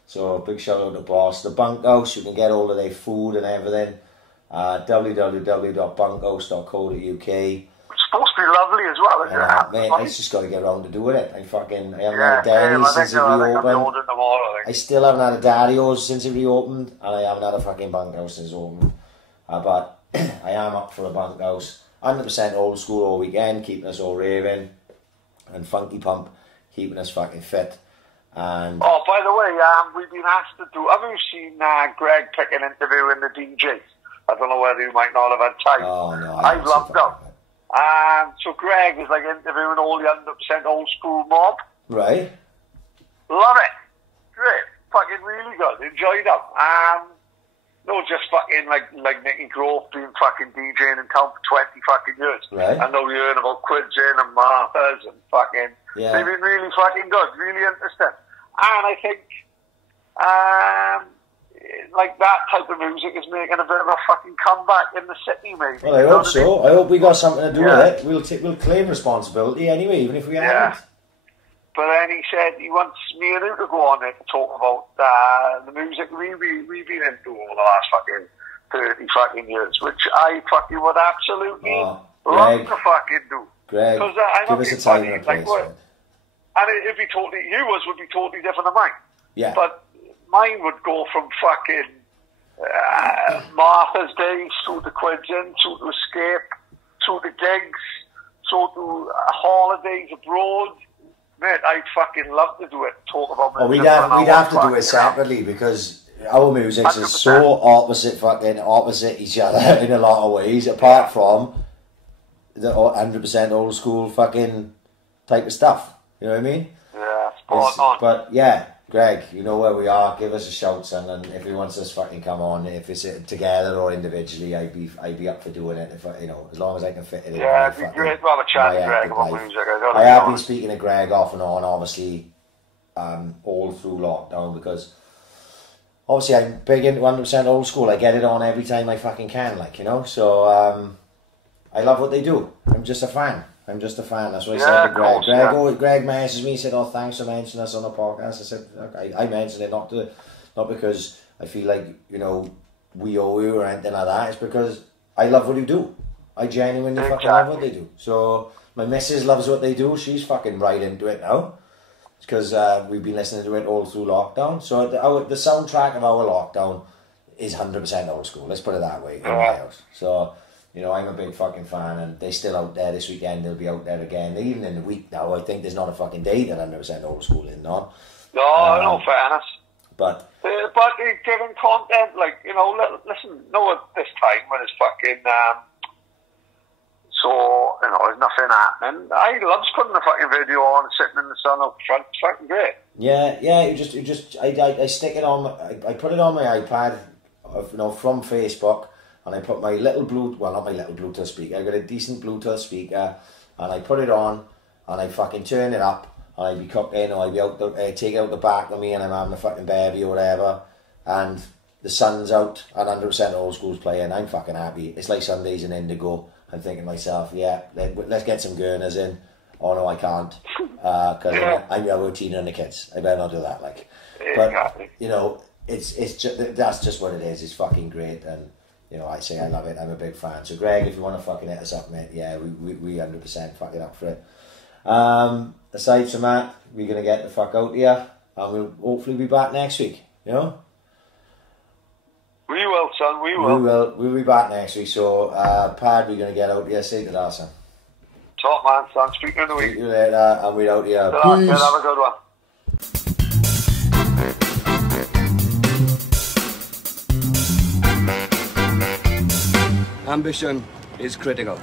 So big shout out to Boss. The Bunkhouse, you can get all of their food and everything. www.bunkhouse.co.uk. It's supposed to be lovely as well, isn't it? Mate, I just got to get around to doing it. I haven't had a dairy since it reopened. I still haven't had a Daddy-O's since it reopened, and I haven't had a fucking Bunkhouse since it opened. But I am up for a Bunkhouse. 100% old school all weekend, keeping us all raving, and Funky Pump keeping us fucking fit. And oh, by the way, we've been asked to do. Have you seen Greg Pickett interviewing the DJs? I don't know whether you might not have had time. Oh no, I've loved them. So Greg is like interviewing all the 100% old school mob. Right. Love it. Great. Fucking really good. Enjoyed them. No, just fucking like Nicky Grove being fucking DJing in town for 20 fucking years. Right. I know you heard about Quidgen and Martha's and fucking. Yeah. They've been really fucking good. Really interesting. And I think like that type of music is making a bit of a fucking comeback in the city, maybe. Well, I hope so. I hope we got something to do with it. We'll claim responsibility anyway, even if we haven't. But then he said he wants me and him to go on there to talk about the music we've been into over the last fucking 30 fucking years, which I fucking would absolutely love to fucking do. Greg, give us a time and a place. And it'd be totally, yours would be totally different than mine. Yeah. But mine would go from fucking Martha's Day through to Quidgen, through to Escape, through to gigs, through to holidays abroad. Mate, I'd fucking love to do it. Talk about music. We'd have to do it separately because our music is so opposite each other in a lot of ways. Apart from the 100% old school fucking type of stuff. You know what I mean? Yeah, spot on. But yeah, Greg, you know where we are. Give us a shout, son, and if he wants us fucking come on, if it's together or individually, I'd be up for doing it. If as long as I can fit it in. Yeah, it'd be great to have a chat to Greg about music. I have been speaking to Greg off and on, obviously, all through lockdown, because obviously I'm big into 100% old school. I get it on every time I fucking can, like, you know. So I love what they do. I'm just a fan. That's what I said to Greg. Greg messaged me, he said, "Oh, thanks for mentioning us on the podcast." I said, okay, I mentioned it not because I feel like, you know, we owe you or anything like that. It's because I love what you do. I genuinely fucking love what they do. So my missus loves what they do. She's fucking right into it now. It's because we've been listening to it all through lockdown. So the soundtrack of our lockdown is 100% old school. Let's put it that way in my house. So, you know, I'm a big fucking fan, and they're still out there this weekend. They'll be out there again. Even in the week now, I think there's not a fucking day that 100% old school is not. No, fairness. But giving content, like, you know, listen, no, at this time when it's fucking, so, you know, there's nothing happening. I love putting the fucking video on and sitting in the sun up front. It's fucking great. Yeah, I stick it on, I put it on my iPad, you know, from Facebook, and I put my little not my little Bluetooth speaker, I got a decent Bluetooth speaker, and I put it on, and I fucking turn it up, and I'd be cooking, or I'd be out, take out the back of me, and I'm having a fucking bevy or whatever, and the sun's out, and 100% old school's playing, I'm fucking happy. It's like Sundays in Indigo. I'm thinking to myself, yeah, let's get some Gurners in. Oh no, I can't, because I'm routine on the kids. I better not do that, like. But you know, it's just, that's just what it is. It's fucking great, and you know, I say I love it. I'm a big fan. So Greg, if you want to fucking hit us up, mate, yeah, we 100% fucking up for it. Aside from that, we're gonna get the fuck out here, and we'll hopefully be back next week. You know. We will, son, we will. We'll be back next week. So, Pad, we're going to get out here. Say to that, son. Top man, son. Speak to you in a week. See you later, and we're out here. Peace. Have a good one. Ambition is critical.